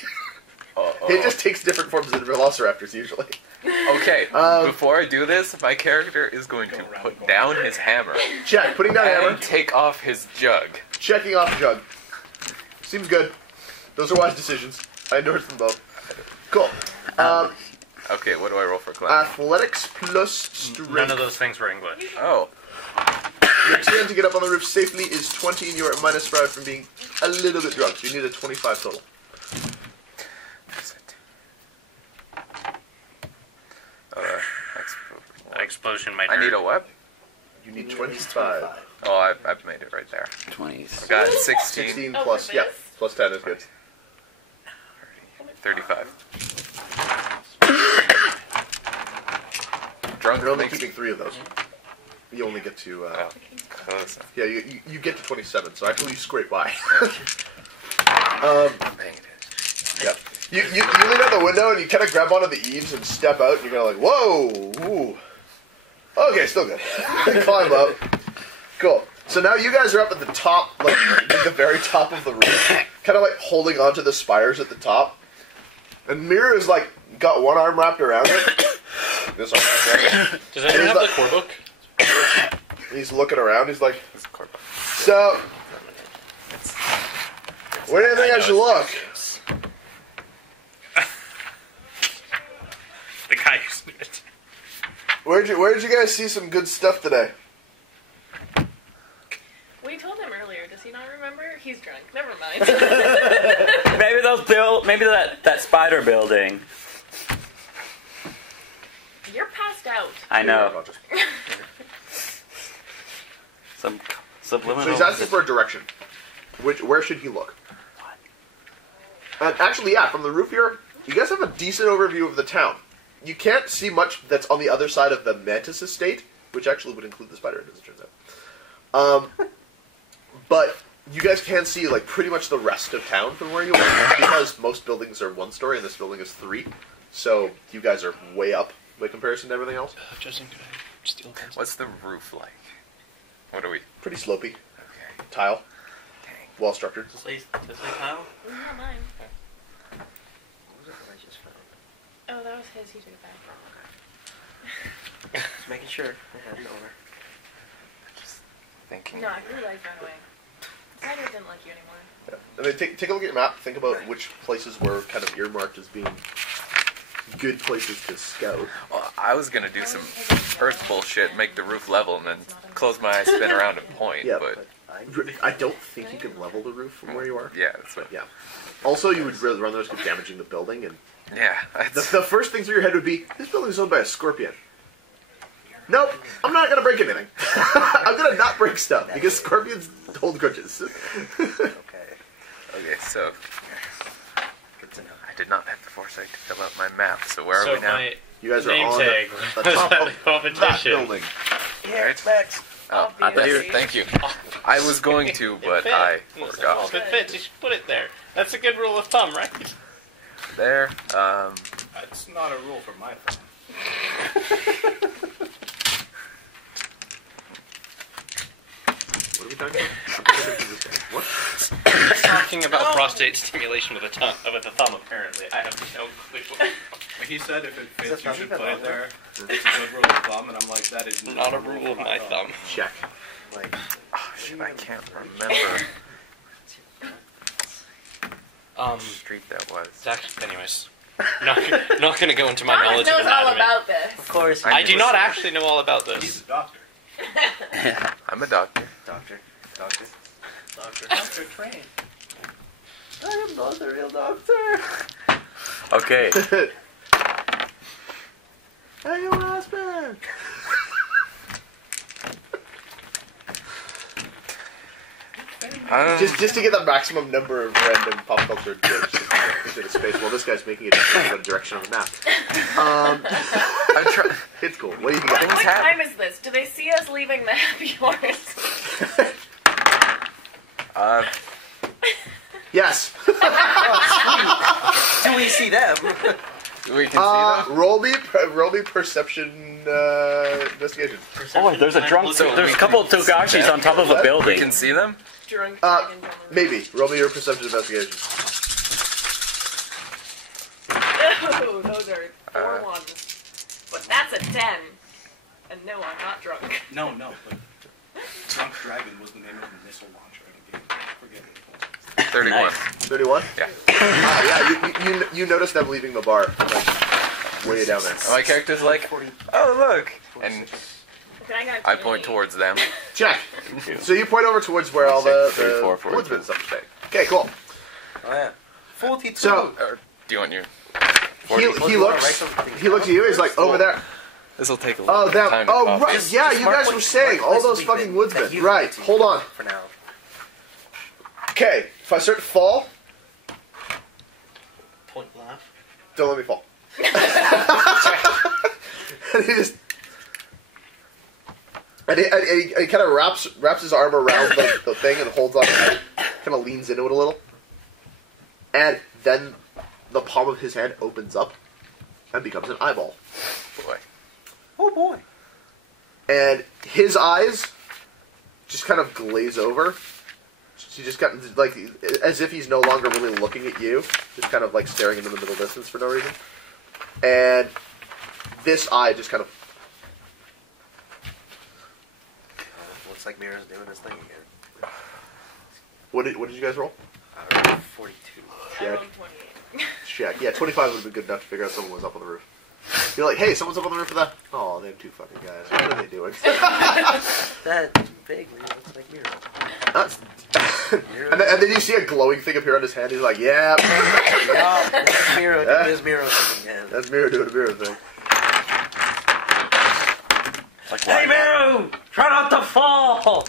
It just takes different forms of the velociraptors, usually. Okay, before I do this, my character is going to put down his hammer Check. Putting down hammer. and take off his jug. Checking off jug. Seems good. Those are wise decisions. I endorse them both. Cool. Okay, what do I roll for climbing? Athletics plus strength. None of those things were English. Oh, Your TN to get up on the roof safely is 20, and you are at -5 from being a little bit drunk. So you need a 25 total. that's it. Explosion might I hurt. need a what? You need 25. Oh, I've made it right there. 20s. I got 16, 16 Oh, plus, for yeah, this? plus 10 is good. 35. Drunk You're only makes- keeping 3 of those. You only get to, Oh, close. yeah, you get to 27, so actually you scrape by. I'm paying attention. Yep. You lean out the window and you kind of grab onto the eaves and step out, and you're kind of like, whoa, ooh. Okay, still good. Climb up. Cool. So now you guys are up at the top, like the very top of the roof, kind of like holding onto the spires at the top. And Mira is like got one arm wrapped around it. This arm wrapped around it. Does anyone have like- the core book? He's looking around. He's like, so where do you think I should look? The guy who's it. Where'd you guys see some good stuff today? We told him earlier. Does he not remember? He's drunk. Never mind. Maybe that spider building. You're passed out. I know. Some subliminal. So he's asking for a direction. Where should he look? And actually, yeah, from the roof here, you guys have a decent overview of the town. You can't see much that's on the other side of the Mantis estate, which actually would include the spider, as it turns out. But you guys can see like pretty much the rest of town from where you are, because most buildings are 1 story and this building is 3. So you guys are way up by comparison to everything else. Justin, could I steal a pencil? What's the roof like? What are we? Pretty slopey. Okay. Tile. Well structured. This lace tile? Not mine. What was it that I just found? Oh, that was his. He took it back. Just making sure I had it over. Just thinking. No, your life ran away. Spider didn't like you anymore. Yeah. I mean, take a look at your map. Think about which places were kind of earmarked as being good places to scout. Well, I was gonna do some Earth bullshit, make the roof level, and then close my eyes, spin around, and point. Yeah, but I don't think you can level the roof from where you are. yeah, that's what. Yeah. Also, you would run the risk of damaging the building, and Yeah. the first thing through your head would be, this building is owned by a scorpion. Nope, I'm not gonna break anything. I'm gonna not break stuff, because scorpions hold grudges. Okay. Okay, so Good to know. I did not have the foresight to fill out my map. So where So are we now? my You guys are name on tag the was top at of the that competition. building. Here, Right. Max. Oh, I thought you. Obviously. Thank you. I was going to, but It I fit. Well, forgot. if it fits, you should put it there. That's a good rule of thumb, right? There. That's not a rule for my phone. What are we talking about? What? We're talking about prostate stimulation with a thumb. Apparently, I have no clue. He said if it Is fits, that you should funny? put it there. It's a good rule of thumb, and I'm like, that is Not a rule of my thumb. Check. Like, oh, shit, I can't remember Um, which street that was. it's actually, anyways, not going to go into my Thomas knowledge of knows all anatomy. about this. of course. I do not actually know all about He's this. a doctor. I'm a doctor. Doctor. Doctor trained. I am not the real doctor. Okay. Hey, your husband! Just to get the maximum number of random pop culture jokes into the space while this guy's making it in the direction of the map. I'm trying. It's cool. What do you got? What happen. time is this? Do they see us leaving the happy horse? Yes. Do we see them? We can see them. Roll me perception investigation. Oh, there's a drunk. So There's we a couple of can see Togashis them? on top of a What? We building. can see them. Drunk dragons on the roof. Maybe. Roll me your perception investigation. Oh, those are 4 ones. But that's a 10. And no, I'm not drunk. No, but Drunk Dragon was the name of the missile launcher in the game. Forget it. 31. Nice. 31? Yeah. Yeah, you notice them leaving the bar. Like, way down there. And my character's like, oh look, and I got I point towards them. Check. So you point over towards where all the 34, 42. woodsman stuff is staying. Okay, cool. Oh yeah. 42. So Or do you want your? he looks at you. He's like, over there. This will take a little Oh, bit of time that. to Oh, pop. right. Just- Yeah, just you mark guys what- were saying mark all places those we've fucking been woodsmen. that you've Right. been to Hold on. For now. Okay. If I start to fall, Point laugh. don't let me fall. And he just. And he kind of wraps his arm around the thing and holds on to it, kind of leans into it a little. And then the palm of his hand opens up and becomes an eyeball. Boy. Oh boy. And his eyes just kind of glaze over. He just got, like, as if he's no longer really looking at you. Just kind of, like, staring into the middle distance for no reason. And this eye just kind of... Looks like Mira's doing his thing again. What did you guys roll? 42. I Check. rolled 28. Check. Yeah, 25 would have been good enough to figure out someone was up on the roof. You're like, hey, someone's up on the roof of that. Oh, them two fucking guys. What are they doing? That vaguely looks like Mira. That's- and then you see a glowing thing appear on his hand. He's like, yeah. Yeah, that's Mira doing his Mira thing again. That's Mira doing a Mira thing. Like, Hey, Mira! Try not to fall!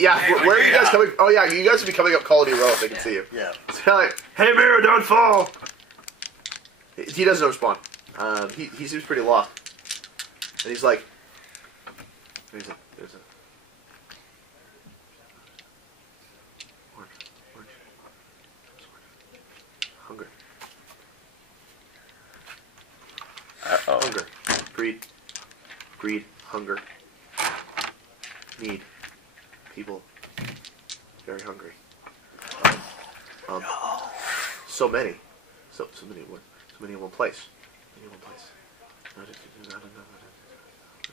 Yeah, where are you guys coming? Oh, yeah, you guys would be coming up Colony Road if they can see you. Yeah. So like, hey, Mira, don't fall. He doesn't respond. He seems pretty lost. And he's like, there's a orange. Hunger. Uh-oh. Hunger. Greed. Hunger. Need. People. Very hungry. So many. So many in one place.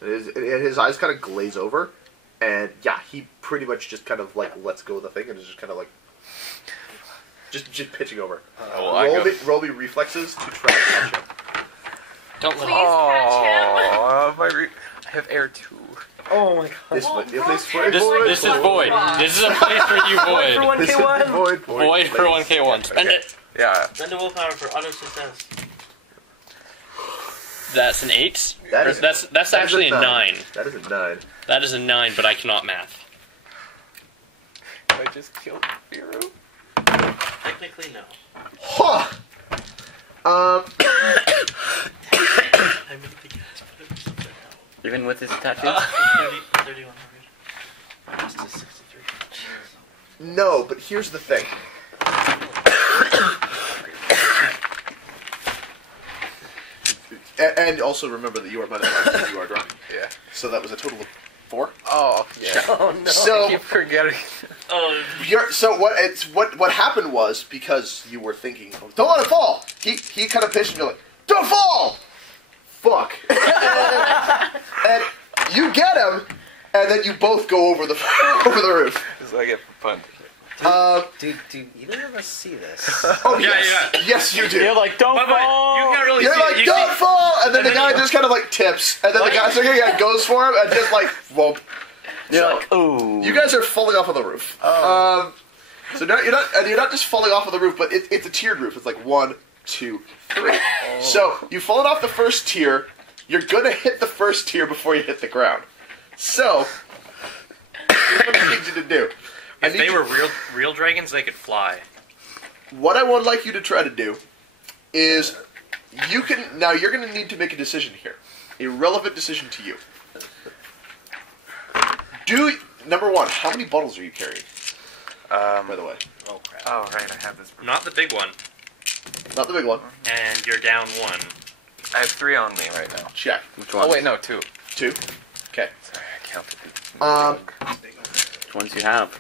And his eyes kind of glaze over, and yeah, he pretty much just kind of like lets go of the thing and is just kind of like just pitching over. Roll me reflexes to try to catch him. Don't let Please him. catch him. Oh, I have air 2. Oh my god. This Well, one, if roll they swear, catch This is void. This is a place for you, For void. This is 1K1! void Void for 1K1. Spend Okay. it. Yeah. Spend a willpower for auto success. That's an 8. That is- That's that is actually a 9. That is a 9. That is a 9, but I cannot math. I just killed Vero. Technically, no. Huh. I mean, the guys put him something else. Even with his tattoos? 3100. Minus to 63. No, but here's the thing. And also remember that you are minus 1 because you are drunk. Yeah. So that was a total of 4. Oh, yeah. Oh no. So I keep forgetting. Oh, what happened was, because you were thinking, don't let it fall. He kind of pitched and you're like, don't fall. Fuck. and you get him, and then you both go over the roof. That's what I get for fun. Do either of us see this? Oh Yeah, yes, yes you do. You're like, don't But fall! you can't really You're see like, it. You don't see, fall, and then the and guy then just kind of like tips, and then the guy goes for him, and just like, whoop. You're So, like, ooh. you guys are falling off of the roof. So now you're not just falling off of the roof, but it's a tiered roof. It's like 1, 2, 3. So you've fallen off the first tier. You're gonna hit the first tier before you hit the ground. So here's what I need you to do. If they were real dragons, they could fly. What I would like you to try to do is you're going to need to make a decision here, a relevant decision to you. Number 1, how many bottles are you carrying? By the way, Oh, right, I have this. Not the big one. not the big one. And you're down 1. I have 3 on me right now. Check. Which ones? Oh, wait, no, 2. 2. Okay. Sorry, I counted. Which ones you have?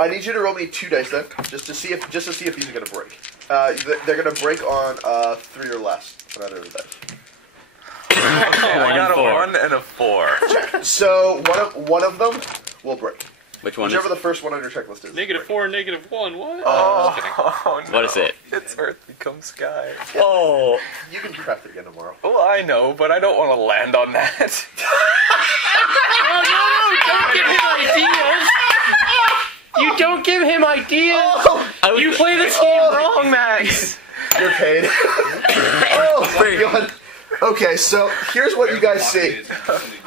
I need you to roll me 2 dice then, just to see if these are going to break. They're going to break on 3 or less on either of the dice. Okay, I got a 4. 1 and a 4. So one of them will break. Which one Whichever is the first one on your checklist is. -4, -1. What? Oh, no. What is it? It's Earth becomes Sky. Oh. You can craft it again tomorrow. Well, I know, but I don't want to land on that. Don't give him ideas! You don't give him ideas! You play this game wrong, Max! You're paid. Oh my god. Okay, so here's what you guys see.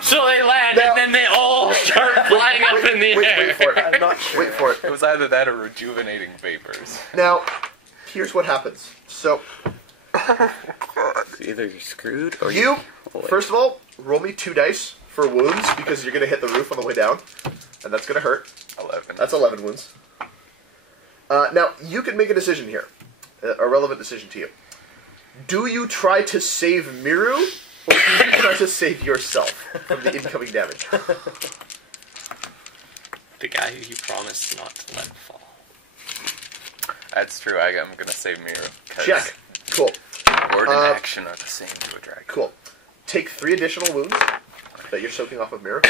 So they land, Now- and then they all start flying up in the air. Wait for it. I'm not sure. Wait for it. It was either that or rejuvenating vapors. Now, here's what happens. So Either you're screwed or you, Oh, wait. first of all, roll me 2 dice for wounds because you're gonna hit the roof on the way down, and that's gonna hurt. 11. That's 11 wounds. Now you can make a decision here. a relevant decision to you. Do you try to save Miru, or do you try to save yourself from the incoming damage? The guy who you promised not to let fall. That's true. I'm gonna save Miro. Check. Cool. Word and action are the same to a dragon. Cool. Take 3 additional wounds that you're soaking off of Miru,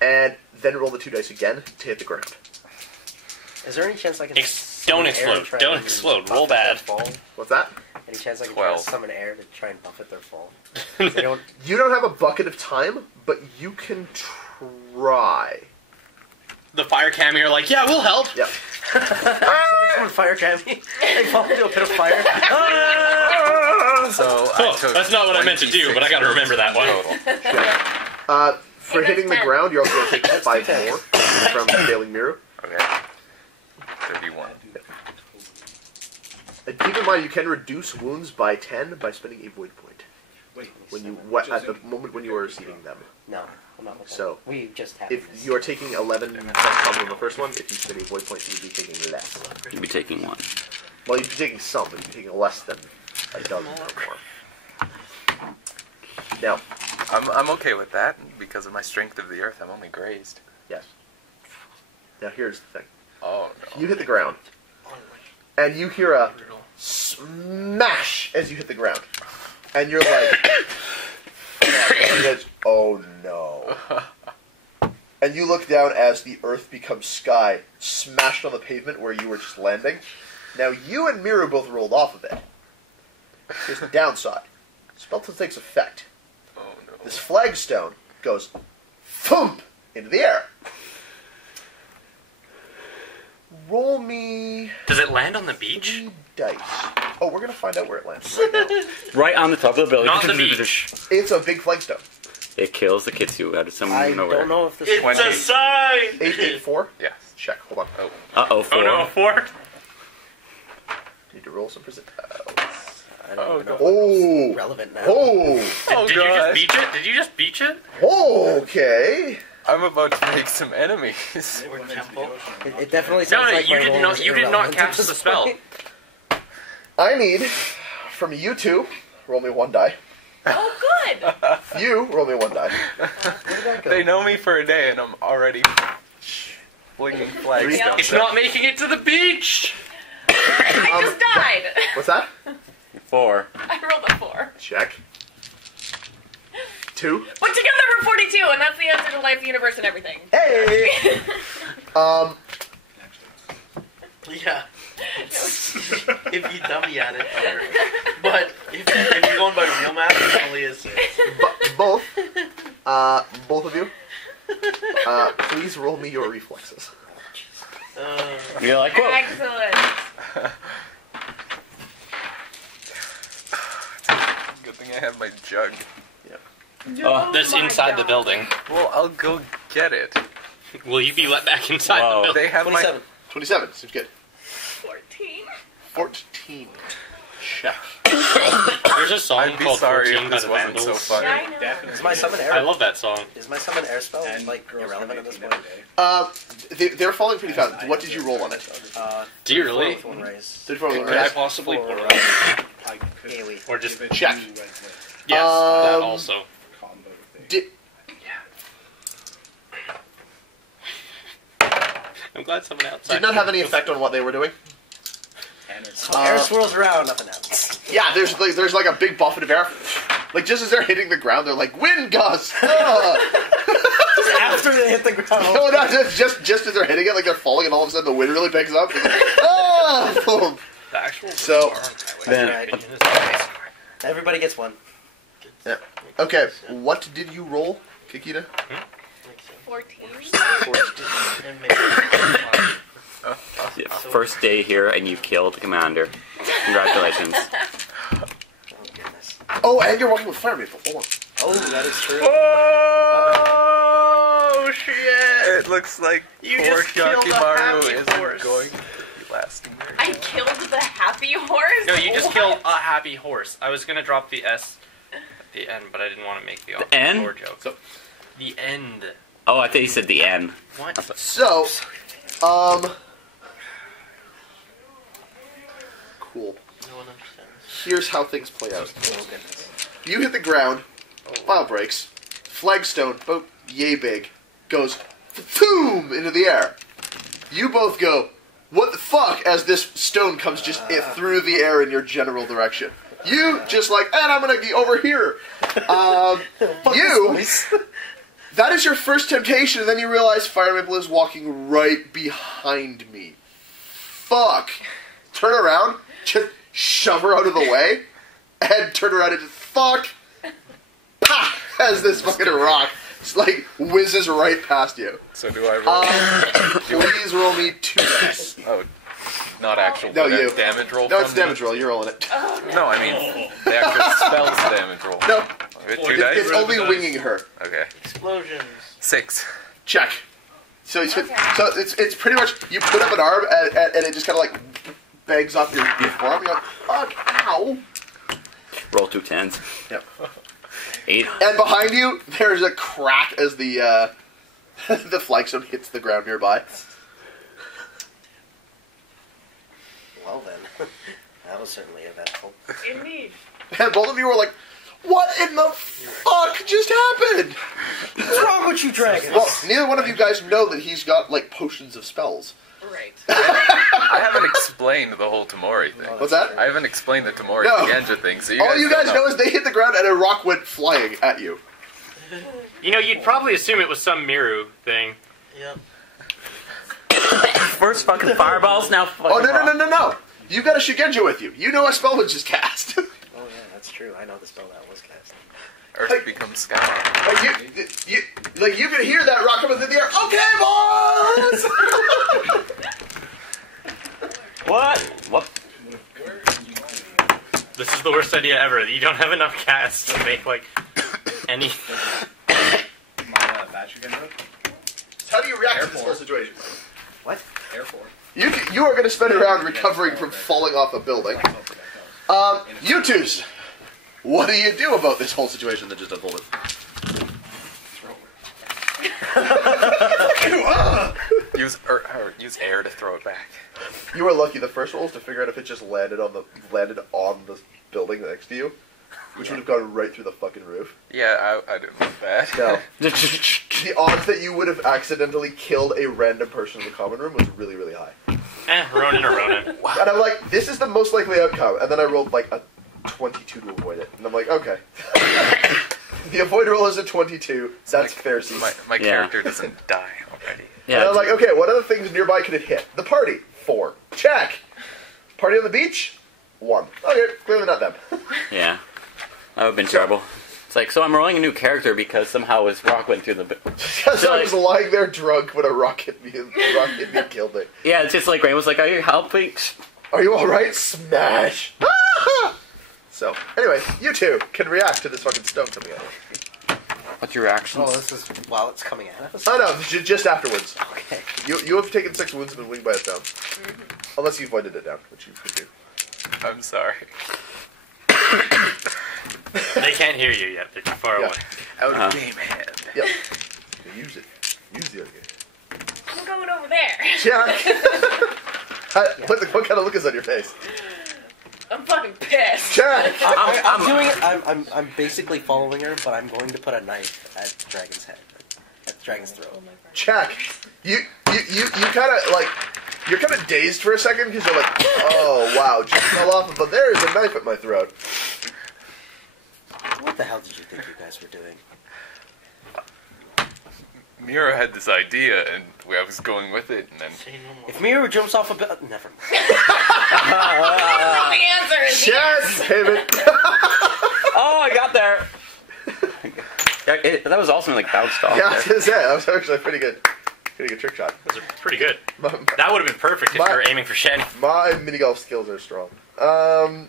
and then roll the 2 dice again to hit the ground. Is there any chance I can Don't explode. Don't explode. Roll bad. Fall? What's that? Any chance I can 12. try to summon air to try and buffet their fall? They don't. You don't have a bucket of time, but you can try. The fire cam here, like, yeah, we'll help. Yeah. Someone fire jam me. They fall into a pit of fire. So Oh, that's not what I meant to do, but I gotta remember that one. Total. For Hey, hitting the that's 10. ground, you're also going to take 5 more from failing Miru. Okay. 31. And keep in mind, you can reduce wounds by 10 by spending a void point Wait. at the moment when you are receiving them. No, I'm not. So, we just have. If you are taking 11 plus on the first one, if you spend a void point, you'd be taking less. You'd be taking 1. Well, you'd be taking some, but you'd be taking less than a dozen or more. Now, I'm okay with that because of my strength of the earth. I'm only grazed. yes. Now here's the thing. Oh no. You hit the ground, and you hear a smash as you hit the ground. And you're like, oh no. And you look down as the earth becomes sky, smashed on the pavement where you were just landing. Now you and Miru both rolled off of it. Here's the downside. Spell takes effect. Oh no. This flagstone goes thump into the air. Roll me Does it land on the beach? 3 dice. Oh, we're gonna find out where it lands right now. Right on the top of the building. Not the beach. It's a big flagstone. It kills the Kitsu out of somewhere I nowhere. don't know if this. It's 20. a sign! 884. Yes. Check. Hold on. Oh. Uh-oh, 4. Oh no, 4? Need to roll some percent. I don't even know if Oh. it's relevant now. Oh. Oh Did you just god. beach it? Did you just beach it? Okay. I'm about to make some enemies. Or temple. It definitely sounds No, like you my did role not. is You did not irrelevant at cast this the spell. point. I need from you two roll me 1 die. Oh, good. You roll me 1 die. Where did that go? They know me for a day and I'm already flinging flags Yeah. down. It's not making it to the beach. I just died. What's that? 4. I rolled a 4. Check. 2. But together we're 42, and that's the answer to life, universe, and everything. Hey. Yeah. If you dummy at it. But if you're going by real math, it only is 6. Both of you. Please roll me your reflexes. You're like, whoa. Excellent. Good thing I have my jug. Oh, That's my inside the God. building. Well, I'll go get it. Will you be let back inside Whoa. the building? They have 27. 27. Seems good. 14. 14. Check. There's a song I'd be called sorry 14 if by this the wasn't so Vandals. funny. Yeah, I know. Definitely. Is my summon air? I love that song. Is my summon air spell And like girls irrelevant can at this make point? They're falling pretty fast. What did you roll on it? Do you really? One raise. 34 Could I possibly Four. borrow? I could AoE. Or just give it check. to you as a yes, that Um, also. combo thing. Did, I'm glad someone outside. did not have any effect on what they were doing. And it's Air swirls around, nothing happens. Yeah, there's like a big buffet of air. Like just as they're hitting the ground, they're like wind gusts. Ah! Just after they hit the ground. No, no, just as they're hitting it, like they're falling, and all of a sudden the wind really picks up. It's like, ah! Boom. The actual So- Then- Everybody gets one. Yeah. Okay, what did you roll, Kikita? 14. And maybe Yeah, first day here, and you killed the commander. Congratulations. Oh, goodness. Oh, and you're working with fire maple. Hold on. Oh, that is true. Oh shit! It looks like You poor just killed a Yakimaru happy isn't horse. going to be lasting very I long. killed the happy horse? No, you just What? killed a happy horse. I was gonna drop the S at the end, but I didn't want to make the N? or joke. So- The end. Oh, I thought you said the N. What? So, Cool. No one understands. Here's how things play out. Oh, goodness. You hit the ground, file breaks, flagstone, about yay big, goes boom into the air. You both go, what the fuck, as this stone comes just through the air in your general direction. You just like, and I'm gonna be over here. That is your first temptation, and then you realize Fire Maple is walking right behind me. Fuck. Turn around, just shove her out of the way, and turn around and just fuck. Pa! As this fucking rock like whizzes right past you. So do I roll? Please roll me 2 dice. Oh, not actual. No, but you. Damage roll. No, from it's me? damage roll. You're rolling it. No, I mean the actual spell's damage roll. No, With 2 dice. it's only winging her. Okay. Explosions. 6. Check. So it's, Okay. so it's pretty much you put up an arm and it just kind of like begs off your forearm. You're like, fuck, ow. Roll 2 10s. Yep. 8. And behind you, there's a crack as the the flagstone hits the ground nearby. Well then, that was certainly eventful. Indeed. And both of you were like, what in the fuck just happened? What's wrong with you, dragons? Well, neither one of you guys know that he's got like potions of spells. Right. I haven't explained the whole Tamori thing. What's that? I haven't explained the Tamori No. Genja thing, so All you guys don't know is they hit the ground and a rock went flying at you. You know, you'd probably assume it was some Miru thing. Yep. First fucking fireballs, now fucking Oh, no. You got a Shigenja with you. You know a spell was just cast. Oh yeah, that's true. I know the spell that was cast. Earth becomes sky. Like you can hear that rock coming through the air. Okay, boys! What? This is the worst idea ever. You don't have enough casts to make, like, any... My batch again, bro? How do you react to this Airport. whole situation? What? Airport. You are going to spend a round recovering from falling off a building. You twos, what do you do about this whole situation that just unfolded? Use air to throw it back. You were lucky. The first roll was to figure out if it just landed on the building next to you, which would have gone right through the fucking roof. Yeah, I didn't want that. No. The odds that you would have accidentally killed a random person in the common room was really, really high. Ronin or Ronin. And I'm like, this is the most likely outcome. And then I rolled like a 22 to avoid it. And I'm like, okay. The avoid roll is a 22. That's fair season. My character doesn't die already. And I'm like, okay, what other things nearby could it hit? The party, 4. Check. Party on the beach, 1. Okay, clearly not them. Yeah. That would have been terrible. It's like, so I'm rolling a new character because somehow his rock went through the... So I was lying there drunk when a rock hit me and killed me. Yeah, it's just like Rain was like, are you helping? Are you alright? Smash! So, anyway, you two can react to this fucking stone coming at you. What's your reactions? Oh, this is while it's coming at us. Oh no, just afterwards. Okay. You have taken 6 wounds and been winged by a stone. Unless you avoided it down, which you could do. I'm sorry. They can't hear you yet. They're too far Yeah. away. Out of game hand. Yep. Use it. Use the other game. I'm going over there. Jack! What kind of look is on your face? I'm fucking pissed. Jack! I'm doing it. I'm basically following her, but I'm going to put a knife at the dragon's head, at the dragon's throat. Jack! You kind of like... You're kind of dazed for a second because you're like, oh wow, just fell off, but there is a knife at my throat. What the hell did you think you guys were doing? Mira had this idea, and I was going with it, and then Say no more. If Miru jumps off a bit, never mind. The answer is Yes, pivot. Oh, I got there! Yeah, that was also like bounced off Yeah, there. I was gonna say, that was actually a pretty good trick shot. Those are pretty good. My, That would have been perfect if you were aiming for Shen. my mini golf skills are strong.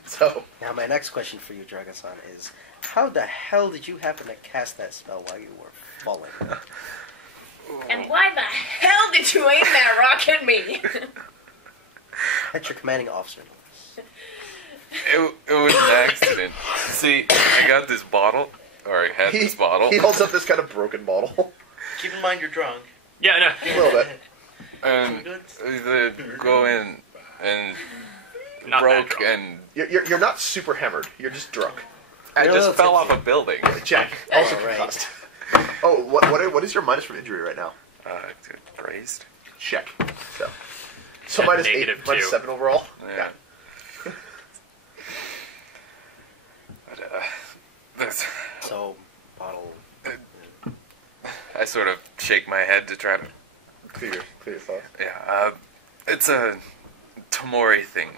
So Now, my next question for you, Dragon-san, is how the hell did you happen to cast that spell while you were falling? And why the hell did you aim that rock at me? That's your commanding officer. it was an accident. See, I got this bottle, or I had this bottle, he holds up this kind of broken bottle. Keep in mind you're drunk. Yeah, no. A little bit. and they go in, and Not that broke drunk. and You're not super hammered. You're just drunk. I You're a just little fell off tipsy. a building. Jack, also right. concussed. Oh, what is your minus from injury right now? Grazed. Check. So Yeah, minus 8, negative minus 2. 7 overall. Yeah. But that's, So, bottle. I sort of shake my head to try to. Clear your thoughts. Yeah. It's a Tamori thing.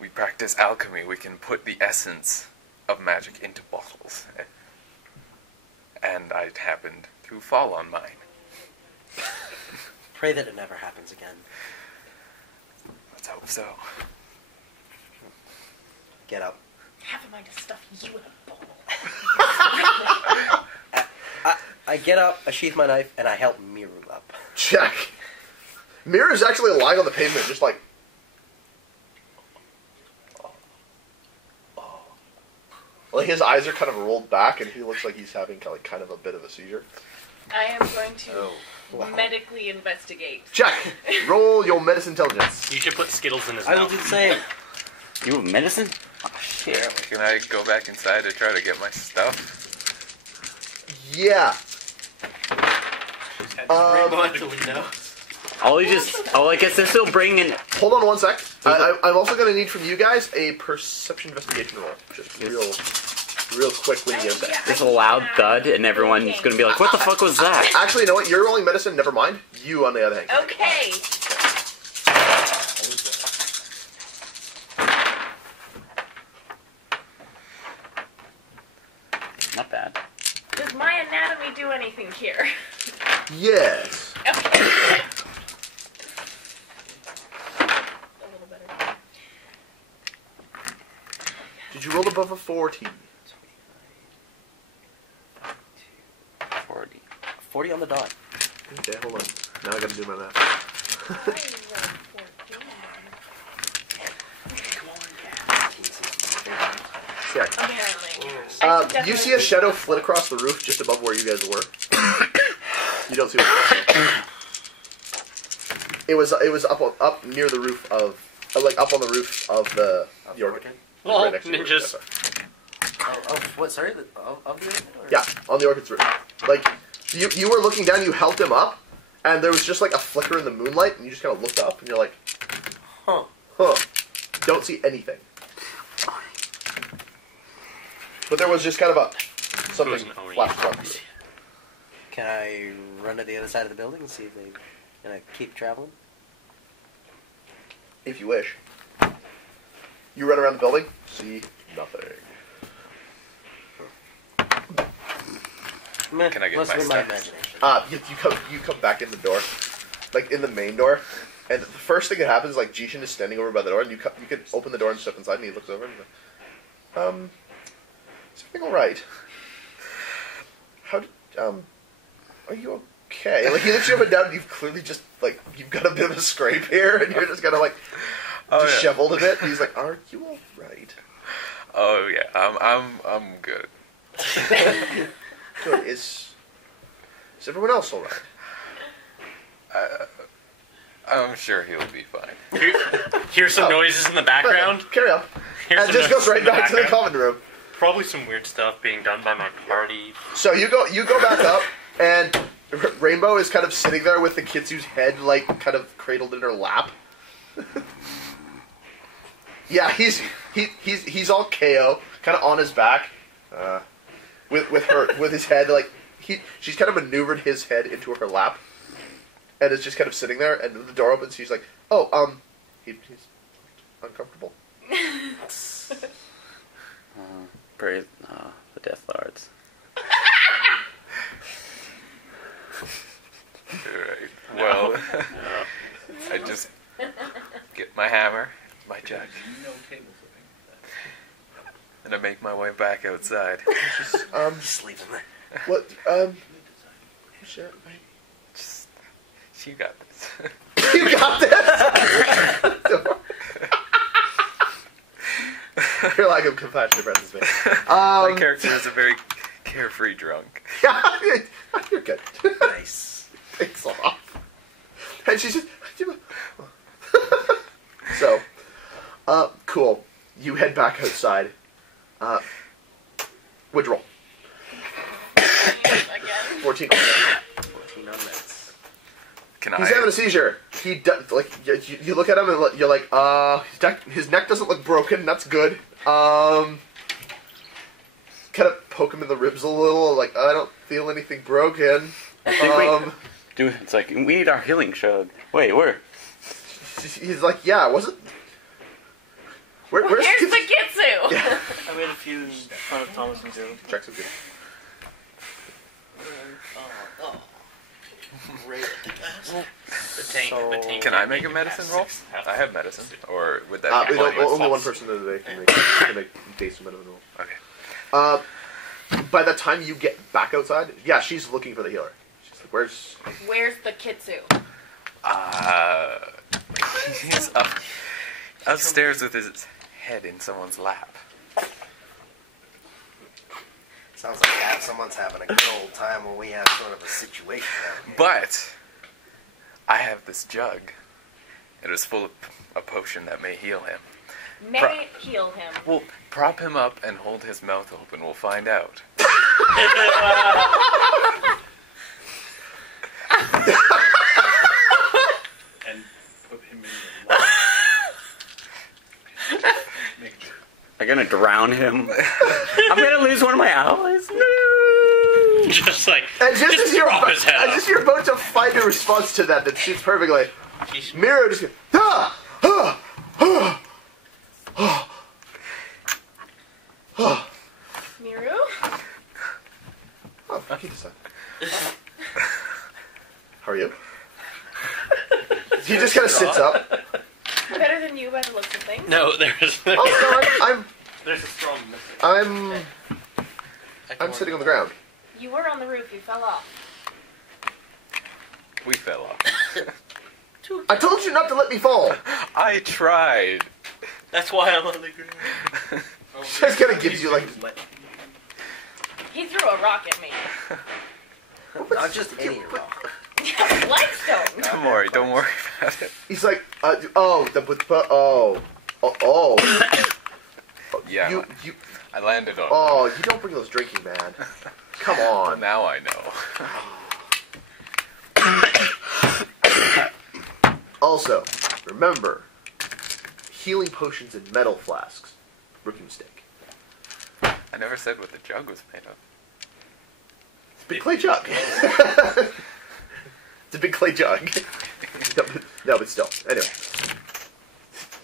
We practice alchemy. We can put the essence of magic into bottles. And I happened to fall on mine. Pray that it never happens again. Let's hope so. Get up. Half of mine is stuff you in a bowl. I get up, I sheath my knife, and I help Miru up. Jack. Mirror's actually lying on the pavement, just like. Like his eyes are kind of rolled back, and he looks like he's having kind of a bit of a seizure. I am going to wow. medically investigate. Jack, roll your medicine intelligence. You should put Skittles in his I will mouth. do the same. You have medicine? Oh, shit. Yeah, can I go back inside to try to get my stuff? Yeah. Rainbow out the window. I guess they're still bringing. Hold on one sec. I'm also going to need from you guys a perception investigation roll. Just real quick when you get that. There's a loud thud, and everyone's gonna be like, "What the fuck was that?" Actually, you know what? You're rolling medicine, never mind. You, on the other hand. Okay. Not bad. Does my anatomy do anything here? Yes. Okay. A little better. Did you roll above a 14? 40. 40 on the dot. Okay, hold on. Now I gotta do my math. I rolled 14. Check. Apparently. You see a shadow flit across the roof just above where you guys were. You don't see what it was up near the roof of, like up on the roof of the orchid. Well, Right next to the orchid, ninjas. What, sorry? Of the orchid? Or? Yeah, on the orchid's roof. Like, you were looking down, you helped him up, and there was just like a flicker in the moonlight, and you just kind of looked up, and you're like, Huh. don't see anything. But there was just kind of something Wasn't Oni. flashed across you. Can I run to the other side of the building and see if they... Can I keep traveling? If you wish. You run around the building, see nothing. Meh, Can I get must my have been my steps? imagination. You come back in the door, like in the main door, and the first thing that happens, like Jishin is standing over by the door, and you can open the door and step inside, and he looks over and he's like, is everything all right? How did are you okay? Like he looks you up and down, and you've clearly just like you've got a bit of a scrape here, and you're just kind of like disheveled a bit. And he's like, "Are you all right?" Oh yeah, I'm good. Good. Is everyone else all right? I'm sure he'll be fine. Here's some noises in the background. Carry on. Here's And some it just goes noises right in the back to the background. common room. Probably some weird stuff being done by my party. So you go back up, and Rainbow is kind of sitting there with the Kitsu's head like kind of cradled in her lap. Yeah, he's all KO, kind of on his back, with his head like she's kind of maneuvered his head into her lap, and is just kind of sitting there. And the door opens. She's like, "Oh, he's uncomfortable." Praise the Death Lords. Alright. Well, I just get my hammer, my jug, and I make my way back outside. Just leave them there. What? Sure. Just, you got this. You got this. You're like a compassionate presence, man. My character is a very carefree drunk. You're good. Nice. Thanks off. And she's just... So, Cool. You head back outside. What'd you roll? Again. 14. 14 on that. Can He's I? having a seizure. He you look at him and you're like, his neck doesn't look broken. That's good. Kind of poke him in the ribs a little. Like, I don't feel anything broken. I think dude, it's like, we need our healing shug. Wait, where? He's like, yeah, was it? Where's Here's the Kitsu! Yeah. I made a few in front of Thomas and Joe. Checks are good. Can I make a medicine roll? I have medicine, or would that be Only one person today can make taste medicine roll. Okay. By the time you get back outside, yeah, she's looking for the healer. She's like, Where's the Kitsu? He's upstairs with his head in someone's lap. Sounds like someone's having a good old time when we have sort of a situation out here. But I have this jug. It is full of a potion that may heal him. May heal him. Well, prop him up and hold his mouth open. We'll find out. And put him in the water. Make sure. I'm gonna drown him. I'm gonna lose one of my allies. No! Just like, and just as you're prop his head up. as you're about to find a response to that suits perfectly, Miro just goes, Miru? Oh, fuck you, son. How are you? He just kind of sits up. Better than you by the looks of things. no, there's. Oh, no, I'm There's a strong message. I'm sitting on the ground. You were on the roof, you fell off. We fell off. I told you not to let me fall. I tried. That's why I'm on the ground. Just kind of gives you like, He threw a rock at me. Not just any rock. Limestone! Don't worry about it. he's like, Yeah, you, I landed on. oh, you don't bring those drinking, man. Come on. Now I know. Also, remember, healing potions in metal flasks. Rookie mistake. I never said what the jug was made of. It's a big clay jug. It's a big clay jug. No, but still. Anyway.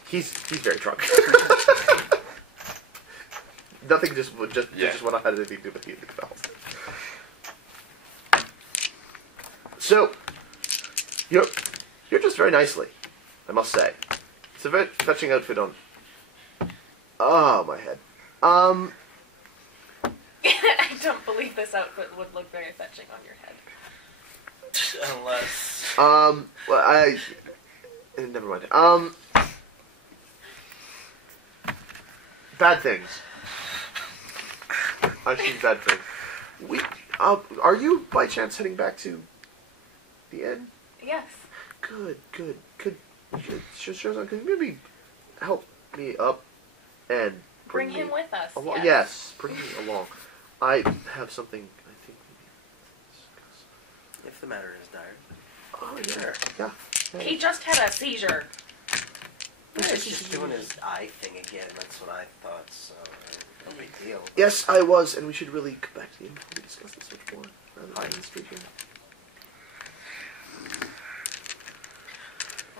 He's very drunk. Nothing just when I had anything to do with the spells. So, you're dressed very nicely, I must say. It's a very fetching outfit on. Oh, my head. I don't believe this outfit would look very fetching on your head. Unless. Well, never mind. Bad things. I've seen bad things. Are you by chance heading back to the inn? Yes. Good. Sure. Can you maybe help me up and Bring me him with us. along? Yes. Yes, bring me along. I have something I think we need to discuss. If the matter is dire. Oh, yeah. He just had a seizure. He's just doing his eye thing again. That's what I thought, so no big deal. Yes, I was, and we should really come back to the inn before we discuss this much more, rather than in the street here.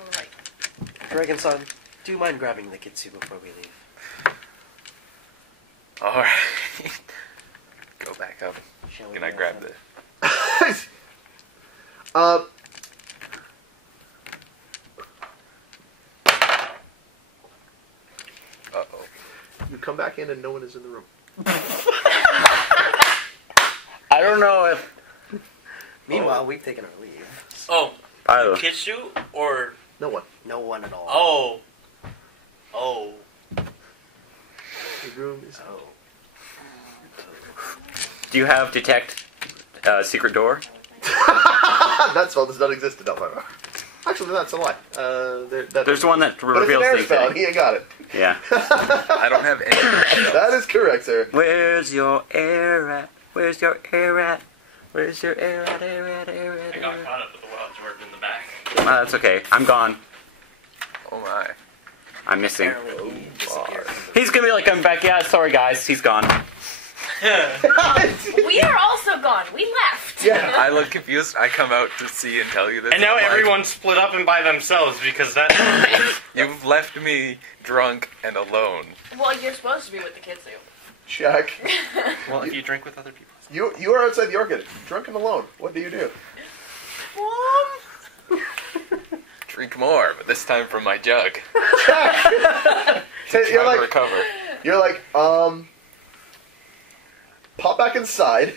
Alright. Dragon-san, do you mind grabbing the Kitsu before we leave? Alright. Go back up. Shall we Can I go grab outside? this? Uh-oh. You come back in and no one is in the room. I don't know if. Meanwhile, we've taken our leave. Oh, I, Kitsu or No one. No one at all. oh. The room is Oh. do you have detect secret door? that spell does not exist in Elvira. Actually, that's a lie. There's one that But it's an reveals air things. spell, and he ain't got it. Yeah. I don't have any. That is correct, sir. Where's your air at? Where's your air at? Where's your air at? Air at? Air at? I got caught up with the Wild Jordan in the back. That's okay. I'm gone. Oh my. I'm missing. Apparently he disappeared. He's gonna be like, I'm back. Yeah, sorry guys, he's gone. We are also gone. We left. Yeah. I look confused. I come out to see and tell you this. And now I'm like, everyone's split up and by themselves because that. You've left me drunk and alone. Well, you're supposed to be with the kids, though. Check. Well, if you drink with other people. You are outside the orchid, drunk and alone. What do you do? Mom. Drink more, but this time from my jug. You're Try to like, recover. you're like, pop back inside,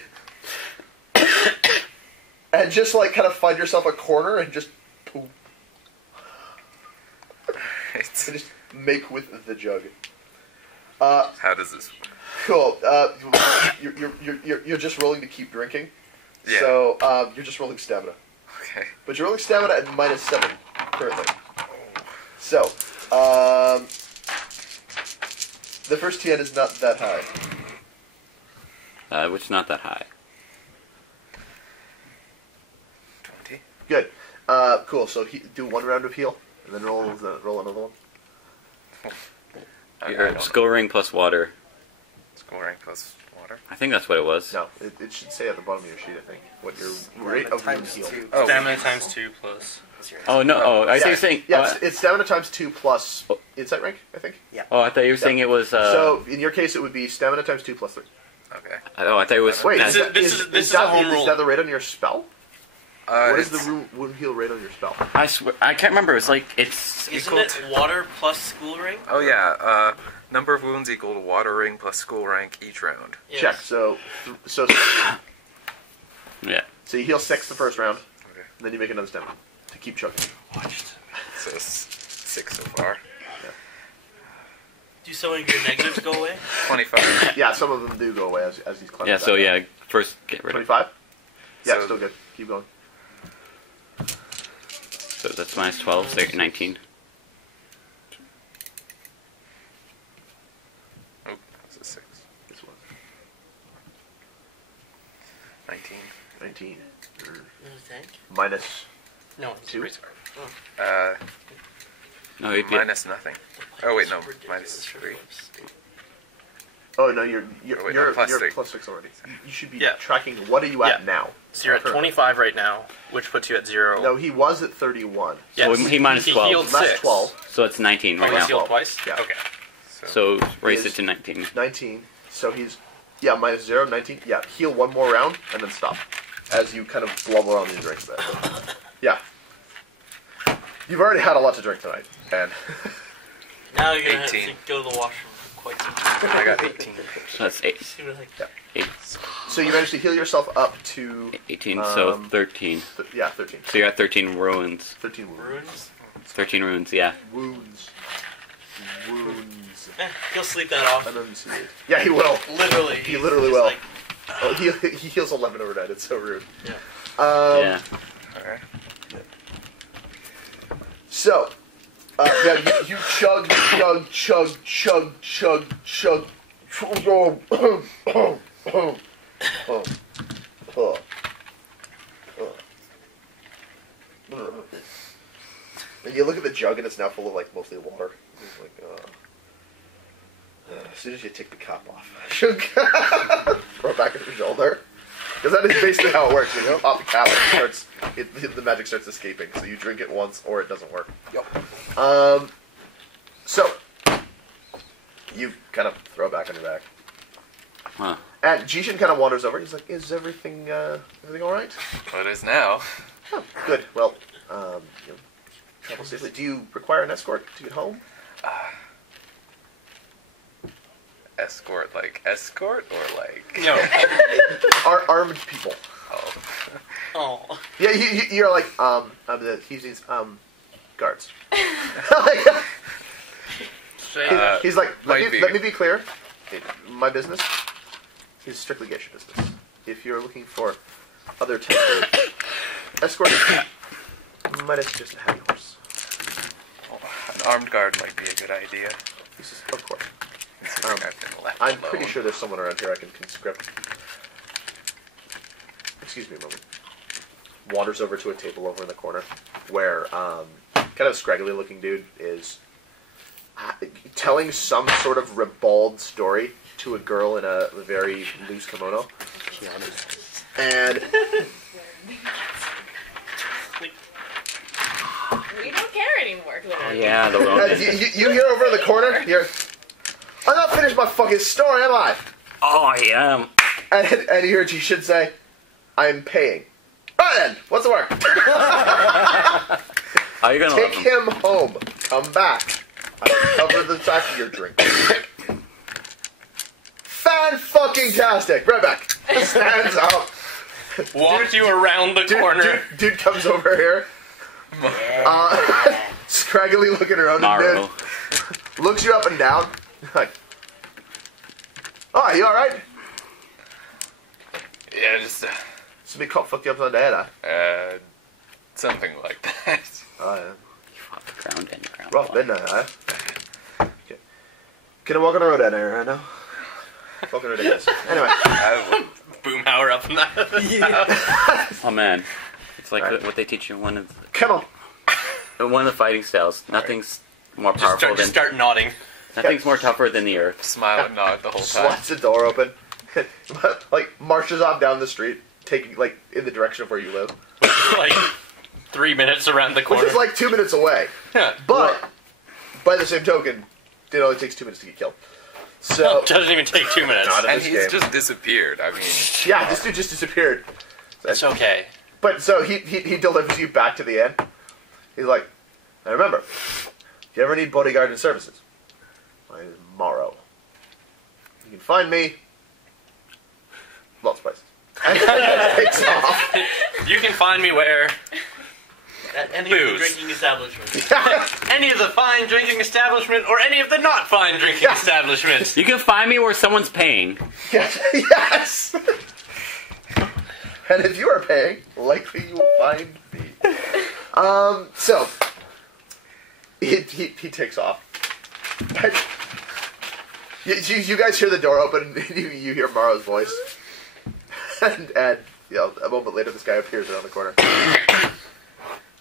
and just like kind of find yourself a corner and just poop. It's, And just make with the jug. how does this work? Cool. You're just rolling to keep drinking. Yeah. So you're just rolling stamina, Okay. but you're rolling stamina at -7 currently. So the first TN is not that high. Which is not that high. 20. Good. Cool. So do one round of heal, and then roll another one. Your skill ring plus water. Scoring plus water. I think that's what it was. No, it should say at the bottom of your sheet. I think what your rate of wound Times heal. 2. Oh. Stamina times 2 plus. Oh no! Oh, I thought you Yeah. were saying. Yes, it's stamina times 2 plus insight rank. I think. Oh, I thought you were saying it was. So in your case, it would be stamina times 2 plus 3. Okay. Oh, I thought it was. Wait, This is is a that home is rule. that the rate on your spell? What is it's the wound heal rate on your spell? I swear, I can't remember. It's like it's. Isn't it water plus school ring? Oh yeah. Number of wounds equal to water ring plus school rank each round. Yes. Check. So Yeah. so you heal 6 the first round, Okay. and then you make another stamina to keep chugging. So 6 so far. Do some of your negatives go away? 25. Yeah, some of them do go away as these climbs. Yeah. So yeah, first get rid of. 25. Yeah, So- still good. Keep going. So that's -12, so 19. Oh, that's a 6. This one. 19. 19. In the tank? Minus. No, it's 2? No, it'd be, Minus nothing. Oh wait, no. Minus 3. Oh no, you're Oh, wait, no, plus 3. plus 6 already. You should be Yeah. tracking. What are you at Yeah. now? So you're at 25 right now, which puts you at 0. No, he was at 31. So Yes. he minus He 12. healed Minus 6. 12. So it's 19 Oh, right he's now. healed twice? Yeah. Okay. So raise Is- it to 19. 19. So he's minus 0, 19. Yeah, heal one more round and then stop. As you kind of blubber on these drinks there. Yeah. You've already had a lot to drink tonight, and Now you're gonna 18. have to go to the washroom for quite some time. I got 18. So that's 8. See what I like. 8. so you managed to heal yourself up to 18, so Um, 13. 13. So you're at 13 ruins. 13 wounds. Ruins? 13 ruins, yeah. Wounds. He'll sleep that off. Enunciate. Yeah, he will. Literally. He he's literally just will. like, Oh, he heals 11 overnight. It's so rude. Yeah. Yeah. Alright. So, you chug. And you look at the jug and it's now full of like mostly water. It's like, as soon as you take the cap off, throw it back on your shoulder. Because that is basically how it works, you know? Off the cap, the magic starts escaping. So you drink it once or it doesn't work. Yep. So, you kind of throw it back on your back. Huh. And Jishin kind of wanders over. He's like, is everything alright? Well, it is now. Oh, good. Well, travel safely. Do you require an escort to get home? Escort, like escort or like. No. Armed people. Oh. oh. Yeah, you're like, he's these, guards. He's like, might be. let me be clear. My business is strictly geisha business. If you're looking for other types of escort, Might have just a heavy horse. An armed guard might be a good idea. He says, of course. Considering I've been left I'm alone. pretty sure there's someone around here I can conscript. Excuse me a moment. Wanders over to a table over in the corner where kind of a scraggly looking dude is telling some sort of ribald story to a girl in a very loose kimono. And We don't care anymore, clearly. Yeah, the little. you hear over in the corner, you're, I'm not finished my fucking story, am I? Oh, I am. And you hear G should say, I'm paying. Right then, what's the work? Are you gonna Take love him? him home. Come back. I'll cover the back of your drink. Fan-fucking-tastic. Right back. Stands up. Walked you around the corner. Dude comes over here. Scraggly looking around. Morrow. Dude looks you up and down. Like, oh, you alright? Yeah, just Somebody cop fucked you up on the head, huh? something like that. Oh, yeah. You fought the ground and ground. Rough midnight, huh? Okay. Can I walk on the road out there right now? Fucking ridiculous. Anyway. Boomhauer up in that. Oh man, it's like Right. what they teach you in one of Come on. the fighting styles. Nothing's more powerful Just start nodding. nothing's more tougher than the earth. Smile and nod the whole time. Slats the door open. Like, marches off down the street, taking, like, in the direction of where you live. Like 3 minutes around the Which corner. is like 2 minutes away. Yeah. But, by the same token, it only takes 2 minutes to get killed. So, Doesn't even take 2 minutes. Not in And this he's game. just disappeared. I mean, Yeah, this dude just disappeared. It's okay. But, so, he delivers you back to the inn. He's like, now remember, if you ever need bodyguard and services, my name is Morrow. You can find me lots of places. And he takes off. You can find me where At any of the Booze. drinking establishments. any of the fine drinking establishment or any of the not fine drinking Yeah. establishments. You can find me where someone's paying. Yes! And if you are paying, likely you will find me. So, he takes off. But you guys hear the door open, and you hear Morrow's voice. And you know, a moment later, this guy appears around the corner.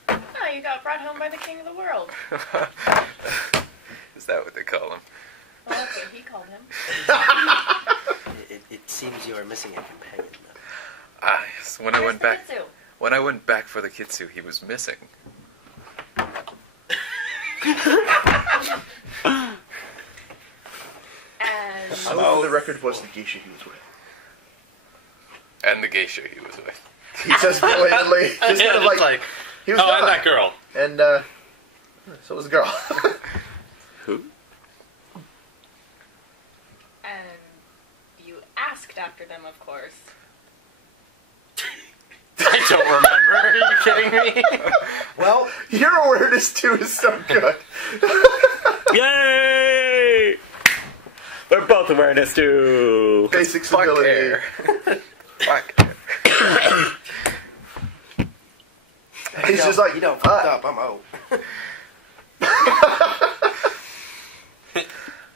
Oh, you got brought home by the king of the world. is that what they call him? Well, that's what he called him. It seems you are missing a companion, though. Ah, yes. When I Where's went the back, Kitsu? when I went back for the Kitsu, he was missing. And So, for the record, was the geisha he was with. And the geisha he was with. He says blatantly, just Yeah, kind of just like, he was oh, and gone. that girl. And, so was the girl. Who? and you asked after them, of course. I don't remember. Are you kidding me? Well, Your awareness, too, is so good. Yay! We're both awareness too. Basic Fuck stability. air. Fuck air. He's just like, you don't fucked up. I'm out.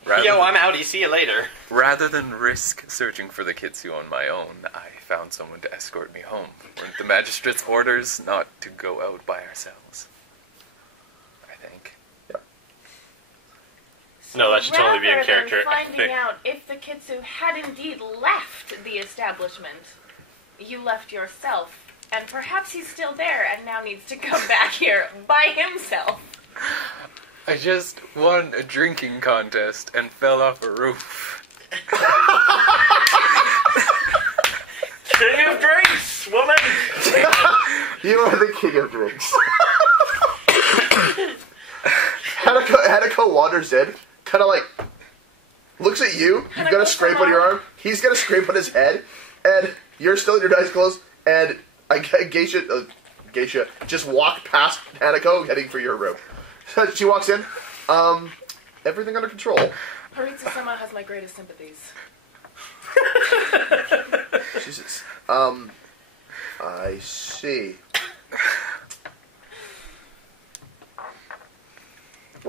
Rather, Yo, I'm outie. See you later. rather than risk searching for the Kitsu on my own, I found someone to escort me home. Weren't the magistrate's orders not to go out by ourselves? I think. No, that should totally be in Rather character. than I finding think. out if the Kitsu had indeed left the establishment, you left yourself. And perhaps he's still there and now needs to come back here by himself. I just won a drinking contest and fell off a roof. King of drinks, woman! You are the king of drinks. Hanako wanders in, kind of like, looks at you, you've got a scrape on your arm, he's got a scrape on his head, and you're still in your eyes closed, and Geisha just walked past Hanako, heading for your room. She walks in, everything under control. Haritsu-sama has my greatest sympathies. Jesus. I see.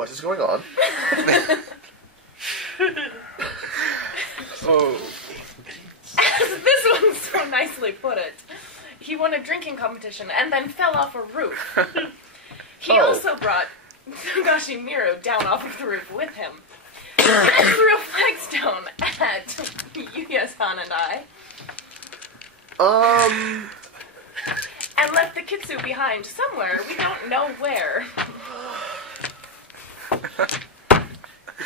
What is going on? Oh. This one so nicely put it. He won a drinking competition and then fell off a roof. He Oh. also brought Togashi Miru down off of the roof with him. And threw a flagstone at Yuya-san and I. And left the Kitsu behind somewhere. We don't know where.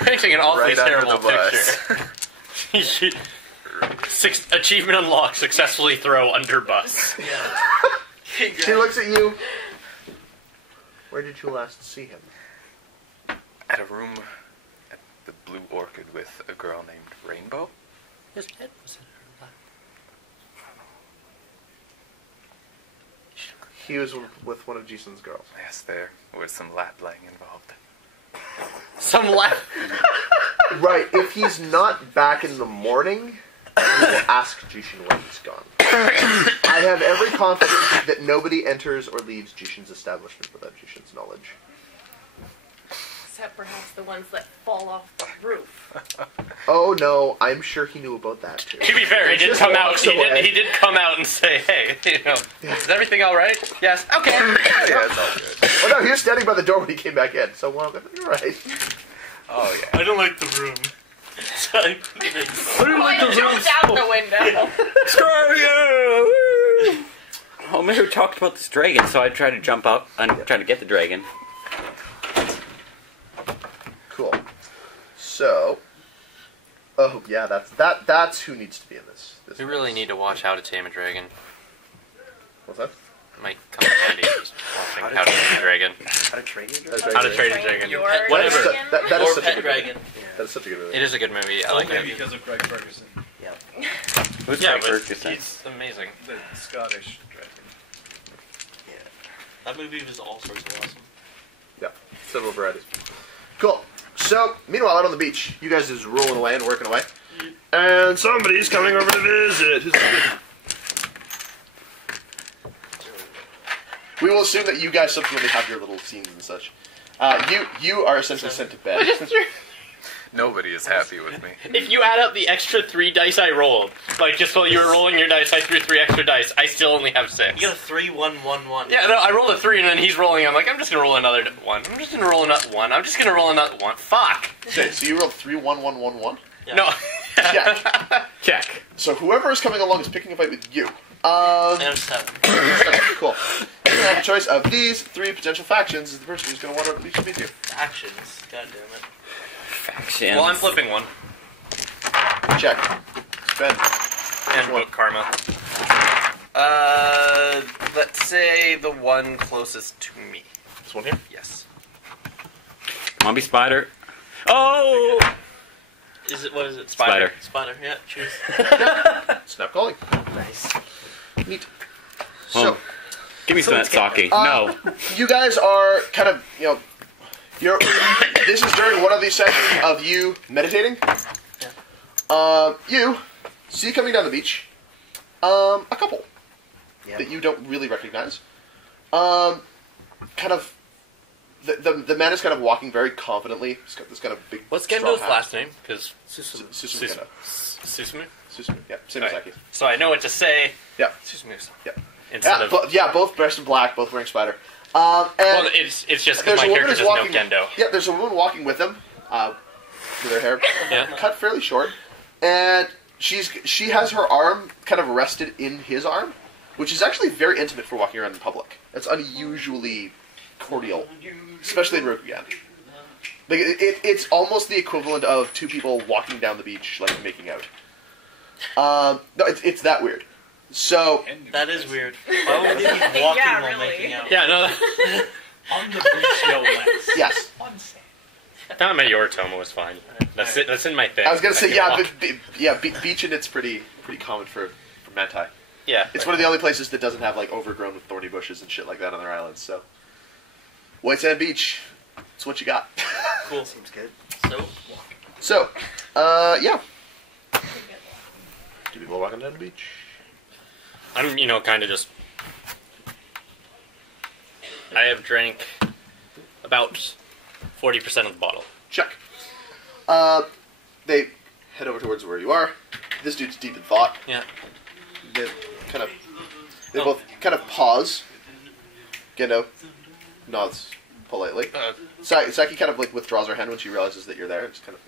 Painting an awfully Right under terrible the bus. picture. Achievement unlocked. Successfully throw under bus. Yeah. He looks at you. Where did you last see him? At a room at the Blue Orchid with a girl named Rainbow. His head was in her lap. He was with one of Jisun's girls. Yes, there was some laplang involved. Some laugh. Right, if he's not back in the morning, we will ask Jishin when he's gone. I have every confidence that nobody enters or leaves Jishin's establishment without Jishin's knowledge. Except perhaps the ones that fall off the roof. Oh no, I'm sure he knew about that too. To be fair, he did Just come out. walks He away. did come out and say, "Hey, is everything all right?" Yes. Okay. Yeah, it's all good. Oh no, he was standing by the door when he came back in, so well, you're right. Oh, yeah. I don't like the room. So I put it in. I jumped out the window. Screw you! Oh, Miru talked about this dragon, so I tried to jump up and try to get the dragon. Cool. So, oh yeah, that's who needs to be in this. We really need to watch How to Tame a Dragon. What's that? It might come in handy just watching How to Tame a Dragon. How to train your That's dragon? How to right. Train a Dragon. Your Whatever. dragon? That is Or such a Pet good Dragon. movie. That is such a good movie. It is a good movie. I like Only it. because of Greg Ferguson, Who's Yeah, Greg but Ferguson? he's amazing. the Scottish dragon. That movie was all sorts of awesome. Yeah, several varieties. Cool. So, meanwhile, out on the beach, you guys is rolling away and working away. And somebody's coming over to visit. Who's We will assume that you guys subsequently have your little scenes and such. You are essentially sent to bed. Nobody is happy with me. If you add up the extra 3 dice I rolled, like just while you were rolling your dice, I threw 3 extra dice. I still only have 6. You got a 3-1-1-1. Yeah, no, I rolled a 3 and then he's rolling. I'm like, I'm just gonna roll another 1. I'm just gonna roll another 1. I'm just gonna roll another 1. Fuck. Okay, so you rolled 3, 1, 1, 1, 1. Yeah. No. Check. Check. So whoever is coming along is picking a fight with you. And I'm 7. Cool. You have a choice of these 3 potential factions is the person who's going to want to beat you. Actions. God damn it. Factions. Well, I'm flipping 1. Check. Spend. And book karma. Let's say the one closest to me. This one here? Yes. Come on, be spider. Oh! Is it, what is it? Spider. Spider, yeah, choose. Snap calling. Nice. Neat. Oh. So, Give me some of that sake. No. you guys are kind of, you're. This is during one of these sessions of you meditating. You see coming down the beach, a couple Yeah. that you don't really recognize. Kind of, the man is kind of walking very confidently. He's got this kind of big. What's strong Gendo's hat. last name? Because Susumu Gendo. Susumu? Susumu. Yeah, same Right. as Saki. So I know what to say. Yeah. Susumu. Yeah. Instead of... Both dressed in black, both wearing spider. And Well, it's just because there's my a woman character who's doesn't know Gendo. Yeah, there's a woman walking with them, with her hair Yeah. cut fairly short, and she has her arm kind of rested in his arm, which is actually very intimate for walking around in public. It's unusually cordial, especially in Rokugan. Like it's almost the equivalent of 2 people walking down the beach, like making out. No, it's that weird. So That is weird. Why would they be walking Yeah, while really. making out? Yeah, no, On the beach, no less. yes, On sand. that my Yoritomo was fine. That's in my thing. I was gonna say can walk. beach and it's pretty common for Mantai. Yeah. It's one of the only places that doesn't have like overgrown with thorny bushes and shit like that on their islands. So, White Sand Beach, that's what you got. Cool. Seems good. So, So, yeah. 2 people walking down the beach. I'm, kind of just... I have drank about 40% of the bottle. Check. They head over towards where you are. This dude's deep in thought. Yeah. They both kind of pause. Gendo nods politely. Saki kind of like withdraws her hand when she realizes that you're there. Just kind of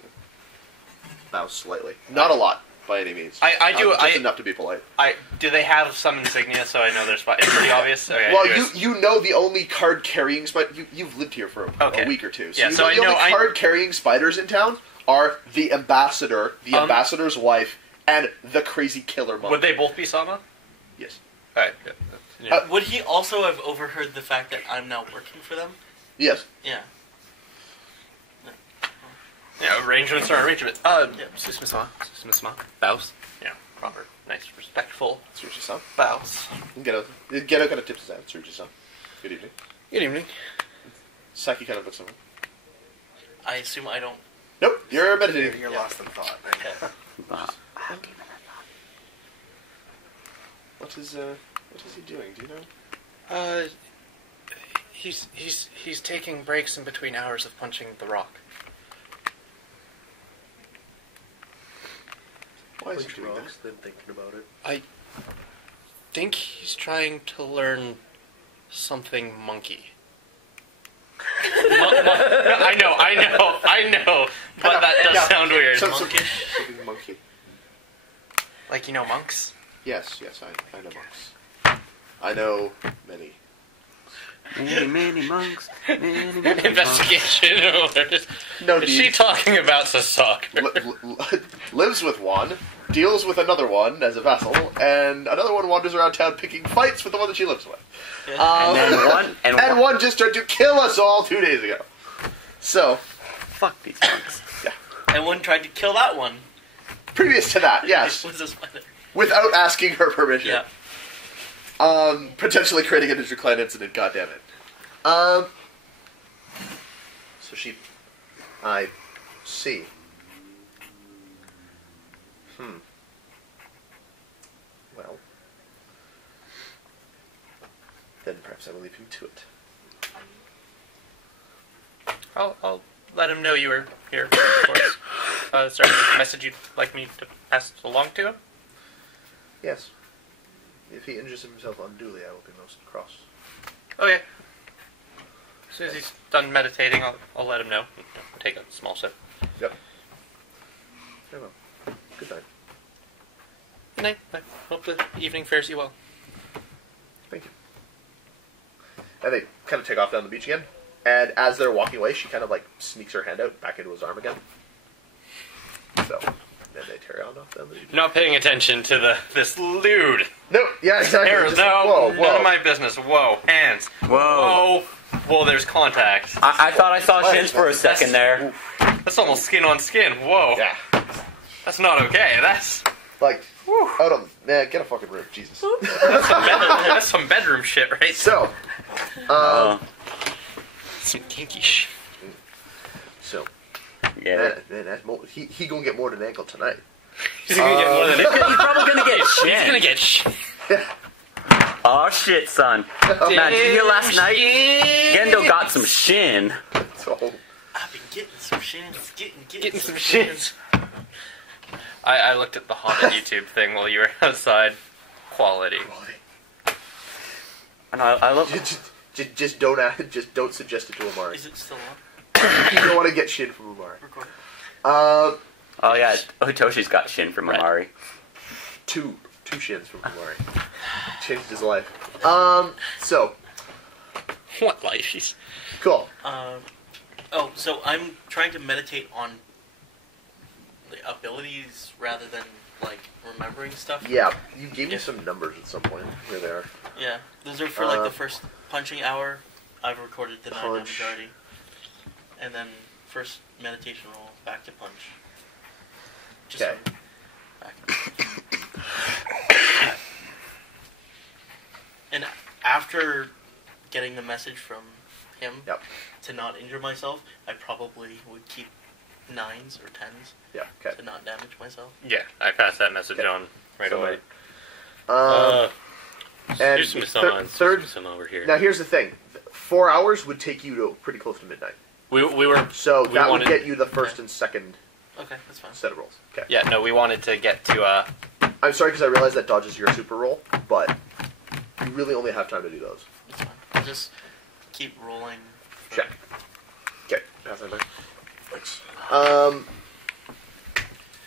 bows slightly. Not a lot by any means. I do. Just enough to be polite. Do they have some insignia so I know their spot? It's pretty obvious. Okay, Well, anyways. you know the only card carrying spider. You've lived here for a week or two, so Yeah, you so know I the know- only card carrying spiders in town are the ambassador, the ambassador's wife, and the crazy killer monk. Would they both be Sama? Yes. Alright. Yeah. Would he also have overheard the fact that I'm now working for them? Yes. Yeah. Yeah, arrangements are arrangements. Yep. Susuma. Bows. Yeah, proper, nice, respectful Tsurushi-san. bows. Gendo kind of tips his hat. Tsurushi-san. Good evening. Good evening. Saki kind of looks over. I assume I don't. Nope, you're meditating. You're lost in thought. Okay. What is he doing? Do you know? He's taking breaks in between hours of punching the rock. Why is he doing that? Then thinking about it. I think he's trying to learn something monkey. I know, but that does sound weird. Something monkey. Like, you know, monks? Yes, I know monks. I know many. Many monks. Many Investigation. No Is she need. talking about Sasaki? Lives with one, deals with another one as a vassal, and another one wanders around town picking fights with the one that she lives with. And then And one just tried to kill us all 2 days ago. So, Fuck these monks. And one tried to kill that one. previous to that, yes, It was a spider. without asking her permission. Yeah. Potentially creating an interclan incident, goddammit. So I see. Well, then perhaps I will leave him to it. I'll let him know you were here, of course. Is there a message you'd like me to pass along to him? Yes. If he injures himself unduly, I will be most cross. Okay. As soon as he's done meditating, I'll let him know. Take a small sip. Yep. Very well. Good night. Good night. I hope the evening fares you well. Thank you. And they kind of take off down the beach again. And as they're walking away, she kind of like sneaks her hand out back into his arm again. So, then they carry on off down the beach. Not paying attention to this lewd. No, yeah, exactly. There, Just- no, whoa. none of my business. Whoa, hands. Whoa. Whoa, there's contact. I thought I saw shins for a second there. That's almost skin on skin. Whoa. Yeah. That's not okay. That's Like, out of, get a fucking room, Jesus. that's some bedroom shit, right? So, Some kinky shit. so, Yeah. man, that's he gonna get more than an ankle tonight. He's gonna get more than He's probably gonna get He's shin. gonna get shit. Oh shit, son. Man, did you hear last night? Gendo got some shin. So, I've been getting some shins. Getting some shins. I looked at the Hobbit YouTube thing while you were outside. Quality. And I love. just don't suggest it to Amari. Is it still on? You don't want to get shit from Amari. Recording. Oh yeah, Hitoshi's got shin from Right. Amari. Two shins from Amari. Changed his life. So, What life? He's cool. So I'm trying to meditate on the abilities rather than like remembering stuff. Yeah, you gave me some numbers at some point. Here they are. Yeah, those are for like the first punching hour. I've recorded the 9 Punch. damage already, and then first meditation roll back to punch. Just Okay. back. And after getting the message from him Yep. to not injure myself, I probably would keep 9s or 10s Yeah. Okay. to not damage myself. yeah. I passed that message Okay. on right So, away. and Susumu-sama and third. Susumu-sama over here. Now here's the thing: 4 hours would take you to pretty close to midnight. We were. So We that wanted- would get you the first and second Okay, that's fine. set of rolls. Okay. Yeah, no, we wanted to get to. I'm sorry because I realized that dodges your super roll, but you really only have time to do those. It's fine. I'll just keep rolling. for- Check. Okay. Pass that back. Thanks.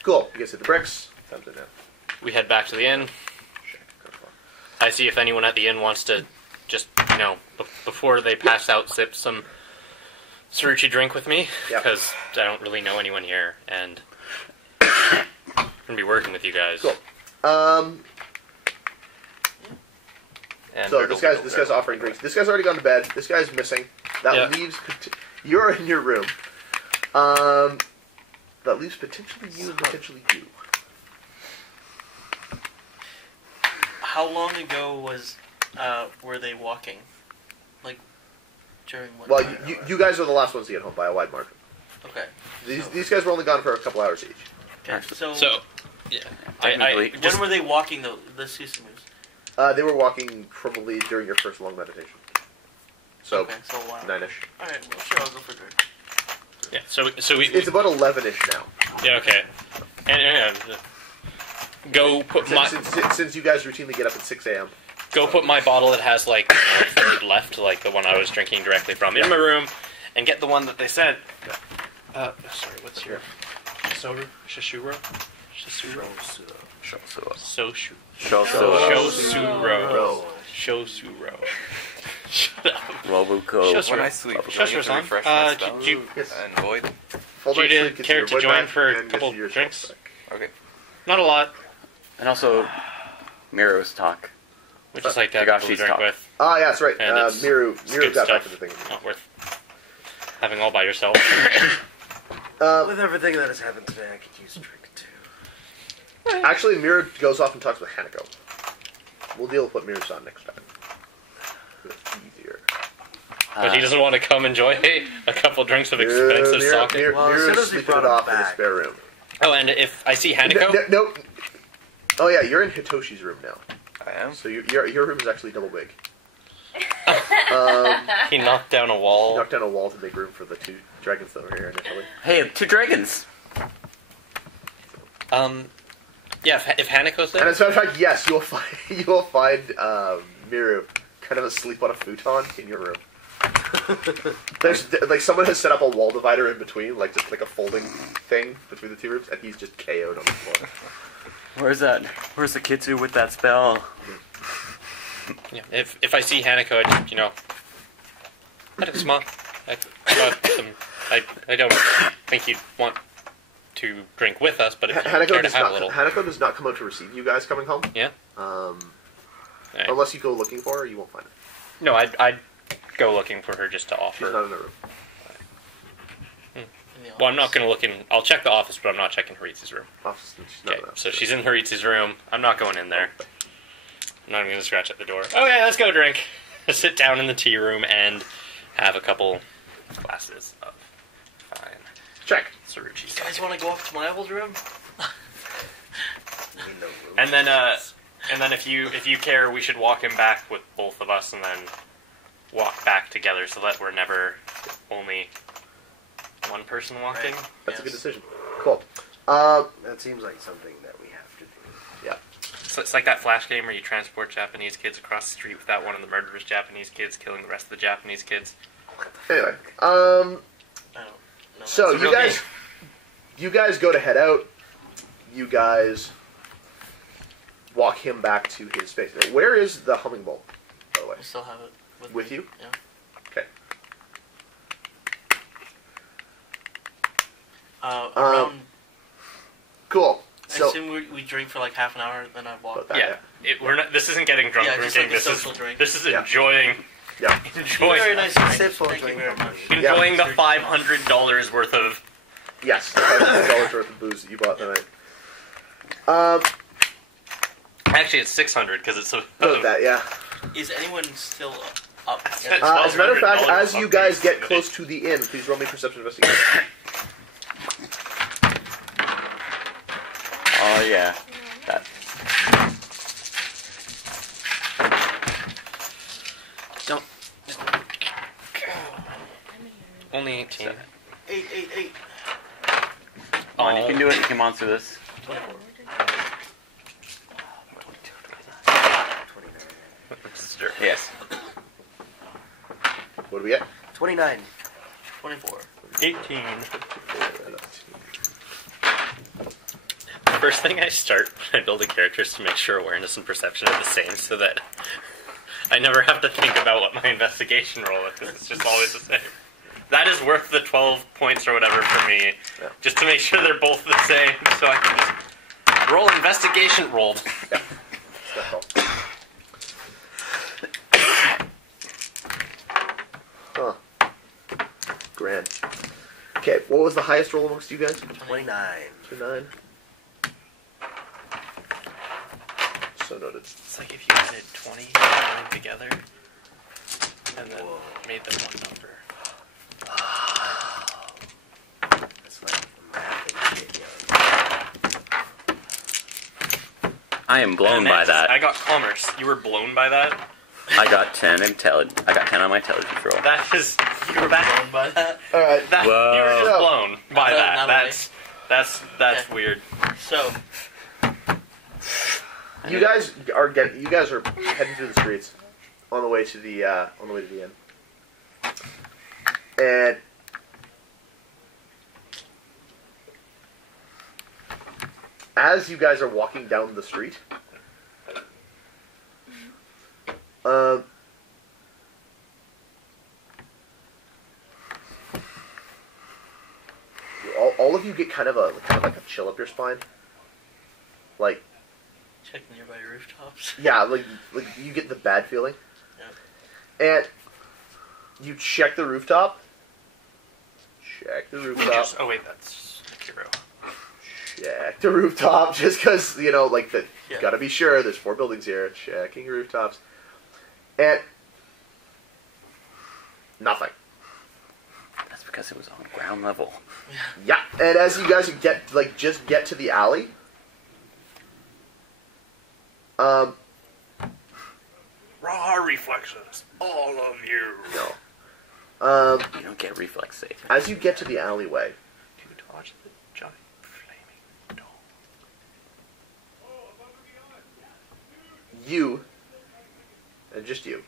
Cool. You guys hit the bricks. Time's in now. We head back to the inn. Check. Go for it. I see if anyone at the inn wants to just, before they pass out, sip some Cerucci drink with me, Yep. because I don't really know anyone here, and I'm gonna be working with you guys. Cool. And So this guy's offering drinks. This guy's already gone to bed. This guy's missing. That Yeah. leaves. You're in your room. That leaves potentially you and potentially you. How long ago were they walking? Like during what? Well, time? you guys are the last ones to get home by a wide margin. Okay. These guys were only gone for a couple hours each. Okay. So, yeah, Technically, when were they walking the Susumus? They were walking probably during your first long meditation. So Okay, so a while. 9ish. All right. Well, sure. I'll go for a drink. yeah. So we. It's about 11ish now. Yeah. Okay. And go put my Since you guys routinely get up at 6 a.m. put my bottle that has like a third left, like the one I was drinking directly from, in my room, and get the one that they said. Sorry, what's your Shishuro? Shishuro? Shoshu. Shosuro. Shosuro. Shut up. Roboco. Shosuro. When I sleep, do I Shosuro get to san. refresh my spell Could you and void? Hold Do on, you actually, gets care your to way join back for a and gets couple you your drinks? shot back. Okay. Not a lot. And also, Miro's talk. We just like to have people to Tagashi's drink talk. with. Ah, yeah, that's right. And it's Miru good got back stuff. to the thing. Not worth having all by yourself. With everything that has happened today, I could use a drink too. Actually, Miru goes off and talks with Hanako. We'll deal with what Miru's on next time. It's easier. But he doesn't want to come enjoy a couple drinks of expensive sake. Well, as soon Miru's as we sleeping brought it him off in the back. spare room. Oh, and if I see Hanako, No. Oh yeah, you're in Hitoshi's room now. I am. So your room is actually double big. he knocked down a wall. Knocked down a wall to make room for the two dragons that were here initially. Hey, 2 dragons. Yeah, if Hanako's And there, as a matter of fact, yes, you will find Miru kind of asleep on a futon in your room. There's like someone has set up a wall divider in between, like just like a folding thing between the two rooms, and he's just KO'd on the floor. Where's the Kitsu with that spell? yeah, if I see Hanako, I just, Hanako-sama, I don't think you'd want to drink with us, but if you care to have a little, Hanako does not come out to receive you guys coming home. yeah. Right. Unless you go looking for her, you won't find her. No, I'd go looking for her just to She's offer. not in the room. In the Well, I'm not office. going to look in. I'll check the office, but I'm not checking Haritsu's room. She's not Okay, in the so room. she's in Haritsu's room. I'm not going in there. I'm not even going to scratch at the door. Okay, let's go drink. Sit down in the tea room and have a couple glasses of fine Check. Cerucci. You guys want to go up to my old room? And then if you care, we should walk him back with both of us, and then walk back together, so that we're never only one person walking. Right. That's a good Yes. decision. Cool. That seems like something that we have to do. Yeah. So it's like that Flash game where you transport Japanese kids across the street without one of the murderous Japanese kids killing the rest of the Japanese kids. Anyway, I don't know. so It's a real you guys go to head out. You guys walk him back to his space. Now, where is the humming bowl, by the way? I still have it With me. you? Yeah. Okay. Around. Cool. I So assume we drink for like half an hour, then I walk. About that, Yeah, we're not. This isn't getting drunk Yeah, just drinking. like a this social drink. This is Yeah. enjoying yeah. Very nice drink. Sip full Thank you drink. very much. enjoying the $500 worth of. Yes, $500 worth of booze that you bought tonight. Actually, it's 600 because it's a. About that, yeah. Is anyone still up? It's As a matter of fact, $1,200 as you guys get close to the inn, please roll me perception investigation. Oh yeah. That. Only 18. 8, 8, 8. Come on, you can do it. You can monster this. 24. 29. Yes. What do we get? 29. 24. 18. The first thing I start when I build a character is to make sure awareness and perception are the same so that I never have to think about what my investigation roll is, because it's just always the same. That is worth the 12 points or whatever for me, just to make sure they're both the same, so I can just roll investigation rolled. Huh. Grand. Okay, what was the highest roll amongst you guys? 29. 29. So noted. It's like if you added 20 and together, and then made them one number. That's like math and shit, yo. I am blown by that. I got commerce. You were blown by that? I got 10 intelligence. I got 10 on my intelligence roll. That is... You were Blown by that. Alright. That, you were just Whoa. blown by No, that. not That's Yeah. weird. So, You guys are heading through the streets on the way to the inn. And as you guys are walking down the street, all of you get kind of like a chill up your spine. Like, check nearby rooftops. yeah, like you get the bad feeling. And you check the rooftop. Check the rooftop. Oh, wait, that's Kiro. Check the rooftop, just because, like, that. Yeah. Gotta be sure, there's 4 buildings here. Checking rooftops. And nothing. That's because it was on ground level. Yeah, and as you guys just get to the alley, Raw reflexes, all of you. no. You don't get reflex save. As you get to the alleyway, Do you dodge the giant flaming dome? you, and just you.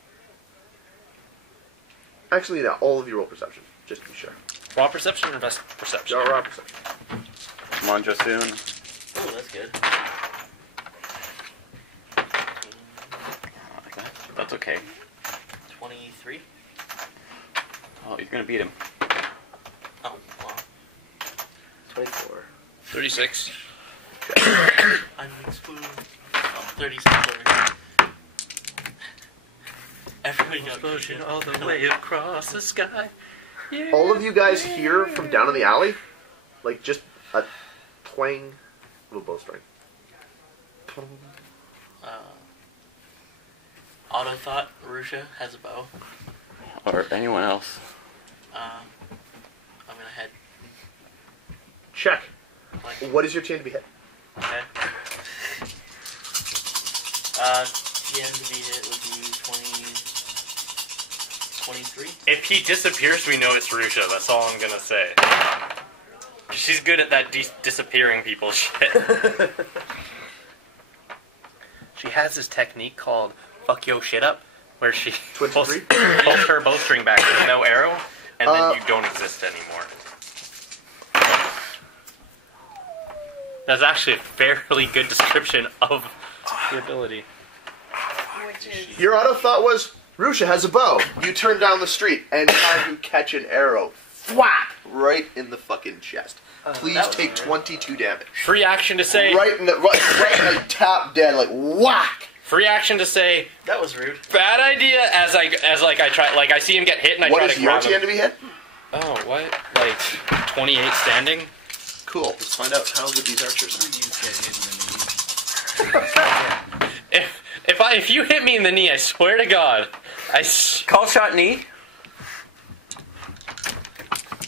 Actually, no, all of you roll perception, just to be sure. Raw perception or best perception? Roll perception. Come on, Josoon. Oh, that's good. That's okay. 23. Oh, you're gonna beat him. Oh, wow. 24. 36. I'm an explosion. Oh, 36 over. Everybody got Explosion all the way across the sky. Yeah. All of you guys hear from down in the alley, like just a twang of a bowstring. Auto thought Rusha has a bow. Or anyone else. I'm gonna head. Check. Like, What is your chance to be hit? okay. TN to be hit would be 23. If he disappears, we know it's Rusha. That's all I'm gonna say. She's good at that disappearing people shit. She has this technique called fuck yo shit up, where she 23? Pulls her bowstring back with no arrow, and then you don't exist anymore. That's actually a fairly good description of the ability. Which is Your auto thought was, Rusha has a bow. You turn down the street, and you catch an arrow. Whack! Right in the fucking chest. Please that was take weird. 22 damage. Free action to say. Right in the tap dead, like whack! Free action to say. That was rude. Bad idea. As I try, like I see him get hit and I What try is to your grab TN him. to be hit? Oh, what? Like 28 standing. Cool. Let's find out how good these archers are. If you hit me in the knee, I swear to God, Call shot knee.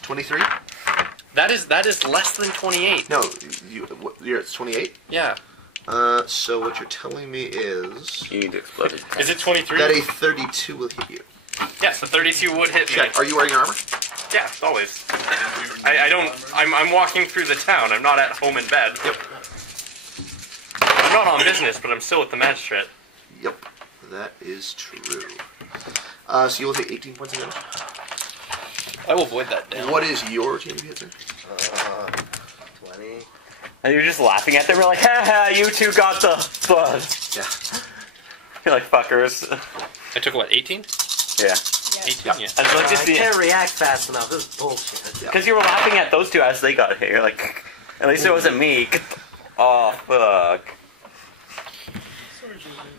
23? that is less than 28. No, you're at 28? Yeah. So what you're telling me is You need to explode his Is it 23? that a 32 will hit you. Yes, the 32 would hit me. Check. Are you wearing your armor? Yeah, always. I don't. I'm walking through the town. I'm not at home in bed. Yep. I'm not on business, but I'm still with the magistrate. Yep. That is true. So you'll take 18 points of damage. I will void that down. What is your team hit, sir? 20. And you're just laughing at them. You're like, haha, you two got the fun. Yeah. You're like, fuckers. I took what, 18? Yeah. 18, yeah. And so it's just I can't react fast enough. This is bullshit. because you were laughing at those two as they got hit. You're like, at least it wasn't me. Oh, fuck.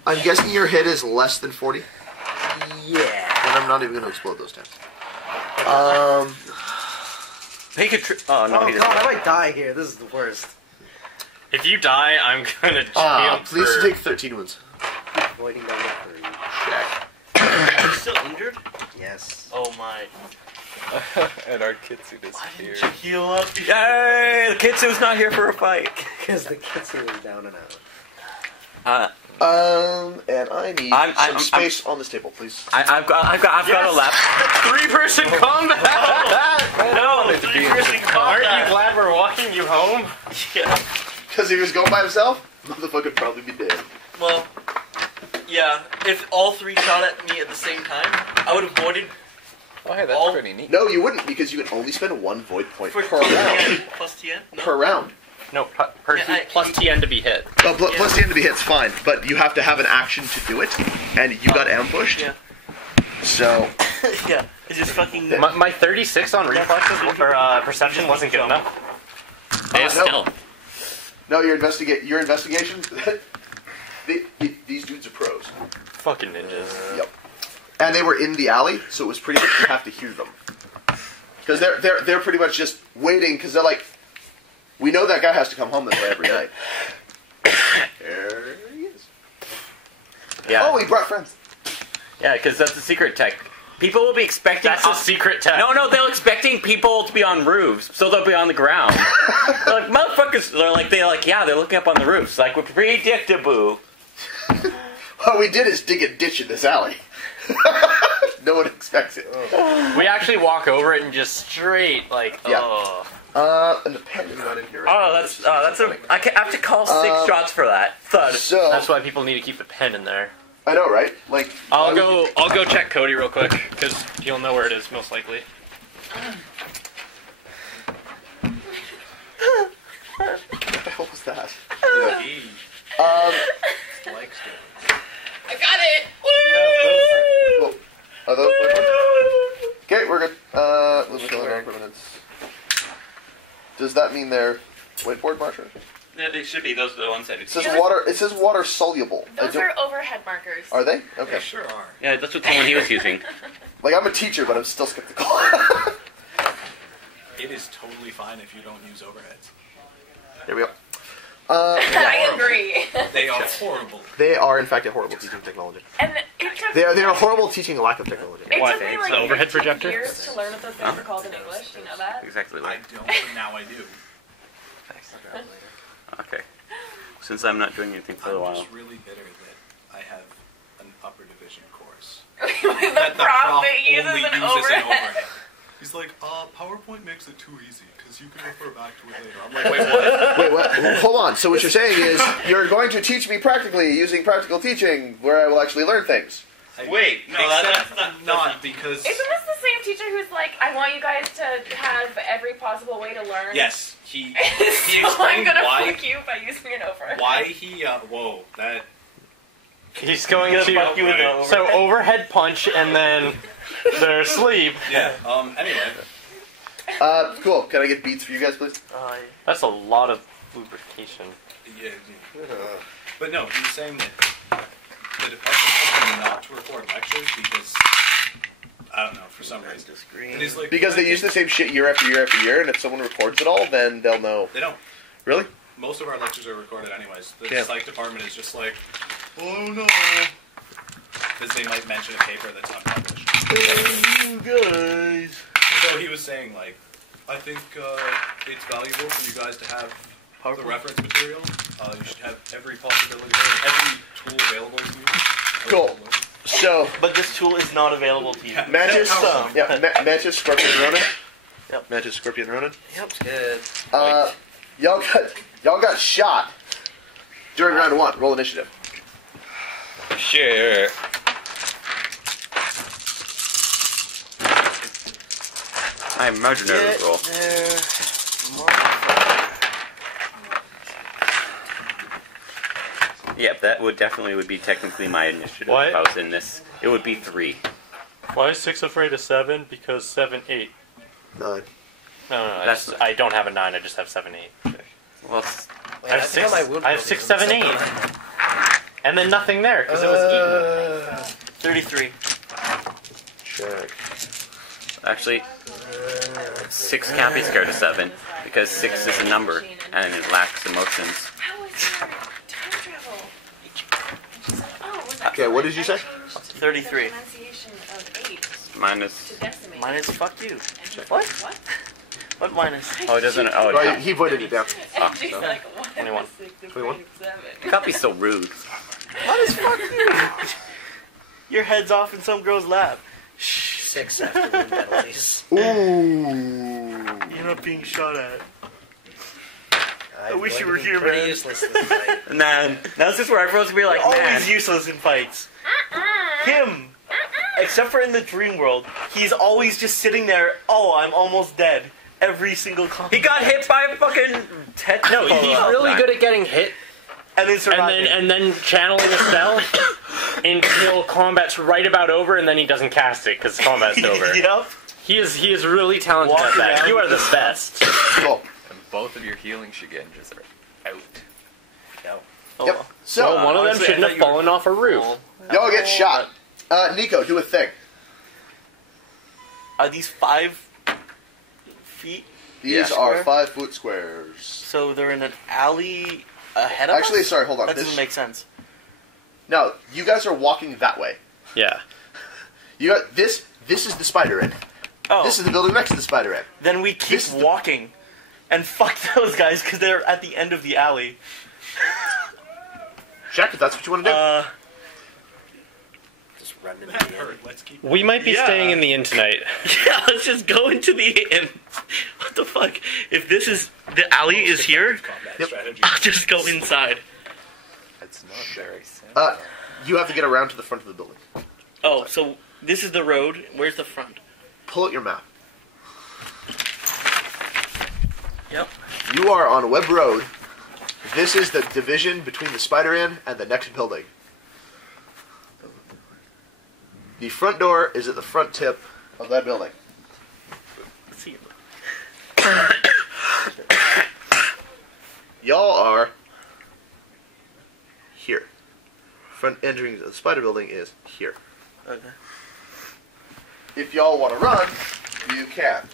I'm guessing your hit is less than 40? Yeah. And I'm not even going to explode those times. He could. Oh no, Oh he god, doesn't. I might die here. This is the worst. If you die, I'm gonna jump. Please for... take 13 wounds. Voiding down the 30. Check. Are you still injured? Yes. Oh my. And our Kitsu disappeared. Did you heal up? Yay! The Kitsu's not here for a fight. Because the Kitsu was down and out. And I need I'm space on this table, please. I've got a lap. 3-person combat. No, to be- 3-person combat. Aren't you glad we're walking you home? Yeah. Because if he was going by himself, motherfucker would probably be dead. Well, yeah. If all three shot at me at the same time, I would have voided Oh, hey, that's All- pretty neat. No, you wouldn't, because you can only spend 1 void point for per round. TN plus TN. No. Per round. No, per Yeah, plus TN to be hit. Oh, plus the end of the hit's fine, but you have to have an action to do it, and you got ambushed. Yeah. So, Yeah. It's just fucking. My 36 on reflexes or perception wasn't good enough. It's no. still. no, your investigation. These dudes are pros. Fucking ninjas. Yep. And they were in the alley, so it was pretty much you have to hear them. Because they're pretty much just waiting, because they're like, we know that guy has to come home this way every night. There he is. Yeah. Oh, he brought friends. Yeah, because that's a secret tech. People will be expecting. That's a secret tech. No, they're expecting people to be on roofs, so they'll be on the ground. They're like, motherfuckers. They're like, yeah, they're looking up on the roofs, like we're predictable. What we did is dig a ditch in this alley. No one expects it. We actually walk over it and just straight like, Yeah. oh. And the pen is not in here. Oh, that's a. I have to call 6 shots for that. Thud. So That's why people need to keep the pen in there. I know, right? Like I'll go check Cody real quick because he'll know where it is most likely. What the hell was that? I got it! Cool. Are those okay, we're good. Limit on permanence. Does that mean they're whiteboard markers? Yeah, they should be. Those are the ones that. It says water. It says water soluble. Those are overhead markers. Are they? Okay. They sure are. Yeah, that's what the one he was using. Like I'm a teacher, but I'm still skeptical. It is totally fine if you don't use overheads. Here we go. I agree. They are horrible. They are in fact a horrible teaching technology. And it took They are horrible teaching a lack of technology. It Why, took me thanks. like The overhead 15 projector? years to learn what those things are called in English. Do you know that? Exactly I right. don't, but now I do. Okay. Since I'm not doing anything for a I'm while. just really bitter that I have an upper division course. the That the prof prof that uses only an uses overhead. He's like, PowerPoint makes it too easy because you can refer back to it later. I'm like, wait, what? Wait, what? Hold on. So what you're saying is you're going to teach me practically using practical teaching, where I will actually learn things. Wait, no, Except that's not because Isn't this the same teacher who's like, I want you guys to have every possible way to learn? yes, he so I'm explained gonna why fuck you by using an overhead. why he whoa that He's going Gonna to fuck you with the so overhead punch and then they're asleep. yeah anyway Cool. Can I get beats for you guys, please? That's a lot of lubrication. yeah, but no, he was saying that the department told him not to record lectures because I don't know, for some reason. And he's like, Because they use the same shit year after year after year, and if someone records it all, then they'll know. They don't. Really? Most of our lectures are recorded anyways. The Yeah. psych department is just like, oh no, because they might mention a paper that's unpublished. You guys. So he was saying, like, I think it's valuable for you guys to have the reference material. You should have every possibility, every tool available to you. Cool. So, But this tool is not available to you. Mantis, PowerPoint. Mantis, Scorpion, Ronin, Yep. Mantis, Scorpion, Ronin. Yep. Good. Y'all got shot during round 1. Roll initiative. Sure. I imagine nervous roll. Yep, that would be technically my initiative What? if I was in this. It would be 3. Why is 6 afraid of 7? Because 7, 8. 9. No, I don't have a 9. I just have 7, 8. Well, Wait, I have 6. I have 6, 7, 8. And then nothing there because it was eaten. 33. Check. actually, 6 can't be scared of 7 because 6 is a number and it lacks emotions. How was your time travel? Oh, was that Okay, what did you say? 33. pronunciation of 8 Minus. to decimate? Minus fuck you. And What? What? What minus? Oh, it doesn't. Oh, Well, it he voided it down. And she's so- like, what 21. was 6 afraid 21? of 7? can't be so rude. What is fuck you? Your head's off in some girl's lap. Shh. 6 after wound penalties. Ooh. You're not being shot at. I'm wish going you to were be here, pretty man. useless in this fight. Man, that's just where everyone's gonna be like, Always man. useless in fights. Him. Except for in the dream world. He's always just sitting there, oh, I'm almost dead. Every single combat. He got hit by a fucking No, he's really good at getting hit And then surviving. and then channeling a spell until combat's right about over, and then he doesn't cast it because combat's over. Yep. He is really talented Walk at that. around. You are the best. Cool. And both of your healing shigenjas are out. Oh, Yep. So, Well, one of them honestly, I shouldn't thought have you were fallen off a roof. y'all get shot. Nico, do a thing. Are these 5 feet? These Yeah. are 5-foot squares. So they're in an alley ahead of Actually, us? sorry, hold on. That This, doesn't make sense. no, you guys are walking that way. Yeah. You got this. This is the spider end. Oh, This is the building next to the spider end. then we keep this is the- walking. And fuck those guys, because they're at the end of the alley. Check if that's what you want to do. Just run into the end. Let's keep. We might be Yeah. staying in the inn tonight. Yeah, let's just go into the inn. What the fuck? If this is... The alley is here, Combat Yep. strategy. I'll just go inside. It's not very simple. You have to get around to the front of the building. Oh, so this is the road. Where's the front? Pull out your map. Yep. You are on Webb Road. This is the division between the spider inn and the next building. The front door is at the front tip of that building. Let's see. Y'all are here. Front entering the spider building is here. Okay. If y'all want to run, you can.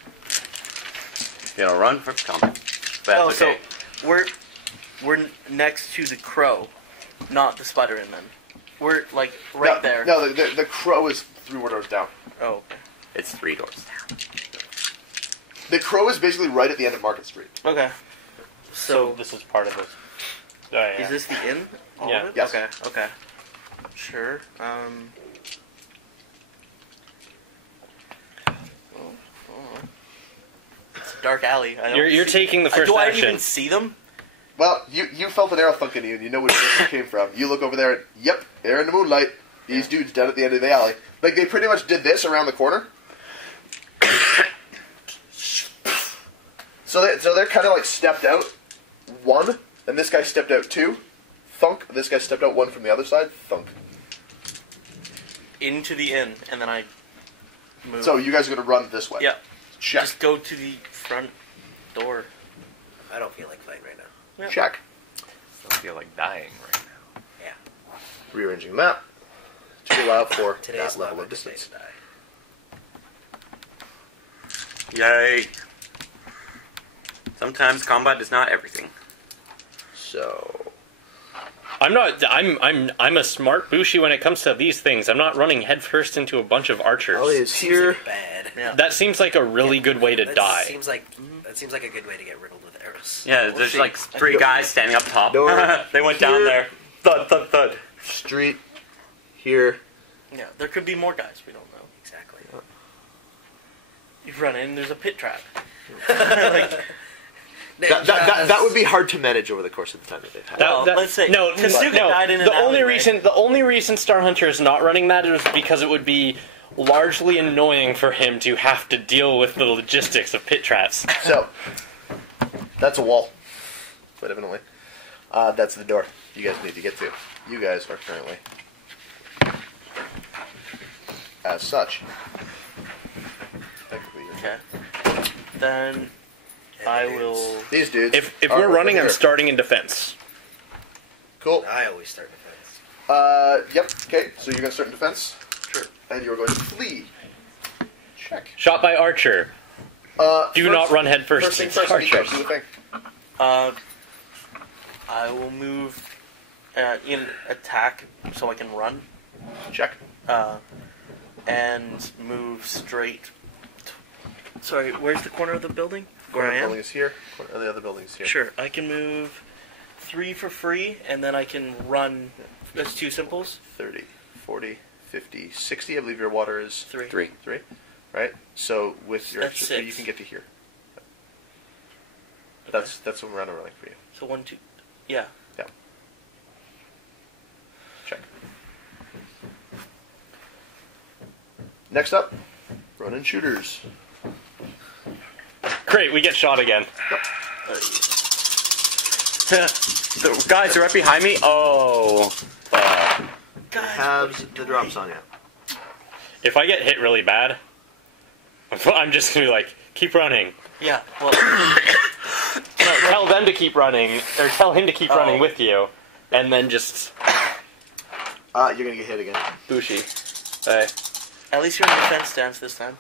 You know, run for combat. That's Oh, okay. so we're next to the crow, not the spider inn then. We're like right no, there. No, the crow is 3 more doors down. Oh, okay. It's 3 doors down. The crow is basically right at the end of Market Street. Okay. So, this is part of this. Oh, yeah. is this the inn? All Yeah. of it? Yes. Okay. Okay. Sure. It's a dark alley. I don't You're see- taking the first Do I action. even see them? Well, you felt an arrow thunk in you, and you know where this came from. You look over there, and yep, they're in the moonlight. These dudes down at the end of the alley. Like, they pretty much did this around the corner. So they're kind of like stepped out 1, and this guy stepped out 2. Thunk. This guy stepped out 1 from the other side. Thunk. Into the inn, and then I move. So you guys are going to run this way. Yeah. Check. Just go to the front door. I don't feel like fighting right now. Yeah. Check. I feel like dying right now. Rearranging the map to allow for Today's that level not of my day distance. to die. Yay. Sometimes combat is not everything. So I'm not. I'm a smart bushi when it comes to these things. I'm not running headfirst into a bunch of archers. Ollie is Seems here. like bad. Yeah. That seems like a really good way to That die. Seems like a good way to get riddled with arrows. Yeah, there's see. like 3 guys standing up top. Door They went down here. there. Thud, thud, thud. Street here. Yeah. There could be more guys. We don't know. Exactly. You run in, there's a pit trap. Like, That would be hard to manage over the course of the time that they've had. let's say Kazuka died in an the only alleyway. reason Star Hunter is not running that is because it would be largely annoying for him to have to deal with the logistics of pit traps. So, that's a wall. But evidently, that's the door you guys need to get to. You guys are currently, as such, technically you're Okay. Then I will. These dudes. If are we're over running, I'm here. starting in defense. Cool. I always start defense. Yep. Okay. So you're gonna start in defense. Sure. And you're going to flee. Check. Shot by archer. Do not run head first. First thing It's first. archers. Do the thing. I will move in attack so I can run. Check. And move straight. Sorry, where's the corner of the building? Where Corner I of the am? building is here. Corner of the other building is here. Sure, I can move 3 for free, and then I can run. That's 2 simples. 30, 40, 50, 60. I believe your water is 3. 3. 3. Right? So with your That's extra 3, you 6. can get to here. That's what we're running for you. So 1, 2. Yeah. Yeah. Check. Next up, run-in shooters. Great, we get shot again. The guys are right behind me. Oh. Have the drops on you. If I get hit really bad, I'm just gonna be like, keep running. Yeah. Well, No, tell them to keep running, or tell him to keep running with you, and then just You're gonna get hit again. bushy. at least you're in defense stance this time.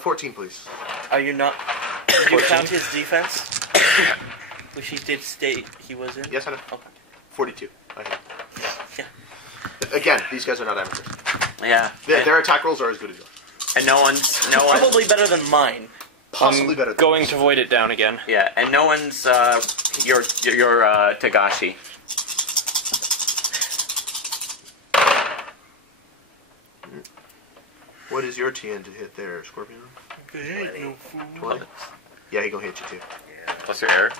14, please. Are you not? Did you count his defense? Which he did state he was in? Yes, I know. Okay. 42. Okay. Yeah. Again, these guys are not amateurs. Yeah. Their attack rolls are as good as yours. And no one's Probably better than mine. Possibly better than Going yours. to void it down again. Yeah, and no one's your Tagashi. What is your TN to hit there, Scorpion? 20? Yeah, he gonna hit you too. Yeah. Plus your error.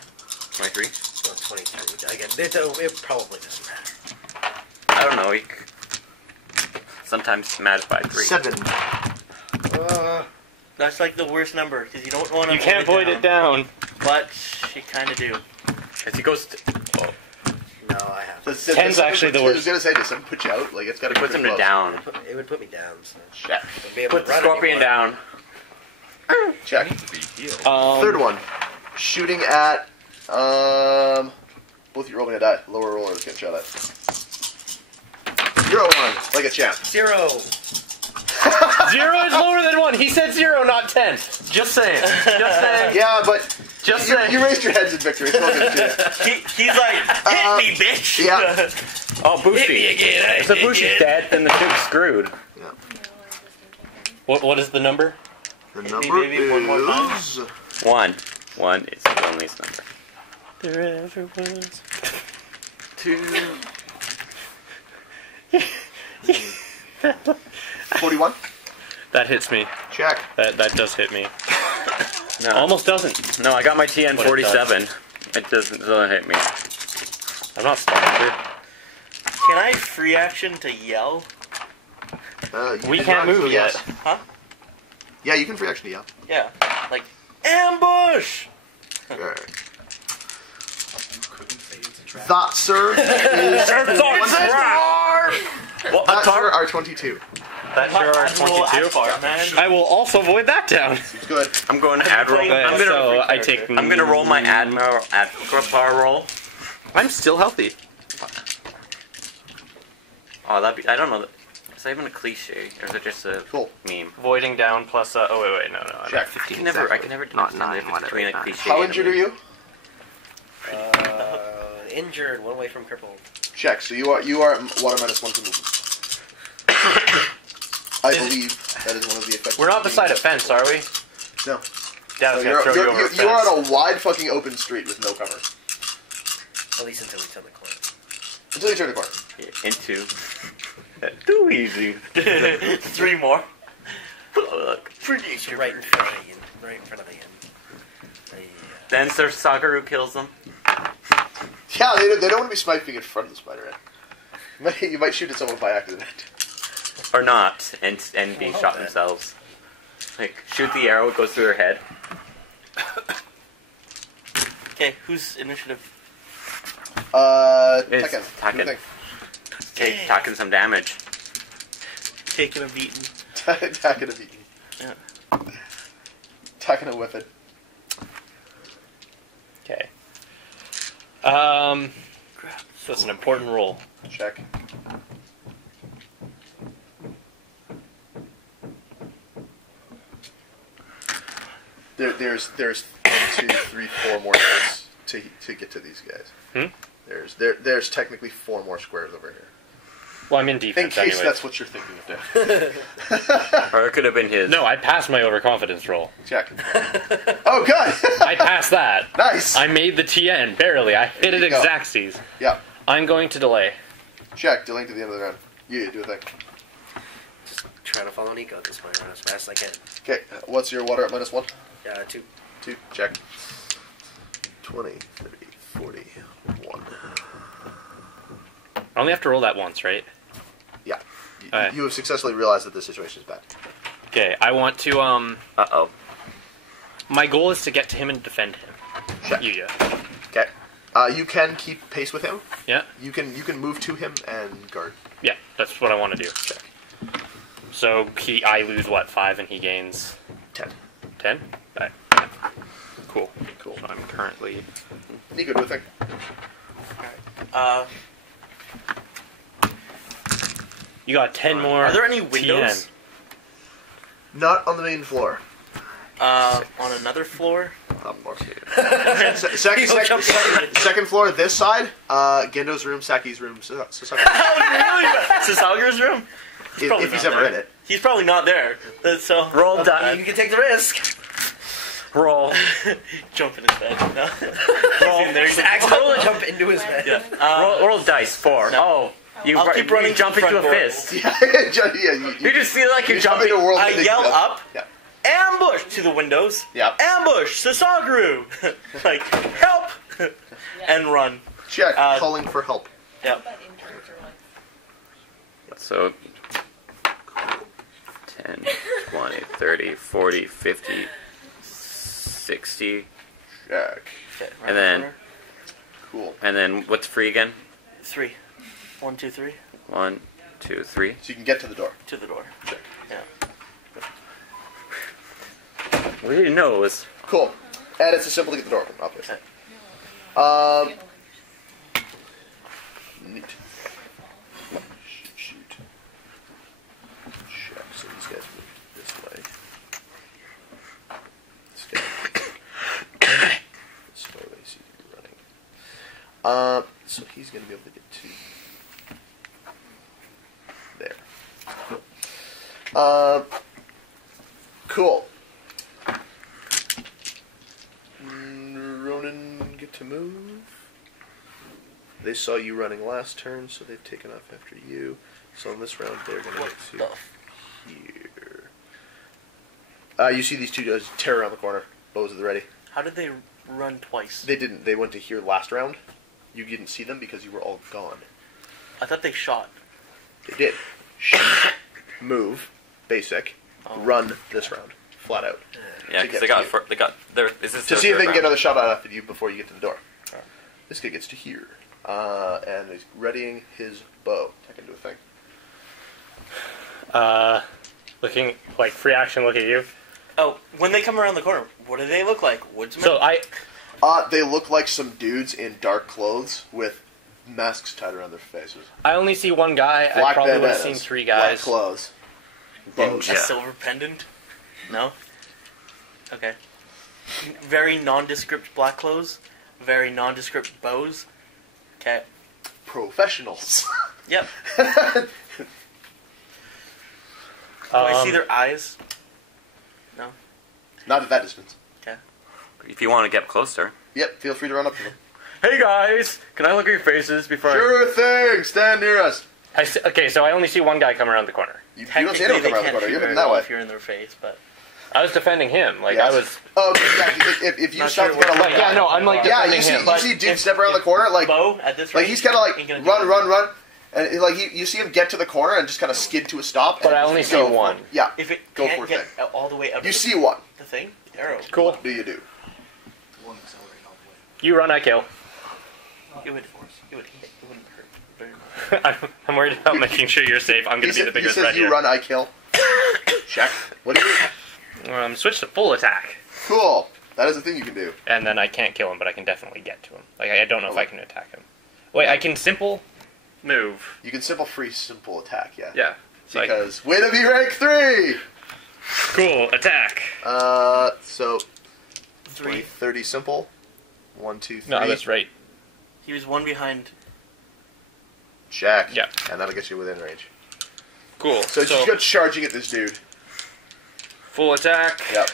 23. Well, 23. Again, it probably doesn't matter. I don't know. Sometimes matched by 3. 7. That's like the worst number because you don't want to. You can't void it down. But you kind of do. As he goes, No, I have. Ten's actually the I worst. was gonna say, does someone put you out? Like, it's gotta be puts him pretty to close. down. It would put me down. So Check. I'd be able Put to the run scorpion anymore. down. Check. Um, Third one. Shooting at, both you rolling a die. Lower rollers get shot at. 0-1, like a champ. 0. 0 is lower than 1. He said 0, not 10. Just saying. Just saying. Yeah, but Just you, saying. you raised your heads in victory. It's not good to you. He's like, hit me, bitch. Yeah. Oh, Bushi. Hit me again. If the Bushi's dead, then the ship's screwed. What is the number? The me, number baby, one more time. is 1. 1 is the only number. There ever was. 2. 41. That hits me. Check. That does hit me. No. Almost doesn't. No, I got my TN But it 47. It doesn't hit me. I'm not sponsored. Can I free action to yell? You We can can't run, move so yet. yes. Huh? Yeah, you can free action, yeah. Yeah. Like, ambush! Alright. That, sir, is What? that's your R22. That's your Admiral 22. Akbar, man. I will also void that down. It's good. I'm going to Admiral. I'm gonna. So I take. I'm gonna roll my Admiral roll. I'm still healthy. Oh, that'd be. I don't know. Is that even a cliche, or is it just a Cool. meme? Voiding down plus. Oh wait, no. I'm Check. I can never Not understand the 9, difference whatever, between a 9. cliche. How and a injured are meme. you? Injured, 1 way from crippled. Check. So you are water minus 1 to movement. I believe that is one of the effects. We're not beside a fence, are we? No. Dad's So gonna throw you over a you are fence. on a wide fucking open street with no cover. At least until we turn the corner. Until you turn the corner. Into. Too easy. 3 more. It's right in front of you. Right in front of the end. Then Sir Sagaru kills them. Yeah, they don't want to be sniping in front of the spider ant. You might shoot at someone by accident. Or not, and be shot themselves. Like, shoot the arrow, it goes through their head. Okay, whose initiative? It's Tekken. Tekken. Taking some damage. Taking a beating. Taking a beating. Yeah. Taking a with it. Okay. So it's an important roll. Check. There's 1, 2, 3, 4 more squares to get to these guys. There's technically 4 more squares over here. Well, I'm in In defense case anyway. that's what you're thinking of doing. Or it could have been his. No, I passed my overconfidence roll. Check. Oh, good. I passed that. Nice. I made the TN, barely. I hit it you go. exactsies. Yeah. I'm going to delay. Check. Delaying to the end of the round. You do a thing. Just try to follow Nico at this point, run as fast as I can. Okay. What's your water at -1? 2. 2. Check. 20, 30, 40, 1. I only have to roll that once, right? Yeah. Alright. You have successfully realized that this situation is bad. Okay, I want to, Uh-oh. my goal is to get to him and defend him. Check. Yeah. Okay. You can keep pace with him. Yeah? You can move to him and guard. Yeah, that's what I want to do. Check. So, I lose, what, 5 and he gains 10. 10? Alright. Cool. Cool. So I'm currently... Nico, do a thing. You got 10 more. Are there any windows? Not on the main floor. On another floor? Up more. Second floor, this side. Gendo's room, Saki's room, Sasaki. Sasagaru's room? If he's not ever there. in it. He's probably not there. So Roll die. You can take the risk. Roll. jump in his bed. No. Just accidentally jump into his bed. Yeah. Roll dice. 4. No. Oh. You, I'll keep running you jump to the into a front door. fist. Yeah, You just feel like you're you jump jumping. into a world. I that yell makes- up. Yeah. Ambush to the windows. Yeah. Ambush, Sasagaru. Like, help! And run. Check. Uh, Calling for help. Yep. So 10, 20, 30, 40, 50, 60. Check. Okay, And then- corner. Cool. And then what's free again? 3. 1, 2, 3. 1, 2, 3. So you can get to the door. To the door. Check. Yeah. We didn't know it was. Cool. And it's as simple to get the door open, obviously. Neat. Shoot. Check. So these guys move this way. This guy. This way, they see you running. So he's going to be able to get to there. Cool. Ronan get to move. They saw you running last turn, so they've taken off after you. So in this round, they're going to get to here. You see these two guys tear around the corner. Bows at the ready. How did they run twice? They didn't. They went to here last round. You didn't see them because you were all gone. I thought they shot. They did. Shoot, move, basic, run this round, flat out. Yeah, To because get they got to you. they got their. Is this To their see if they third can get round? another shot out after you before you get to the door. This guy gets to here. And he's readying his bow. I can do a thing. Looking, like, free action, look at you. Oh, when they come around the corner, what do they look like? Woodsmen? So They look like some dudes in dark clothes with masks tied around their faces. I only see one guy. I Black probably would have bandanas, seen 3 black guys. clothes. Bows. A silver pendant? No? Okay. Very nondescript black clothes. Very nondescript bows. Okay. Professionals. Yep. Do I see their eyes? No? Not at that distance. Okay. If you want to get closer. Yep, feel free to run up to them. Hey guys, can I look at your faces before? Sure thing. Stand near us. Okay, so I only see one guy come around the corner. You don't see anyone Technically, they come around the can't corner. shoot You're very hitting that well way. if you're in their face, but I was defending him. Like Yes. I was. Oh, yeah. If you Not start sure to kind of what- look, Yeah, no, I'm like yeah, defending you him. see dude step around the corner, like Bo at this like rate, he's kind of like ain't gonna do run, and like you see him get to the corner and just kind of skid to a stop. But and I just only go see for it. one. Yeah, If it Go can't for it get then. all the way up you to see one. the thing, arrow. Cool. What do you do? Won't accelerate all the way. You run, I kill. It would hit. It wouldn't hurt very much. I'm worried about making sure you're safe. I'm going to be the He bigger says threat you here. run, I kill. Check. What do you do? Switch to full attack, Cool. That is a thing you can do. and then I can't kill him, but I can definitely get to him. Like I don't know if I can attack him. Wait, I can simple move. You can simple attack, yeah. Yeah. So Because way to be rank 3! cool attack. So 3. 30 simple. 1, 2, 3. No, that's right. He was one behind. Check. Yeah. And that'll get you within range. Cool. So you go charging at this dude. full attack. Yep.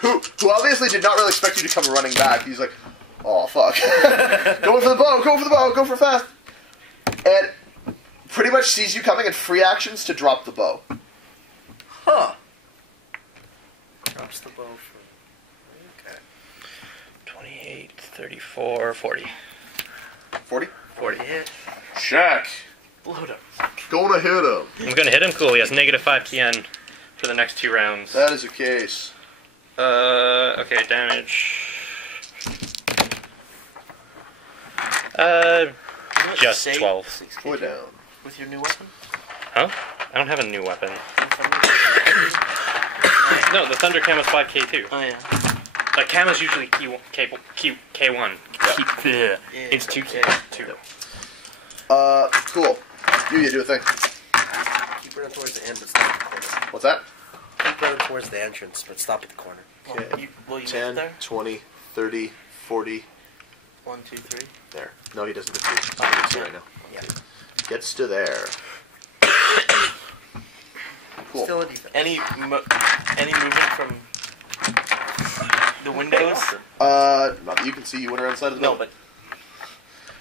Who obviously did not really expect you to come running back. He's like, oh fuck. Going for the bow, go for fast. And pretty much sees you coming and free actions to drop the bow. Huh. Drops the bow from. Okay. 28, 34, 40. 40? 40. Hit. Check. Blow him. Gonna hit him. I'm gonna hit him. Cool. He has -5 TN for the next 2 rounds. That is the case. Okay, damage. Just Say 12. 6 Go down. with your new weapon. Huh? I don't have a new weapon. No, the Thunder Cam is 5k too. Oh yeah. Like Cam is usually K1. Yeah. It's 2k. Two. Cool. You do a thing. Keep running towards the end, but stop at the corner. What's that? Keep running towards the entrance, but stop at the corner. Okay. Will you 10, move there? 20, 30, 40. 1, 2, 3. There. No, he doesn't get to. He gets to right now. Yeah. Gets to there. Cool. Still a defense. Any movement from the windows? Not that you can see. You went around the side of the No, building.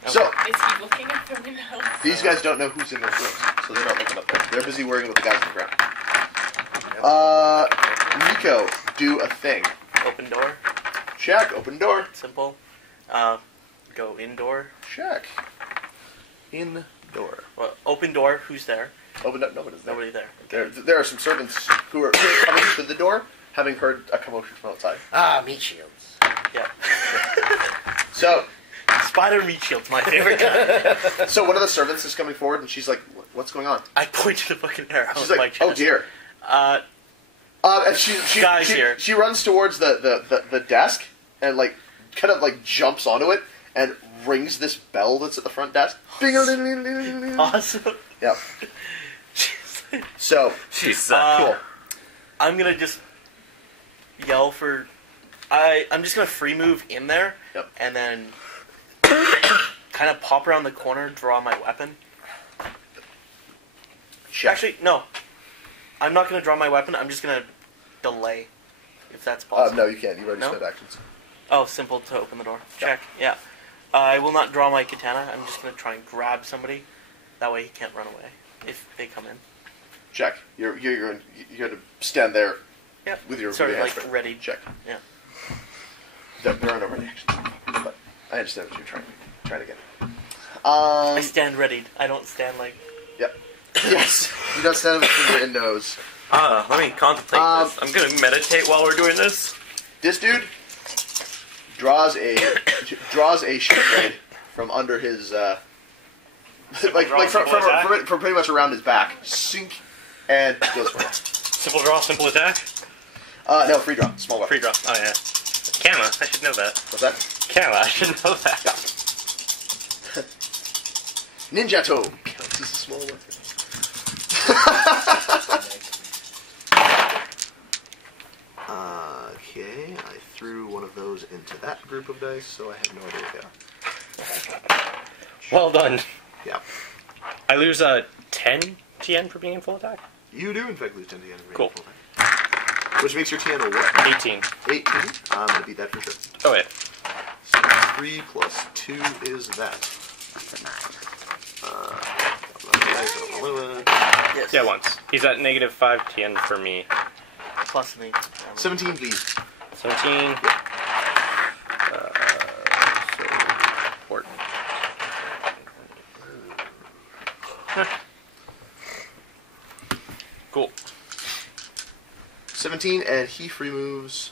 but So, Is he looking at the windows? these guys don't know who's in those rooms, so they're not looking up there. They're busy worrying about the guys on the ground. Nico, do a thing. open door, Check. Open door. simple. Go indoor. Check. Indoor. Well, open door. Who's there? Open up. Nobody's there. Nobody there. There are some servants who are coming to the door, having heard a commotion from outside. Ah, meat shields. Yeah. So, Spider meat shield's my favorite kind. so one of the servants is coming forward, and she's like, "What's going on?" I point to the fucking arrow. She's with my like, "Oh chest. dear." And she Guys here. she runs towards the desk and like kind of like jumps onto it and rings this bell that's at the front desk. Ding-a-ling-ling-ling-ling. Awesome. Yep. So She's cool. I'm gonna just yell for. I'm just gonna free move in there, Yep. and then kind of pop around the corner, draw my weapon. Check. Actually, no. I'm not gonna draw my weapon. I'm just gonna delay, if that's possible. No, you can't. You already No? spent actions. Oh, simple to open the door. Check. Yeah. I will not draw my katana. I'm just gonna try and grab somebody. That way he can't run away if they come in. Check. You're gonna stand there Yep. with your Sort with of your like hands ready. Check. Yeah. There are no ready actions, but I understand what you're trying to get. I stand readied. I don't stand like. Yep. Yes. You don't stand with finger and nose. let me contemplate Um, this. I'm gonna meditate while we're doing this. This dude draws a shit blade from under his like from pretty much around his back. Sink and goes for it. Simple draw, simple attack. No, free draw, small weapon. Free draw. Oh yeah. Kama, I should know that. What's that? Kama, I should know that. Ninjato counts as a small weapon. Okay, I threw one of those into that group of dice, so I have no idea what they are. Well done. Yeah. I lose 10 TN for being in full attack. You do, in fact, lose 10 to the enemy. Cool. Which makes your TN a what? 18. 18? I'm going to beat that for sure. Oh yeah. So 3 plus 2 is that. Yes. Yeah, once. He's at -5 TN for me. Plus me. 17, please. 17. So important. Cool. 17, and he free moves.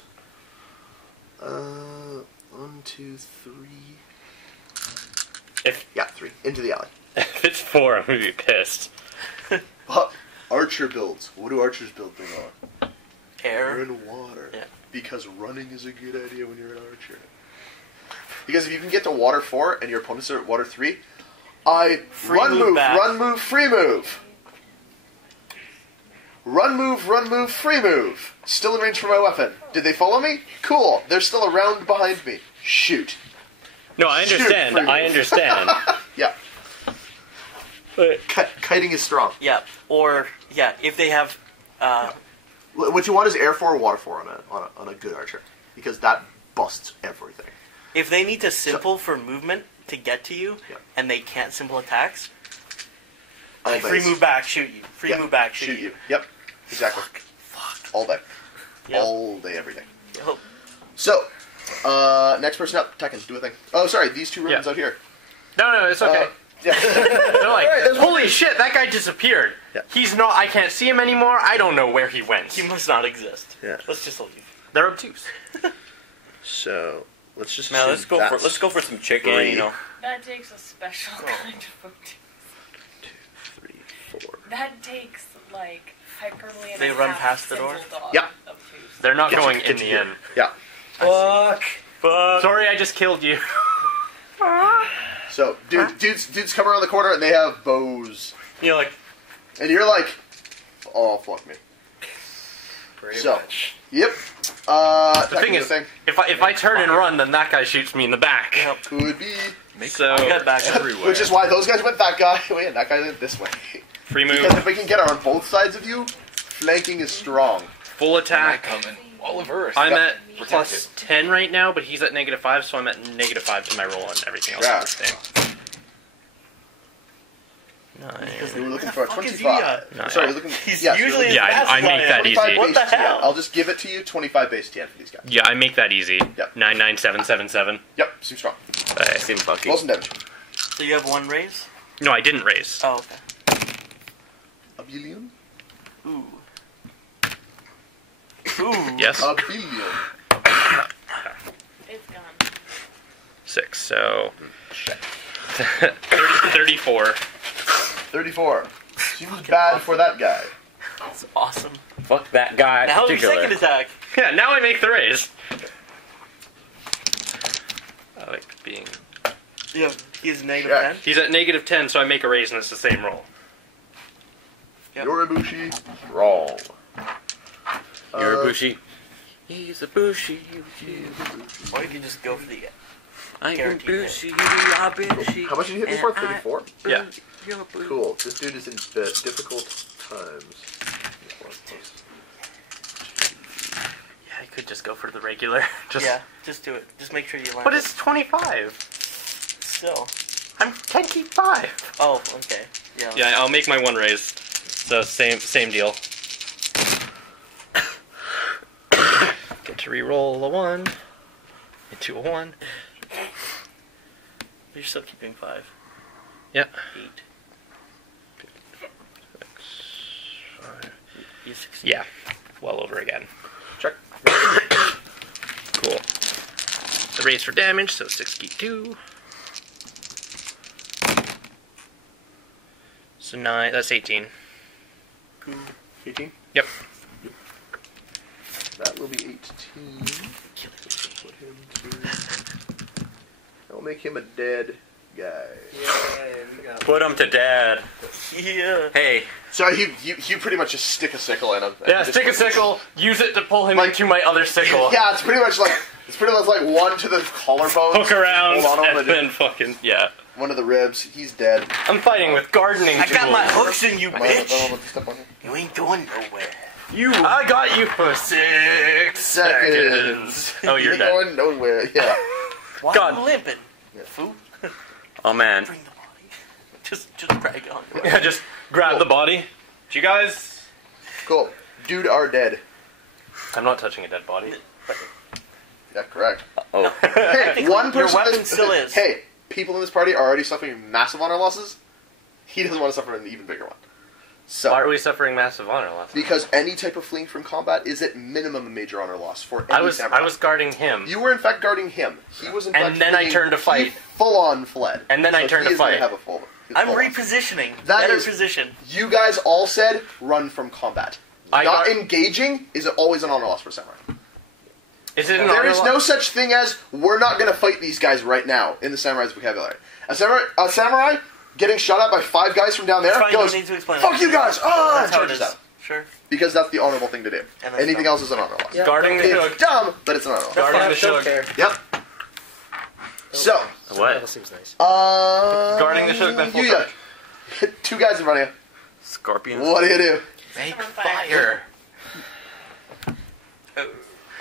1, 2, 3. Yeah, 3 into the alley. If it's 4, I'm gonna be pissed. Archer builds. What do archers build thing on? Air. and water. Yeah. Because running is a good idea when you're an archer. Because if you can get to water 4 and your opponents are at water 3, Free move back. run move, free move. Run move, free move. Still in range for my weapon. Did they follow me? Cool. They're still around behind me. Shoot. No, I understand. Shoot, I understand. Yeah. But Kiting is strong. Yeah. Or yeah, if they have. What you want is air 4 or water 4 on a good archer. Because that busts everything. If they need to simple for movement to get to you, Yeah. and they can't simple attacks, All free days. move back, shoot you. Free Yeah, move back, shoot you. Yep. Exactly. Fuck. All day. Yep. All day, every day. Yep. So, next person up, Tekken, do a thing. Oh, sorry, these two ribbons out here. no, it's okay. Yeah. They're like, holy shit, that guy disappeared. Yeah. He's not. I can't see him anymore. I don't know where he went. He must not exist. Yeah. Let's just leave. They're obtuse. So, let's just Now let's assume go for that's some chicken. 3. You know, That takes a special kind of obtuse. 2, 3, 4. That takes, like, hyperbole and They a run half past the door? simple dog Yeah. obtuse. They're not Get going you- get in the you inn. here. Yeah. Fuck. Sorry, I just killed you. So, dudes come around the corner and they have bows. You're like, And you're like, oh, fuck me. Pretty So, much. yep. The thing Tekken, is, do a thing. if I turn and run, then that guy shoots me in the back. yep. Could be. So I got back everywhere. Which is why those guys went that guy way and that guy went this way. free move, Because if we can get on both sides of you, flanking is strong. full I attack. come in wall of earth. I'm Yep. at plus 10 right now, but he's at -5, so I'm at -5 to my roll and everything else Yeah. is the same. Because we were looking for a fuck is he 25. at? Sorry, you're looking. He's yeah, so usually you're Yeah, as fast I as make am. that 25 easy. What base the TN. hell? I'll just give it to you, 25 base TN for these guys. Yeah, I make that easy. Yep. 99777. Yep, seems strong. seem funky. Roll some damage. So you have one raise? No, I didn't raise. Oh, okay. A billion? Ooh. Ooh. Yes. A billion. It's gone. 6, so Shit. 34. 34. Seems bad for that guy. That's awesome. Fuck that guy. in Now your particular. second attack. Yeah, now I make the raise. I like being... Yeah. He's -10. Yeah. He's at -10, so I make a raise and it's the same roll. Yep. Yoribushi, strong. You're a He's a bushy. Or you can just go for the. I am Guaranteed bushy. I've been bushy. How much did you hit me for? 34? Yeah. Cool. This dude is in difficult times. Yeah, I could just go for the regular. Just, Yeah, just do it. Just make sure you land. But it. it's 25. Still. Can't keep 5. Oh, okay. Yeah. Yeah, I'll make my one raise. So same deal. Get to re-roll a 1 into a 1. You're still keeping 5. Yeah. 8. 5. You succeed. Yeah. Well over again. Check. Cool. The raise for damage, so 62. So 9. That's 18. 18? Yep. That will be 18. Put him to... I'll make him a dead guy. Put him to dad. Yeah. Hey, So you pretty much just stick a sickle in him. and Yeah, just stick a like- sickle, use it to pull him Like- into my other sickle. Yeah, it's pretty much like one to the collarbone. Hook around, Hold on, and I'm gonna then fucking, yeah. do one of the ribs. He's dead. I'm fighting with gardening I got tools. my hooks in you, Am I gonna bitch. step on him? You ain't going nowhere. I got you for 6 seconds. Oh, you're Ain't dead. going nowhere. Yeah. Why God. are you limping? Yeah. Fool. oh man. Bring the body. Just drag it on. Yeah, just grab the body. Do you guys Cool. Dude are dead. I'm not touching a dead body. Yeah, correct. Oh. Hey, one your person. weapon still is. Hey, people in this party are already suffering massive honor losses. He doesn't want to suffer an even bigger one. So, Why are we suffering massive honor loss? because any type of fleeing from combat is at minimum a major honor loss for any samurai. I was guarding him. You were in fact guarding him. He was in fact And then I fleeing. turned to fight. He full on fled. And then I turned he to is gonna fight. Have a full, I'm full loss. repositioning. That Better is- position. You guys all said run from combat. I Not got- engaging is always an honor loss for samurai. Is it an There honor is loss? no such thing as we're not going to fight these guys right now in the samurai's vocabulary. A samurai getting shot at by 5 guys from down there It's fine, you goes, don't need to explain "Fuck it. you guys!" Oh, That's and how it charges is. out. Sure. Because that's the honorable thing to do. And that's Anything dumb. else is an honor loss. Yeah, Guarding okay. the It's dumb, but it's an honor loss. Guarding the Don't shug. care. Yep. So, What? That seems nice. Guarding the shug, then full Yuya. 2 guys in front of Scorpions. you. What do you do? Make Someone fire. fire.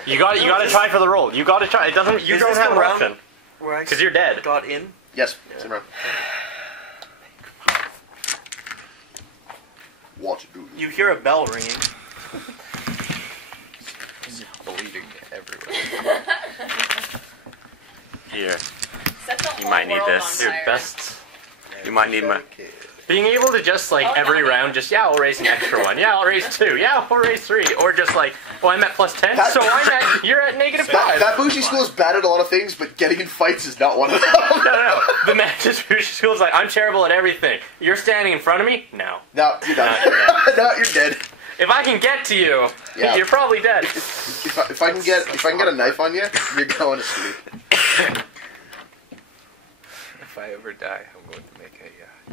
You got to try for the roll. You got to try. It doesn't. You Is don't this have the an round? option Where I because you're dead. got in. Yes, same round. What do you? You hear a bell ringing. Bleeding everywhere. Here. Set the You whole might need world this. on Your fire. best. You might need my. Being able to just like Oh, every no. round, just I'll raise an extra one. Yeah, I'll raise 2. Yeah, I'll raise 3. Or just like, well, I'm at plus 10, That- so you're at negative 5. That Bushi school is bad at a lot of things, but getting in fights is not one of them. No. The Mantis Bushi School's like, I'm terrible at everything. You're standing in front of me? No. No, you're done. No, you're dead. If I can get to you, Yeah. you're probably dead. If I can get a knife on you, you're going to sleep. If I ever die, I'm going to make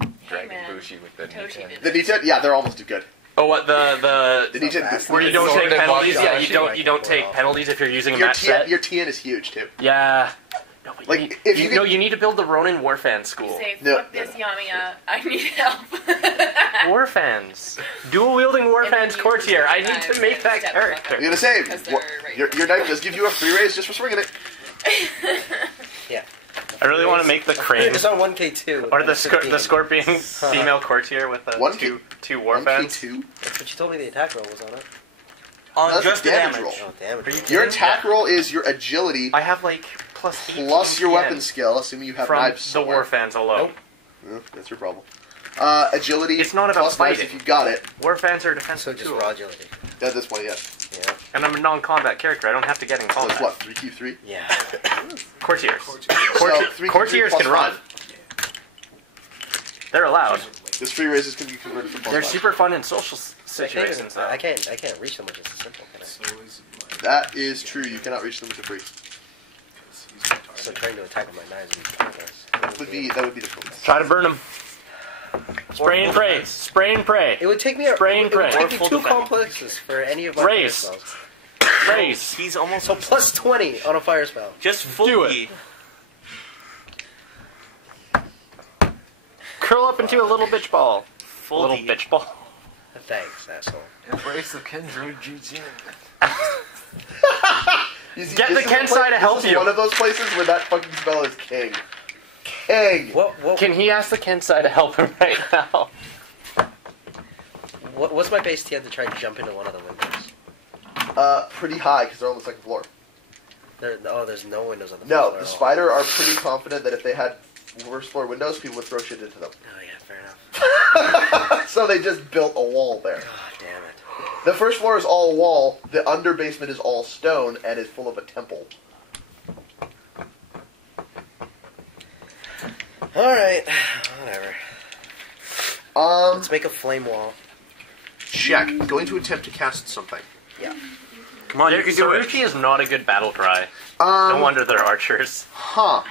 a dragon man. bushi with the Toshi Nintendo. did The Nita, yeah, they're almost good. Oh, what The Nita, where you don't Sword take and penalties? wakizashi, Yeah, you I don't can take pull off. penalties if you're using a your match set. your TN is huge too. Yeah. No, but Like, you, if you, you no, could- you need to build the Ronin Warfan school. Say, No, fuck no, this, Yamiya. I need help. Warfans. Dual wielding And then Warfans you courtier. I need survive to make and that step character. I'm gonna say Because they're right your knife does give you a free raise just for swinging it. Yeah. I really want to make the crane It's on 1K2. or the scorpion female courtier with One two 1K warfans. 2. That's what you told me the attack roll was on it. On That's just a the damage damage. roll. Oh, damn it. Are you Your kidding? attack roll is your agility I have like plus 18 plus your PN weapon skill, assuming you have from knives the somewhere. Warfans alone. Oh, that's your problem. Agility. It's not about plus knives fighting. if you got it. Warfans are So defensive just too. raw agility. At this point, yes. Yeah. And I'm a non-combat character. I don't have to get in So combat. it's what 3Q3. Yeah. Courtiers. So 3Q3 Courtiers plus can run. 5. They're allowed. This free raise is going to be converted for plus They're 5. super fun in social situations. Though. I can't reach them with just a simple. Can I? That is true. You cannot reach them with a free. So trying to attack with my knives would be pointless. That would be difficult. Try to burn them. Spray and pray. Spray and pray. It would take me Spray and it would pray. take me Full 2 defense. complexes for any of my Raise. fire spells. Raise. He's almost So plus 20 on a fire spell. just fully. Do it. Curl up into a little bitch ball. Full Little D. bitch ball. Thanks, asshole. Embrace the Kenju Jujin. You see, Get this the is a Kensai place- to help this is you. one of those places where that fucking spell is king. King. What Can he ask the Kensai to help him right now? what's my base TN to try and jump into one of the windows? Pretty high because they're on the second floor. There's no windows on the No, floor the at all. Spider are pretty confident that if they had first floor windows, people would throw shit into them. Oh yeah, fair enough. So they just built a wall there. God damn it. The first floor is all wall. The under basement is all stone and is full of a temple. Alright, whatever. Let's make a flame wall. Check. Going to attempt to cast something. Yeah. Come on, you can do it. Saruchi is not a good battle cry. No Um, wonder they're archers. Huh.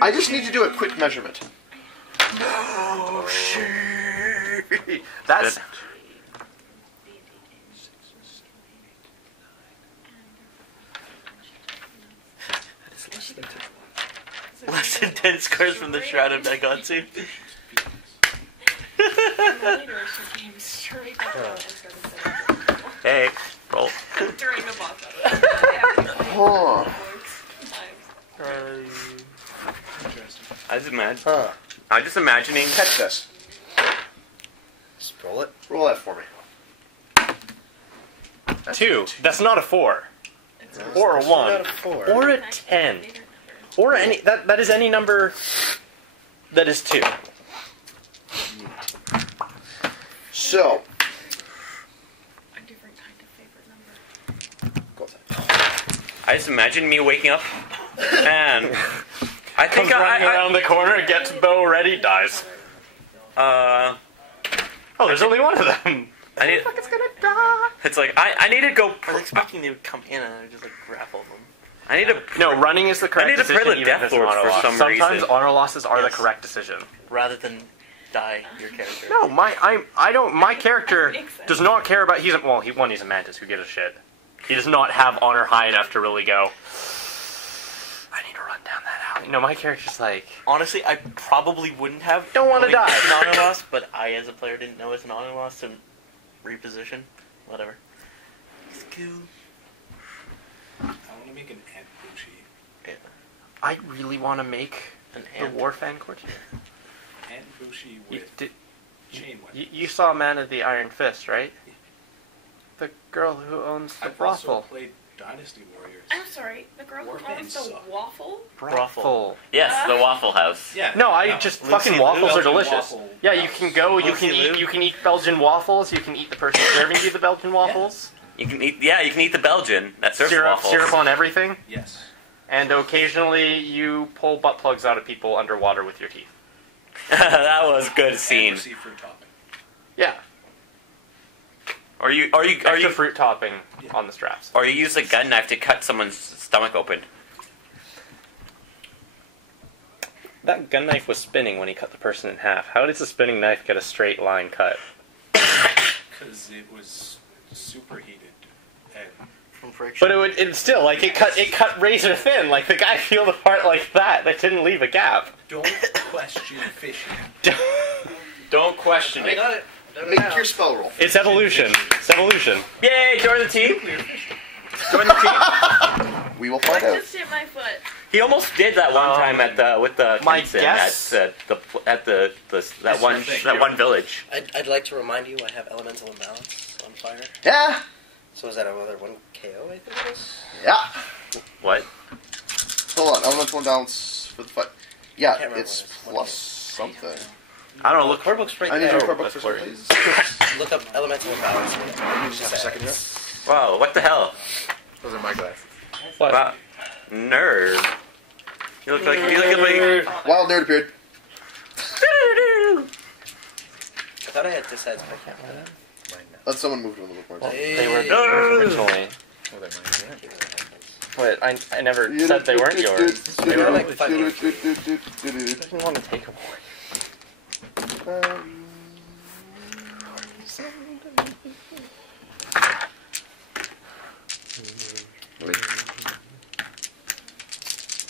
I just need to do a quick measurement. That's Less than 10 scars from the Shroud of Nagatsu. hey, roll. During the boss Huh. I just imagine. Huh. I'm just imagining. Catch this. Just roll it. Roll that for me. 2. That's not a 4. Or a It's 1. not a 4. Or a 10. Or any that is any number that is 2. So, A different kind of favorite number. go outside. I just imagine me waking up and I Comes think running around the corner, gets bow ready, dies. uh Oh, there's only one of them. I need It's gonna die. it's like I need to go I was expecting they would come in and I would just like grapple them. I need to No, running is the correct I need to decision. pray the even if Death it's an Lord honor for loss. some Sometimes reason. honor losses are the Yes. correct decision. Rather than die your character. No, my character Makes sense. does not care about. He's a mantis. Who gives a shit? He does not have honor high enough to really go. I need to run down that alley. No, my character's like. Honestly, I probably wouldn't have. Don't wanna knowing die. It's an honor loss, but I, as a player, didn't know it's an honor loss to reposition. Whatever. It's cool. I want to make an Ant Bushi. I really want to make An the ant. War Fan courtier. Ant Bushi You, with did, chain weapon. you saw Man of the Iron Fist, right? The girl who owns the I've also brothel. played Dynasty Warriors. I'm sorry, the girl who Warfans owns the suck. waffle? Brothel. Yes, the Waffle House. Yeah. No, I just Lucy fucking waffles are Belgian delicious. waffle Yeah, you can go. You Lucy can Lou. eat. You can eat Belgian waffles. You can eat the person serving you the Belgian waffles. You can eat the Belgian that serves Syrup, waffles. syrup on everything, Yes. and occasionally you pull butt plugs out of people underwater with your teeth. That was a good scene. And seafood topping. Yeah, Or you extra fruit topping on the straps. or you use a gun knife to cut someone's stomach open. That gun knife was spinning when he cut the person in half. How does a spinning knife get a straight line cut? Because it was superheated. And From friction. But it still like it cut razor thin. Like the guy peeled apart like that. That didn't leave a gap. don't question fishing. Don't question I got it. Make your spell roll. It's evolution. It's evolution. Yay! Join the team. Join the team. We will What find out. just hit my foot? He almost did that one time at the with the my Kenson guess- at the that one village. I'd like to remind you I have elemental imbalance on fire. Yeah. So is that another 1 KO, I think it is? Yeah. What? Hold on. Elemental imbalance for the fight. Yeah, Can't remember it's what it is. plus something. I don't know. Look. Core book's right I need there. your core book that's for some, where- please. Look up elemental imbalance. Just have a second here. Wow! What the hell? Those are my glasses. What? Wow. Nerd. You look like Wild nerd appeared. I thought I had this head. Let someone move to a little more. They were originally. But I never said they weren't yours. They were like always five yours. minutes. I didn't want to take them away.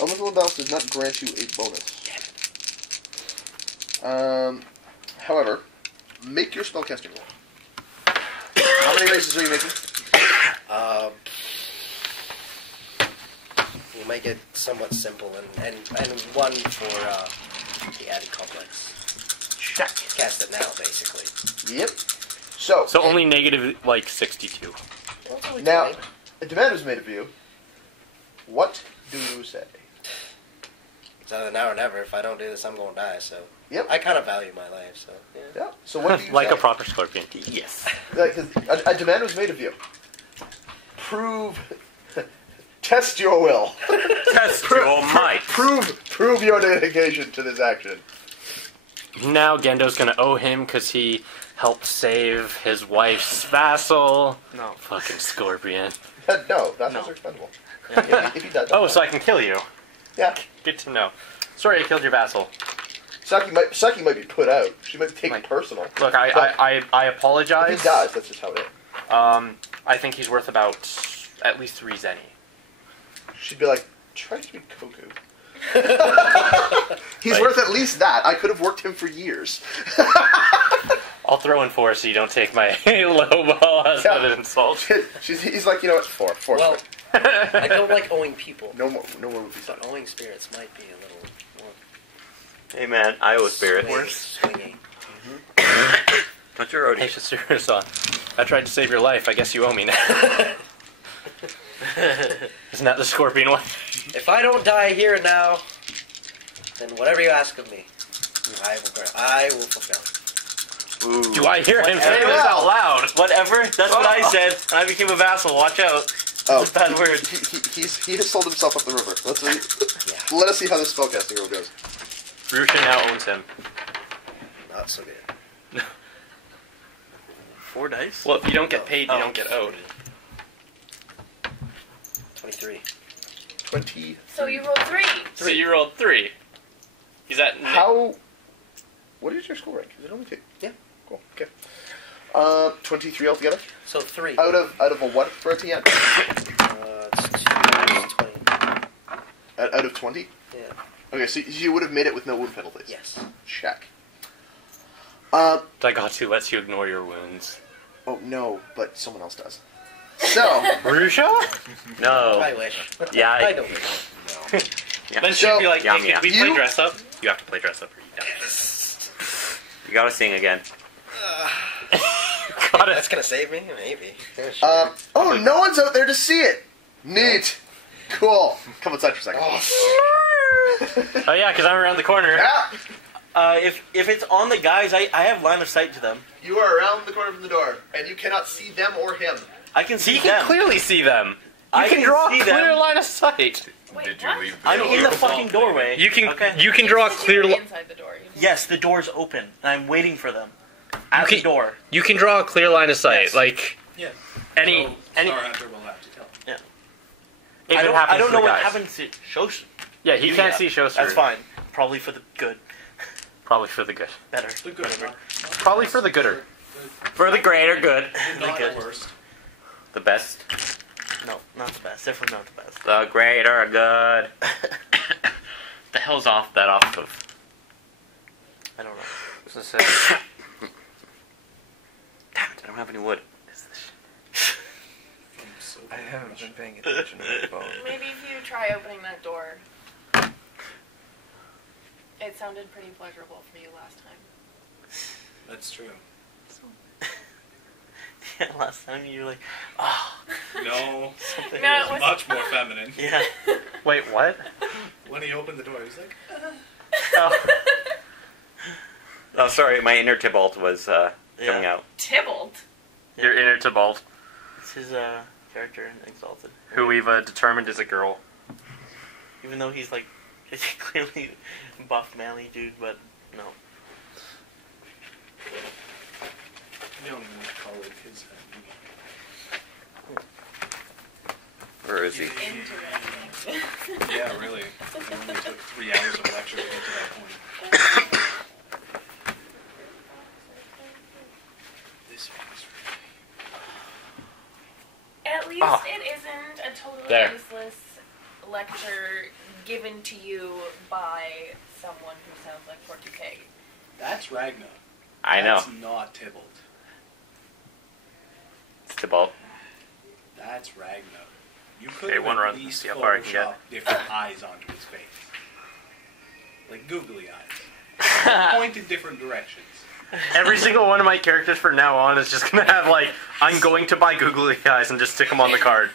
Elemental imbalance does not grant you a bonus. However, make your spellcasting roll. How many races are you making? We'll make it somewhat simple and one for the added complex. Check. Cast it now, basically. Yep. So, So only negative like 62. Well, it's only now, 20. a demand was made of you. What do you say? It's either now or never. If I don't do this, I'm going to die. So Yep. I kind of value my life. So yeah. Yeah. So what do you Like say? a proper scorpion. yes. Like, 'cause a demand was made of you. Prove, test your will. Test your might. Prove your dedication to this action. Now Gendo's gonna owe him because he helped save his wife's vassal. No. Fucking scorpion. No, that's No. not expendable. If he does, Oh, so I can kill you. yeah. Good to know. Sorry, I killed your vassal. Saki might be put out. She might take Might. it personal. Look, I If apologize. he dies, that's just how it is. I think he's worth about at least 3 zenny. She'd be like, try to be Koku. He's worth at least that. I could have worked him for years. I'll throw in 4 so you don't take my low ball as Yeah. an insult. He's like, you know what? Four. Well, I don't like owing people, no more movies. but owing spirits might be a little more Hey man, I owe spirit. swingy. What's your Hey, roadie? Shisuru-san, I tried to save your life. I guess you owe me now. Isn't that the scorpion one? If I don't die here and now, then whatever you ask of me, I will fulfill. Ooh. Do I hear him say Hey, this wow. out loud? Whatever. That's what I said. And I became a vassal. Watch out. Oh, That's a bad word. he has sold himself up the river. Let us see how this spellcasting roll goes. Rusha now owns him. Not so good. 4 dice? Well, if you don't get paid, you Oh. don't get owed. 23. 20. So you rolled 3. So you rolled 3. He's at How? What is your school rank? Is it only 2? Yeah. Cool. Okay. 23 altogether. So 3. Out of a what for a TN? It's 2. It's 20. Out of 20. Yeah. Okay, so you would have made it with no wound penalties. Yes. Check. Daigatsu lets you ignore your wounds. Oh no, but someone else does. So Rusha? No. I wish. Yeah, I don't wish. no. Then So- she'd be like, Yum, hey, yum. can we play You- dress up? You have to play dress up or you die. You gotta sing again. Got That's it. gonna save me? Maybe. Oh, no one's out there to see it. Neat. Cool. Come outside for a second. Oh yeah, because I'm around the corner. Yeah. If it's on the guys, I have line of sight to them. You are around the corner from the door, and you cannot see them or him. I can see He can them. clearly see them. You I can can draw see a clear them. line of sight. Wait, Did you what? leave the I'm in the door fucking open? doorway. You can Okay. you can draw a You said clear you were li- inside the door. You know? Yes, the door's open, and I'm waiting for them at You the can- door. you can draw a clear line of sight. Yes. Like Yeah. any So any Star Hunter will have to tell. if I it don't, happens I don't to know the what guys. happens to Shosh. Yeah, he can't see Shoster. That's fine. Probably for the good. Probably for the good. Better. The good. Probably for the gooder. For the greater good. Not good. the worst. The best. No, not the best. Definitely not the best. The greater good. The hell's off that off of? I don't know. What's this say? Damn it, I don't have any wood. I haven't been paying attention to my phone. Maybe if you try opening that door. It sounded pretty pleasurable for you last time. That's true. Yeah, last time you were like, oh, No, something. No, it was much more feminine. Yeah. Wait, what? When he opened the door, he was like, Oh, sorry, my inner Tybalt was coming Yeah. out. Tybalt. Your inner Tybalt, It's his character in Exalted. who we've determined is a girl. Even though he's like, he's clearly buff, manly dude, but no. you don't even call it his Where is he? Interesting. Yeah, really. It only took 3 hours of lecture to get to that point. This one's At least Ah. it isn't a totally There. useless lecture given to you by someone who sounds like Porky Pig. That's Ragnar. I know. That's not Tybalt. It's Tybalt. That's Ragnar. You could Okay, have one at run, least see how far I can get. photoshopped different eyes onto his face. Like googly eyes. Point in different directions. Every single one of my characters from now on is just gonna have like, I'm going to buy googly eyes and just stick them on the card.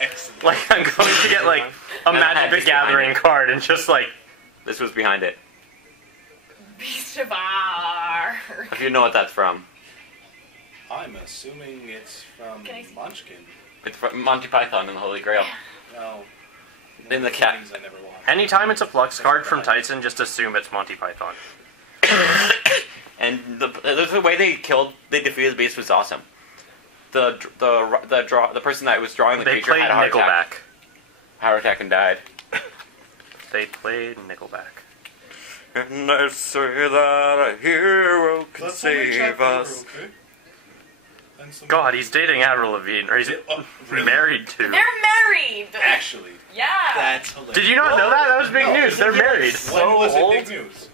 Excellent. Like I'm going to get like a And I had Magic the this behind Gathering it. card and just like This was behind it. Beast of R. If you know what that's from. I'm assuming it's from Can I see? Munchkin. It's from Monty Python and the Holy Grail. No. In the cat. Things I never watched. anytime it's a Flux card from Tyson, just assume it's Monty Python. And the way they defeated the beast was awesome. The person that was drawing the They creature played had a heart attack. Nickelback. Heart attack and died. They played Nickelback. And I say that a hero can Let's only check save over, us. okay? And some- God, he's dating Avril Lavigne, or he's Oh, really? married to. They're married. Actually, Yeah. that's hilarious. Did you not know that? That was big No. news. They're married. When was it old. big news?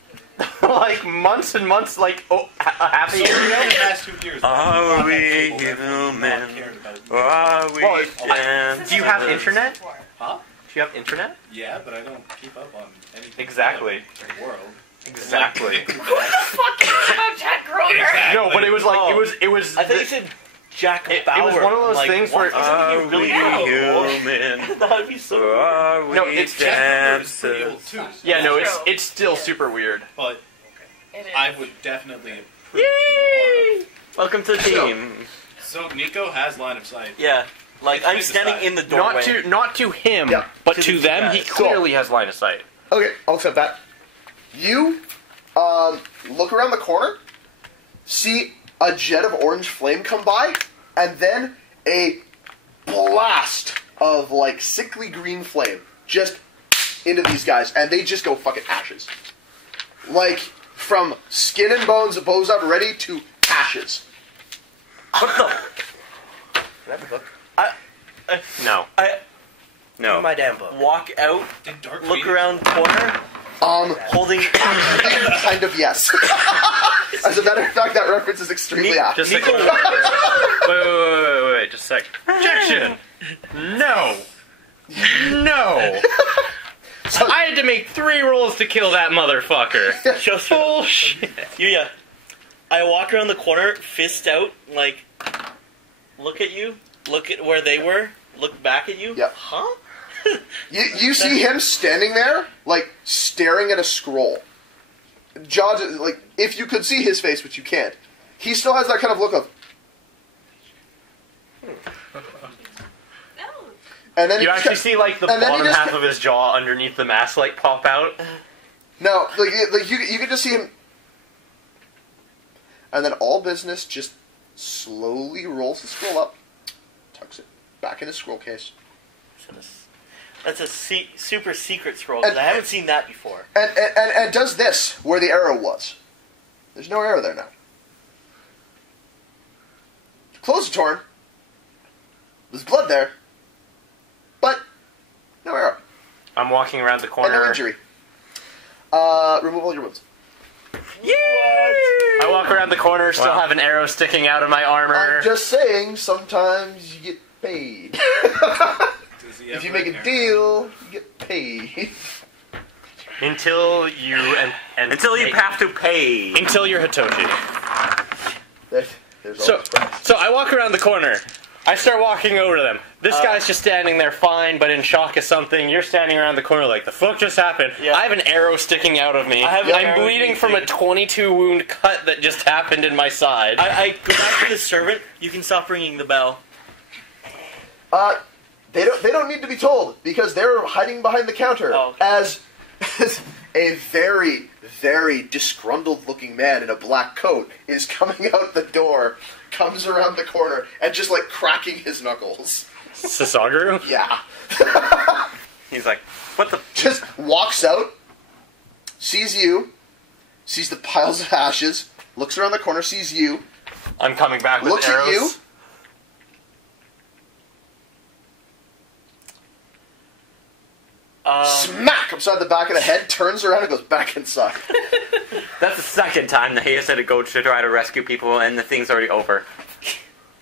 Like months and months, like a half a So year in ago. the past 2 years, Are on we that table, human? everyone not cared about you. Are we Well, dancing? Do you have internet? Huh? Do you have internet? Yeah, but I don't keep up on anything Exactly. in the world. Exactly. Who the fuck cares about Jack Groner? No, but it was like Oh. it was. I thought you said Jack It Bauer. was one of those Like, things what? where Isn't he really human? That'd be so weird. Are we No, it's It's pretty old too. Yeah, no, True. it's still super weird. But It is. I would definitely approve. Yay! Welcome to the team. So Nico has line of sight. Yeah. Like, It's I'm his standing side. in the doorway. Not to him, Yeah. but To to the them, he guys. clearly has line of sight. Okay, I'll accept that. You look around the corner, see a jet of orange flame come by, and then a blast of like sickly green flame just into these guys, and they just go fucking ashes. Like from skin and bones, bows up ready to ashes. What the? Can I have the book? No. I No. My damn book. walk out, Did Dark look read it? around corner, holding. Kind of yes. As a matter of fact, that reference is extremely apt. Just like, Nico- wait, just a sec. Objection! No! No! I had to make 3 rolls to kill that motherfucker. Just Bullshit. Yeah. I walk around the corner, fist out, like, look at you, look at where they were, look back at you. Yep. Huh? You see him standing there, like, staring at a scroll. Jaws, like, if you could see his face, which you can't, he still has that kind of look of... No. And then You he actually just- see like the and then he bottom just- half of his jaw underneath the mask like pop out. No, like you can just see him... And then all business just slowly rolls the scroll up, tucks it back in his scroll case, That's a super secret scroll, because I haven't seen that before. and does this where the arrow was. There's no arrow there now. Clothes are torn. There's blood there, but no arrow I'm walking around the and corner. no injury. Remove all your wounds. I walk around the corner, still Wow. have an arrow sticking out of my armor. I'm just saying, sometimes you get paid. Does he If have you make red a hair? deal, you get paid. Until you and Until you have to pay. until you're Hitoshi. There's So, always price. so I walk around the corner. I start walking over to them. This guy's just standing there fine, but in shock of something. You're standing around the corner like, the fuck just happened? Yeah. I have an arrow sticking out of me. I have an I'm arrow bleeding in from a me. 22 wound cut that just happened in my side. I go back to the servant, you can stop ringing the bell. They don't need to be told because they're hiding behind the counter Oh, okay. as a very, very disgruntled-looking man in a black coat is coming out the door, comes around the corner, and just like cracking his knuckles. Sasaguru? Yeah, He's like, what the? just walks out, sees you, sees the piles of ashes, looks around the corner, sees you, I'm coming back with looks arrows. at you. Smack! Upside the back of the head, turns around and goes back inside. That's the second time that he has had to go to try to rescue people, and the thing's already over.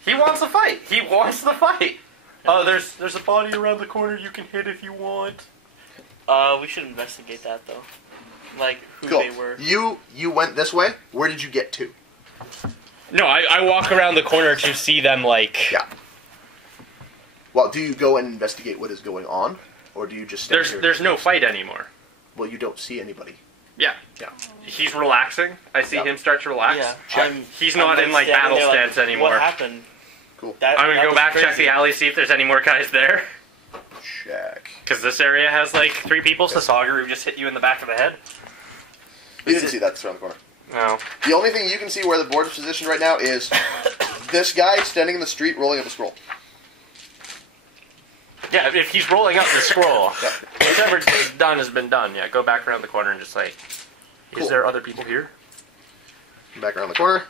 He wants the fight. He wants the fight. Oh, there's a body around the corner you can hit if you want. We should investigate that, though. Like, who Cool. they were. You went this way. Where did you get to? No, I walk around the corner to see them like. Yeah. Well, do you go and investigate what is going on, or do you just stand here? There's no fight anymore. Well, you don't see anybody. Yeah. Yeah. He's relaxing. I see Yep. him start to relax. Yeah, Check. He's not in like standing battle there like, stance anymore. What happened? Cool. That, I'm that gonna go was back, check crazy. the alley, see if there's any more guys there. Check. Because this area has like 3 people. Sasaguru just hit you in the back of the head. You didn't see that. It's around the corner. No. The only thing you can see where the board is positioned right now is this guy standing in the street rolling up a scroll. Yeah, if he's rolling up the scroll, Yeah. whatever's done has been done. Yeah, go back around the corner and just say, Cool. is there other people here? Back around the corner.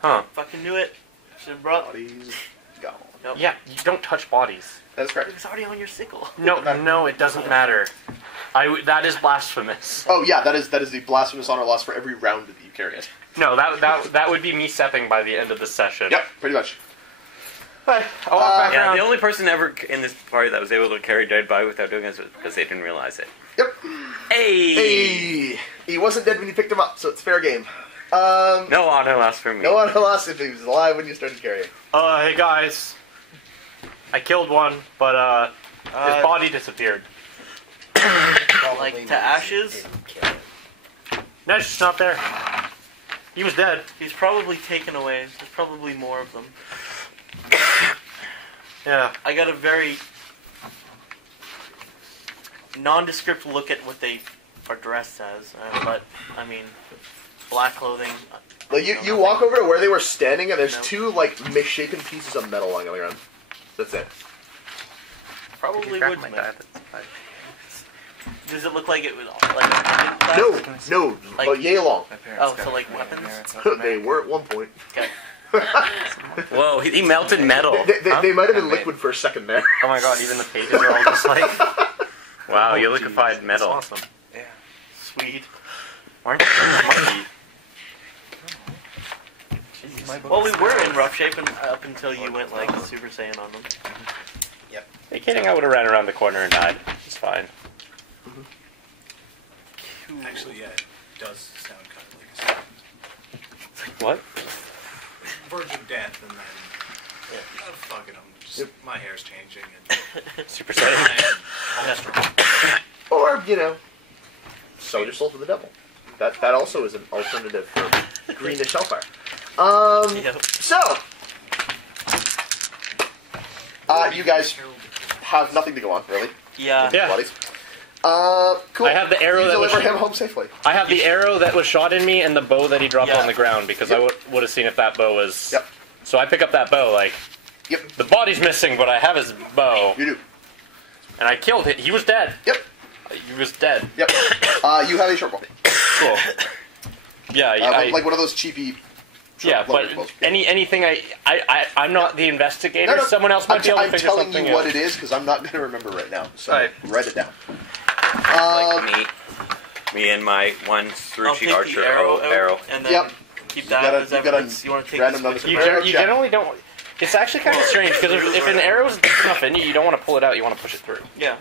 Huh. Fucking knew it. Should have brought. Bodies gone. Nope. Yeah, you don't touch bodies. That's correct. It was already on your sickle. No, it doesn't matter. That is blasphemous. Oh yeah, that is the blasphemous honor loss for every round that you carry it. No, that would be me stepping by the end of the session. Yep, pretty much. Hey, I'll walk back Yeah, around. the only person ever in this party that was able to carry dead body without doing this was because they didn't realize it. Yep. Hey! Hey! He wasn't dead when you picked him up, so it's fair game. No honor lost for me. No one lost if he was alive when you started carrying. Hey guys. I killed one, but his body disappeared. Like to ashes. No, she's not there. He was dead. He's probably taken away. There's probably more of them. Yeah. I got a very nondescript look at what they are dressed as, but I mean, black clothing. Like you walk over to where they were standing, and there's No. two like misshapen pieces of metal lying on the ground. That's it. Probably Grab woodsman. my die, that's fine. Does it look like it was like a pendant clasp? No, Like- but yay long. My parents Oh, got so like it from my weapons? parents off They America. were at one point. Okay. Whoa, he melted metal. They might have been Handmade. liquid for a second there. Oh my god, even the pages are all just like... Wow, Oh, you geez, liquefied that's metal. awesome. Yeah. Sweet. Why aren't you a monkey? My book Well, we is- were in rough shape up until you went like Super Saiyan on them. Hey, kidding, I would have ran around the corner and died. It's fine. Actually, yeah, it does sound kind of like a What? verge of death, and then oh, fuck it, my hair's changing, and Super Saiyan? Or sell your soul to the devil. That also is an alternative for greenish hellfire. Yep. So you guys have nothing to go on, really. Yeah. Yeah. Bodies. Cool. I have the arrow you that was... deliver him home safely. I have the arrow that was shot in me and the bow that he dropped Yeah. on the ground because I would have seen if that bow was... Yep. So I pick up that bow, like, Yep. the body's missing, but I have his bow. You do. And I killed him. He was dead. Yep. He was dead. Yep. You have a short bow. Cool. Yeah, Like one of those cheapy. yeah, but bows. anything I'm not the investigator. No, Someone else might be able to I'm figure telling something you what out. it is because I'm not going to remember right now. So Right. write it down. Like me and my one I'll Suruchi take archer the arrow, out arrow. and then Yep. keep You that gotta- as you gotta evidence. You want to take random this numbers with You, you? Arrow you check. generally don't... It's actually kind of strange because if an arrow's deep enough in you, you don't want to pull it out. You want to push it through. Yeah.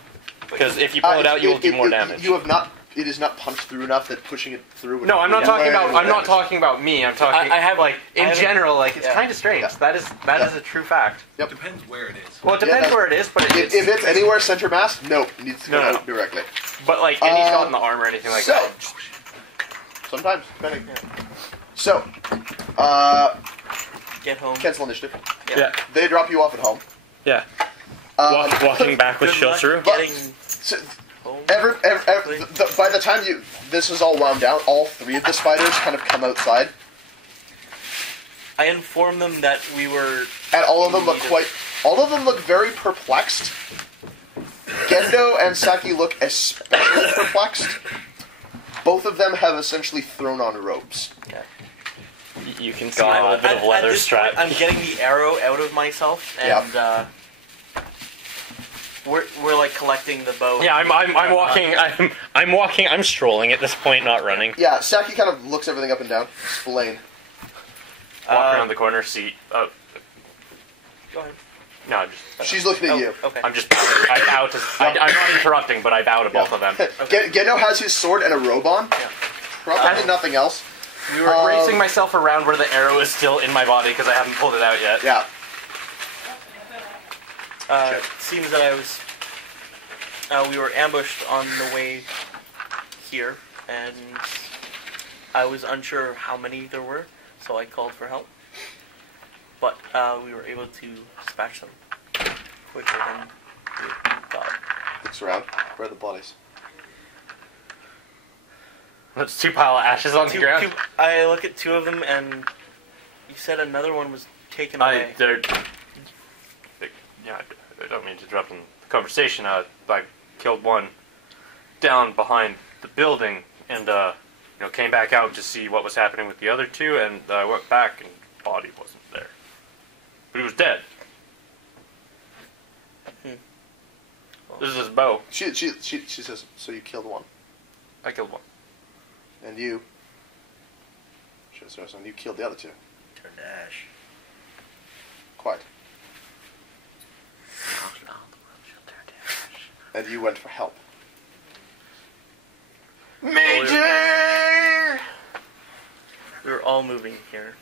Because if you pull it out, you will do more damage. You have not. It is not punched through enough that pushing it through. would No, I'm not do talking more about. I'm not damage. talking about me. I'm talking. I have like I in haven't- general. Like it's yeah. kind of strange. Yeah. That is Yeah. a true fact. Yep. depends where it is. Well, it depends Yeah, where it is, but If it's anywhere center mass, no, it needs to go No. out directly. But like any Uh, shot in the arm or anything like so, that. sometimes depending. So, Get home. cancel initiative. Yeah. They drop you off at home. Yeah. Um, Walking back with Good luck Shilsuru. getting so, home. by the time this is all wound down, all three of the spiders kind of come outside, I informed them that we were. and all of them look very perplexed. Gendo and Saki look especially perplexed. Both of them have essentially thrown on robes. You can see a little bit of At leather this strap. point, I'm getting the arrow out of myself, and we're like collecting the bow. Yeah, I'm walking. I'm walking. I'm strolling at this point, not running. Yeah, Saki kind of looks everything up and down. Spillane. Walk around the corner, see. Go ahead. No, just. She's looking at you. Okay. I'm just. I bow to. I'm not interrupting, but I bow to both of them. Gendo has his sword and a robe on. Yeah. Probably nothing else. We were bracing myself around where the arrow is still in my body because I haven't pulled it out yet. Yeah. Seems that I was. We were ambushed on the way here, and I was unsure of how many there were, so I called for help. But we were able to dispatch them quicker than we thought. Looks around. Where are the bodies? There's two pile of ashes on the ground. I look at two of them, and you said another one was taken away. Yeah, I don't mean to interrupt in the conversation. I killed one down behind the building, and came back out to see what was happening with the other two, and I went back, and the body wasn't there, but he was dead. This is his bow. She says, so you killed one. I killed one. And you... And you killed the other two. Turned to ash. Quiet. and you went for help. Major! We were all moving here.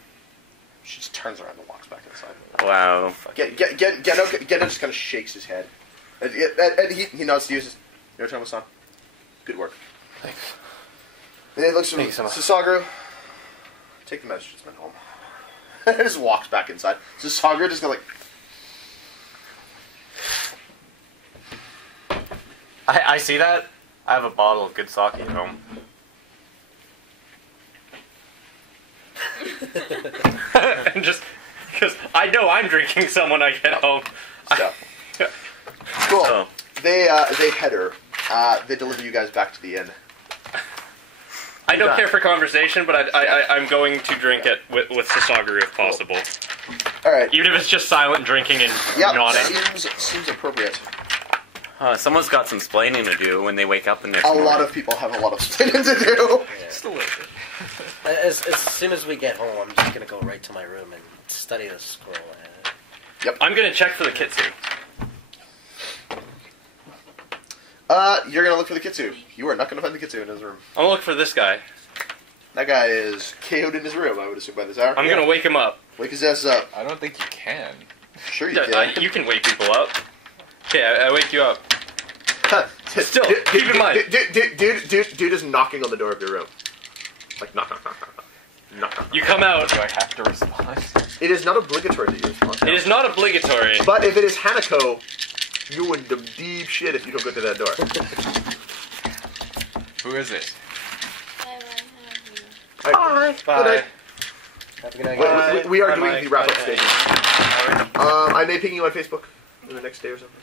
She just turns around and walks back inside. Wow. Geno just kind of shakes his head. And he nods to you. Says, "Your time, son. Good work." Thanks. And he looks at Thanks so much. Sasagru. Take the magistrate's home. And just walks back inside. Sasagru just goes like, I see that. I have a bottle of good sake at home. And just because I know I'm drinking some when I get home. so. Cool. Oh. They head her. They deliver you guys back to the inn. I don't care for conversation, but I'm going to drink it with Sasaguru if possible. All right. Even if it's just silent drinking and nodding. Seems appropriate. Someone's got some splaining to do when they wake up the next A morning. lot of people have a lot of explaining to do. Just a little bit. As soon as we get home, I'm just gonna go right to my room and study the scroll. I'm going to check for the Kitsu. You're gonna look for the Kitsu. You are not gonna find the Kitsu in his room. I'm going to look for this guy. That guy is KO'd in his room, I would assume, by this hour. I'm going to wake him up. Wake his ass up. I don't think you can. Sure you can. You can wake people up. Okay, I wake you up. Still, keep in mind. Dude is knocking on the door of your room. Like, knock. You come out. Do I have to respond? It is not obligatory that you respond. It is not obligatory. But if it is Hanako, you in the deep shit if you don't go to that door. Who is it? Hi. Good night. Have a good night. We are Bye, doing Mike. the wrap-up Bye. stages. I may ping you on Facebook in the next day or something.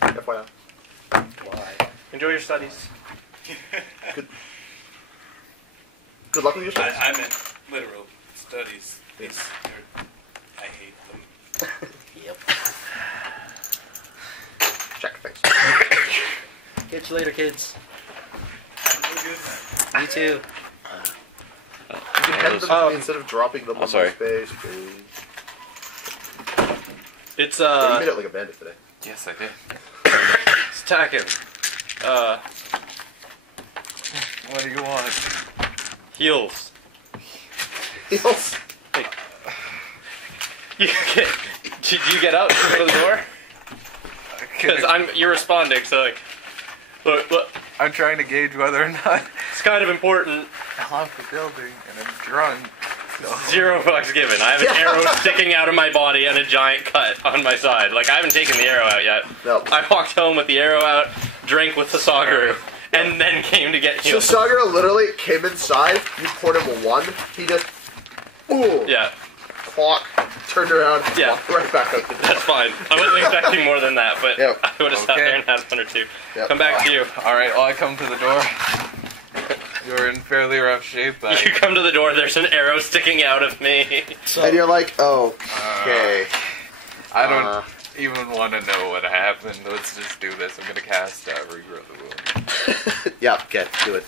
FYI. Why? Enjoy your studies. Good luck with your studies. I meant literal studies. I hate them. Yep. Check, thanks. Catch you later, kids. Good. You too. You can hand them to me instead of dropping them on sorry. my space, please. It's, Yeah, you made it like a bandit today. Yes, I did. it's attacking. What do you want? Heals. Heals. Did you get out and go to the door? Because you're responding, so like, look, I'm trying to gauge whether or not it's kind of important. I love the building and I'm drunk. So. $0 given. I have an arrow sticking out of my body and a giant cut on my side. Like, I haven't taken the arrow out yet. Nope. I walked home with the arrow out, drank with Sasaguru, and then came to get So healed. Sagura literally came inside, you poured him a one, he just, ooh, Yeah, clock, turned around, Yeah. walked right back out the door. that's fine. I wasn't expecting more than that, but Yep. I would have sat Okay. there and had one or two. Yep. Come back to you. Alright, well, I come to the door. You're in fairly rough shape. You come to the door, there's an arrow sticking out of me. And you're like, oh, okay. I don't even want to know what happened. Let's just do this. I'm gonna cast Regrow the Wound. Yeah, okay, do it.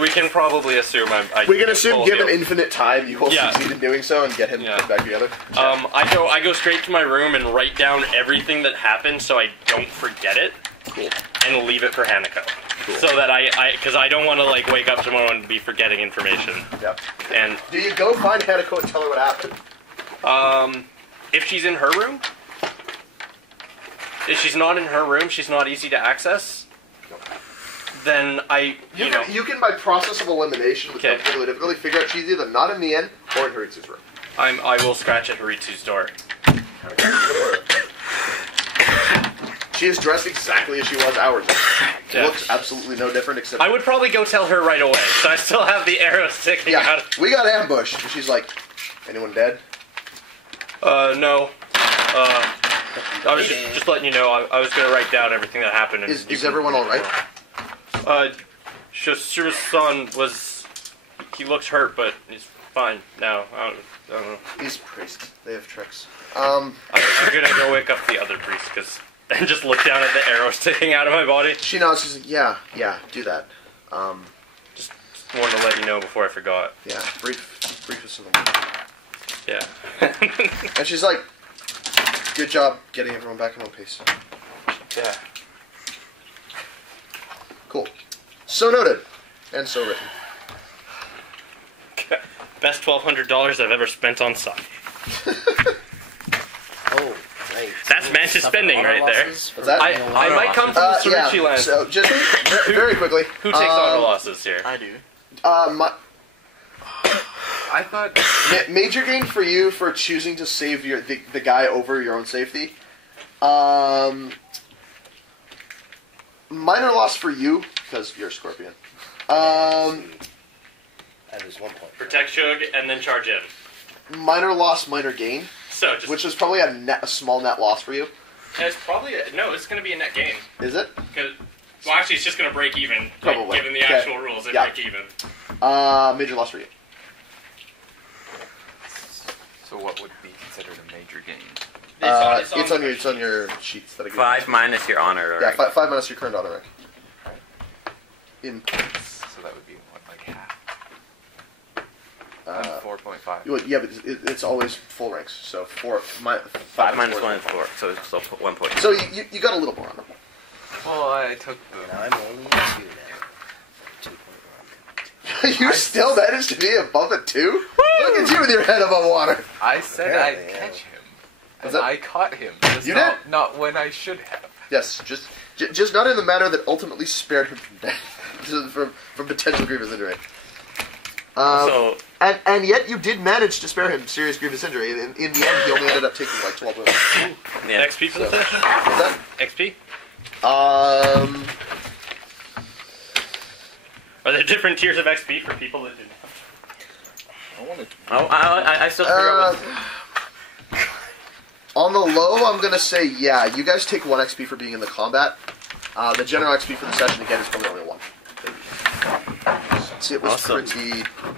We can probably assume I We can assume, full given heal. infinite time, you will Yeah. succeed in doing so and get him Yeah. put back together. I go straight to my room and write down everything that happened so I don't forget it. Cool. And leave it for Hanako. Cool. So that because I don't want to like wake up tomorrow and be forgetting information. Yep. And Do you go find Hanako and tell her what happened? if she's in her room, if she's not in her room, she's not easy to access. Then You can by process of elimination with no Okay. particular difficulty figure out she's either not in the inn or in Haritsu's room. I will scratch at Haritsu's door. She is dressed exactly as she was hours ago. Yeah. Looks absolutely no different except. I would probably go tell her right away, so I still have the arrow sticking Yeah, out. we got ambushed. And she's like, anyone dead? No. I was just letting you know. I was going to write down everything that happened. And Is everyone all right? Shasuru's son was. He looks hurt, but he's fine now. I don't know. These priests, they have tricks. I'm gonna go wake up the other priest and just look down at the arrow sticking out of my body. She nods. She's like, yeah, do that. Just wanted to let you know before I forgot. Yeah, brief with someone. Yeah. And she's like, Good job getting everyone back in one piece. Yeah. Cool. So noted. And so written. Best $1,200 I've ever spent on sake. Oh, right. That's managed spending right there. What's that? I might come from the yeah, Cerucci land. so just very quickly. Who takes honor losses here? I do. I thought Major gain for you for choosing to save the guy over your own safety. Minor loss for you, because you're a scorpion. That is 1 point. Protect Shug and then charge in. Minor loss, minor gain, So just which is probably a small net loss for you. it's probably no. It's going to be a net gain. Is it? Well, actually, it's just going to break even. Probably. Given the Okay. actual rules, it Yeah. break even. Major loss for you. so. What would be considered a major gain? It's on your sheets that I gave you. 5 minus your honor. Yeah, Right? 5 minus your current honor rank. In So that would be what, like half? 4.5. yeah, but it's always full ranks. So 5 minus 1 is 4, so it's still 1 point. So you got a little more on them. Well, I took the. And I'm only 2 now. 2.1. You still managed to be above a 2? Look at you with your head above water. I said Apparently, I'd yeah. catch him. Was And that- I caught him. Just You not, not when I should have. Yes, just not in the manner that ultimately spared him from death, from potential grievous injury. So And yet you did manage to spare him serious grievous injury. In the end, he only ended up taking like 12 wounds. yeah. XP for the So- session. What's that? XP. Um, Are there different tiers of XP for people that didn't? I still figure out on the low, I'm gonna say yeah. You guys take 1 XP for being in the combat. The general XP for the session again is probably only 1. See, it was Awesome.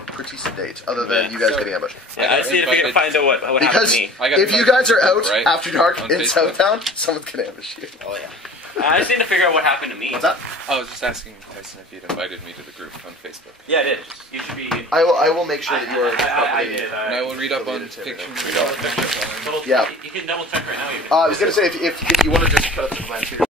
pretty sedate, other than you guys So- getting ambushed. Yeah, I see if I can find out what happened Because to me. I got if you invited guys are to the out group, right? after dark On in Facebook. Southtown, someone's gonna ambush you. Oh, yeah. I just need to figure out what happened to me. What's that? I was just asking Tyson if he'd invited me to the group on Facebook. Yeah, I did. You should be. I will make sure that you are. I properly- did. And I will read up on fiction. Read up on fiction. Double- Yeah. You can double check right now. Even. I was gonna say if you want to just cut up the plan too.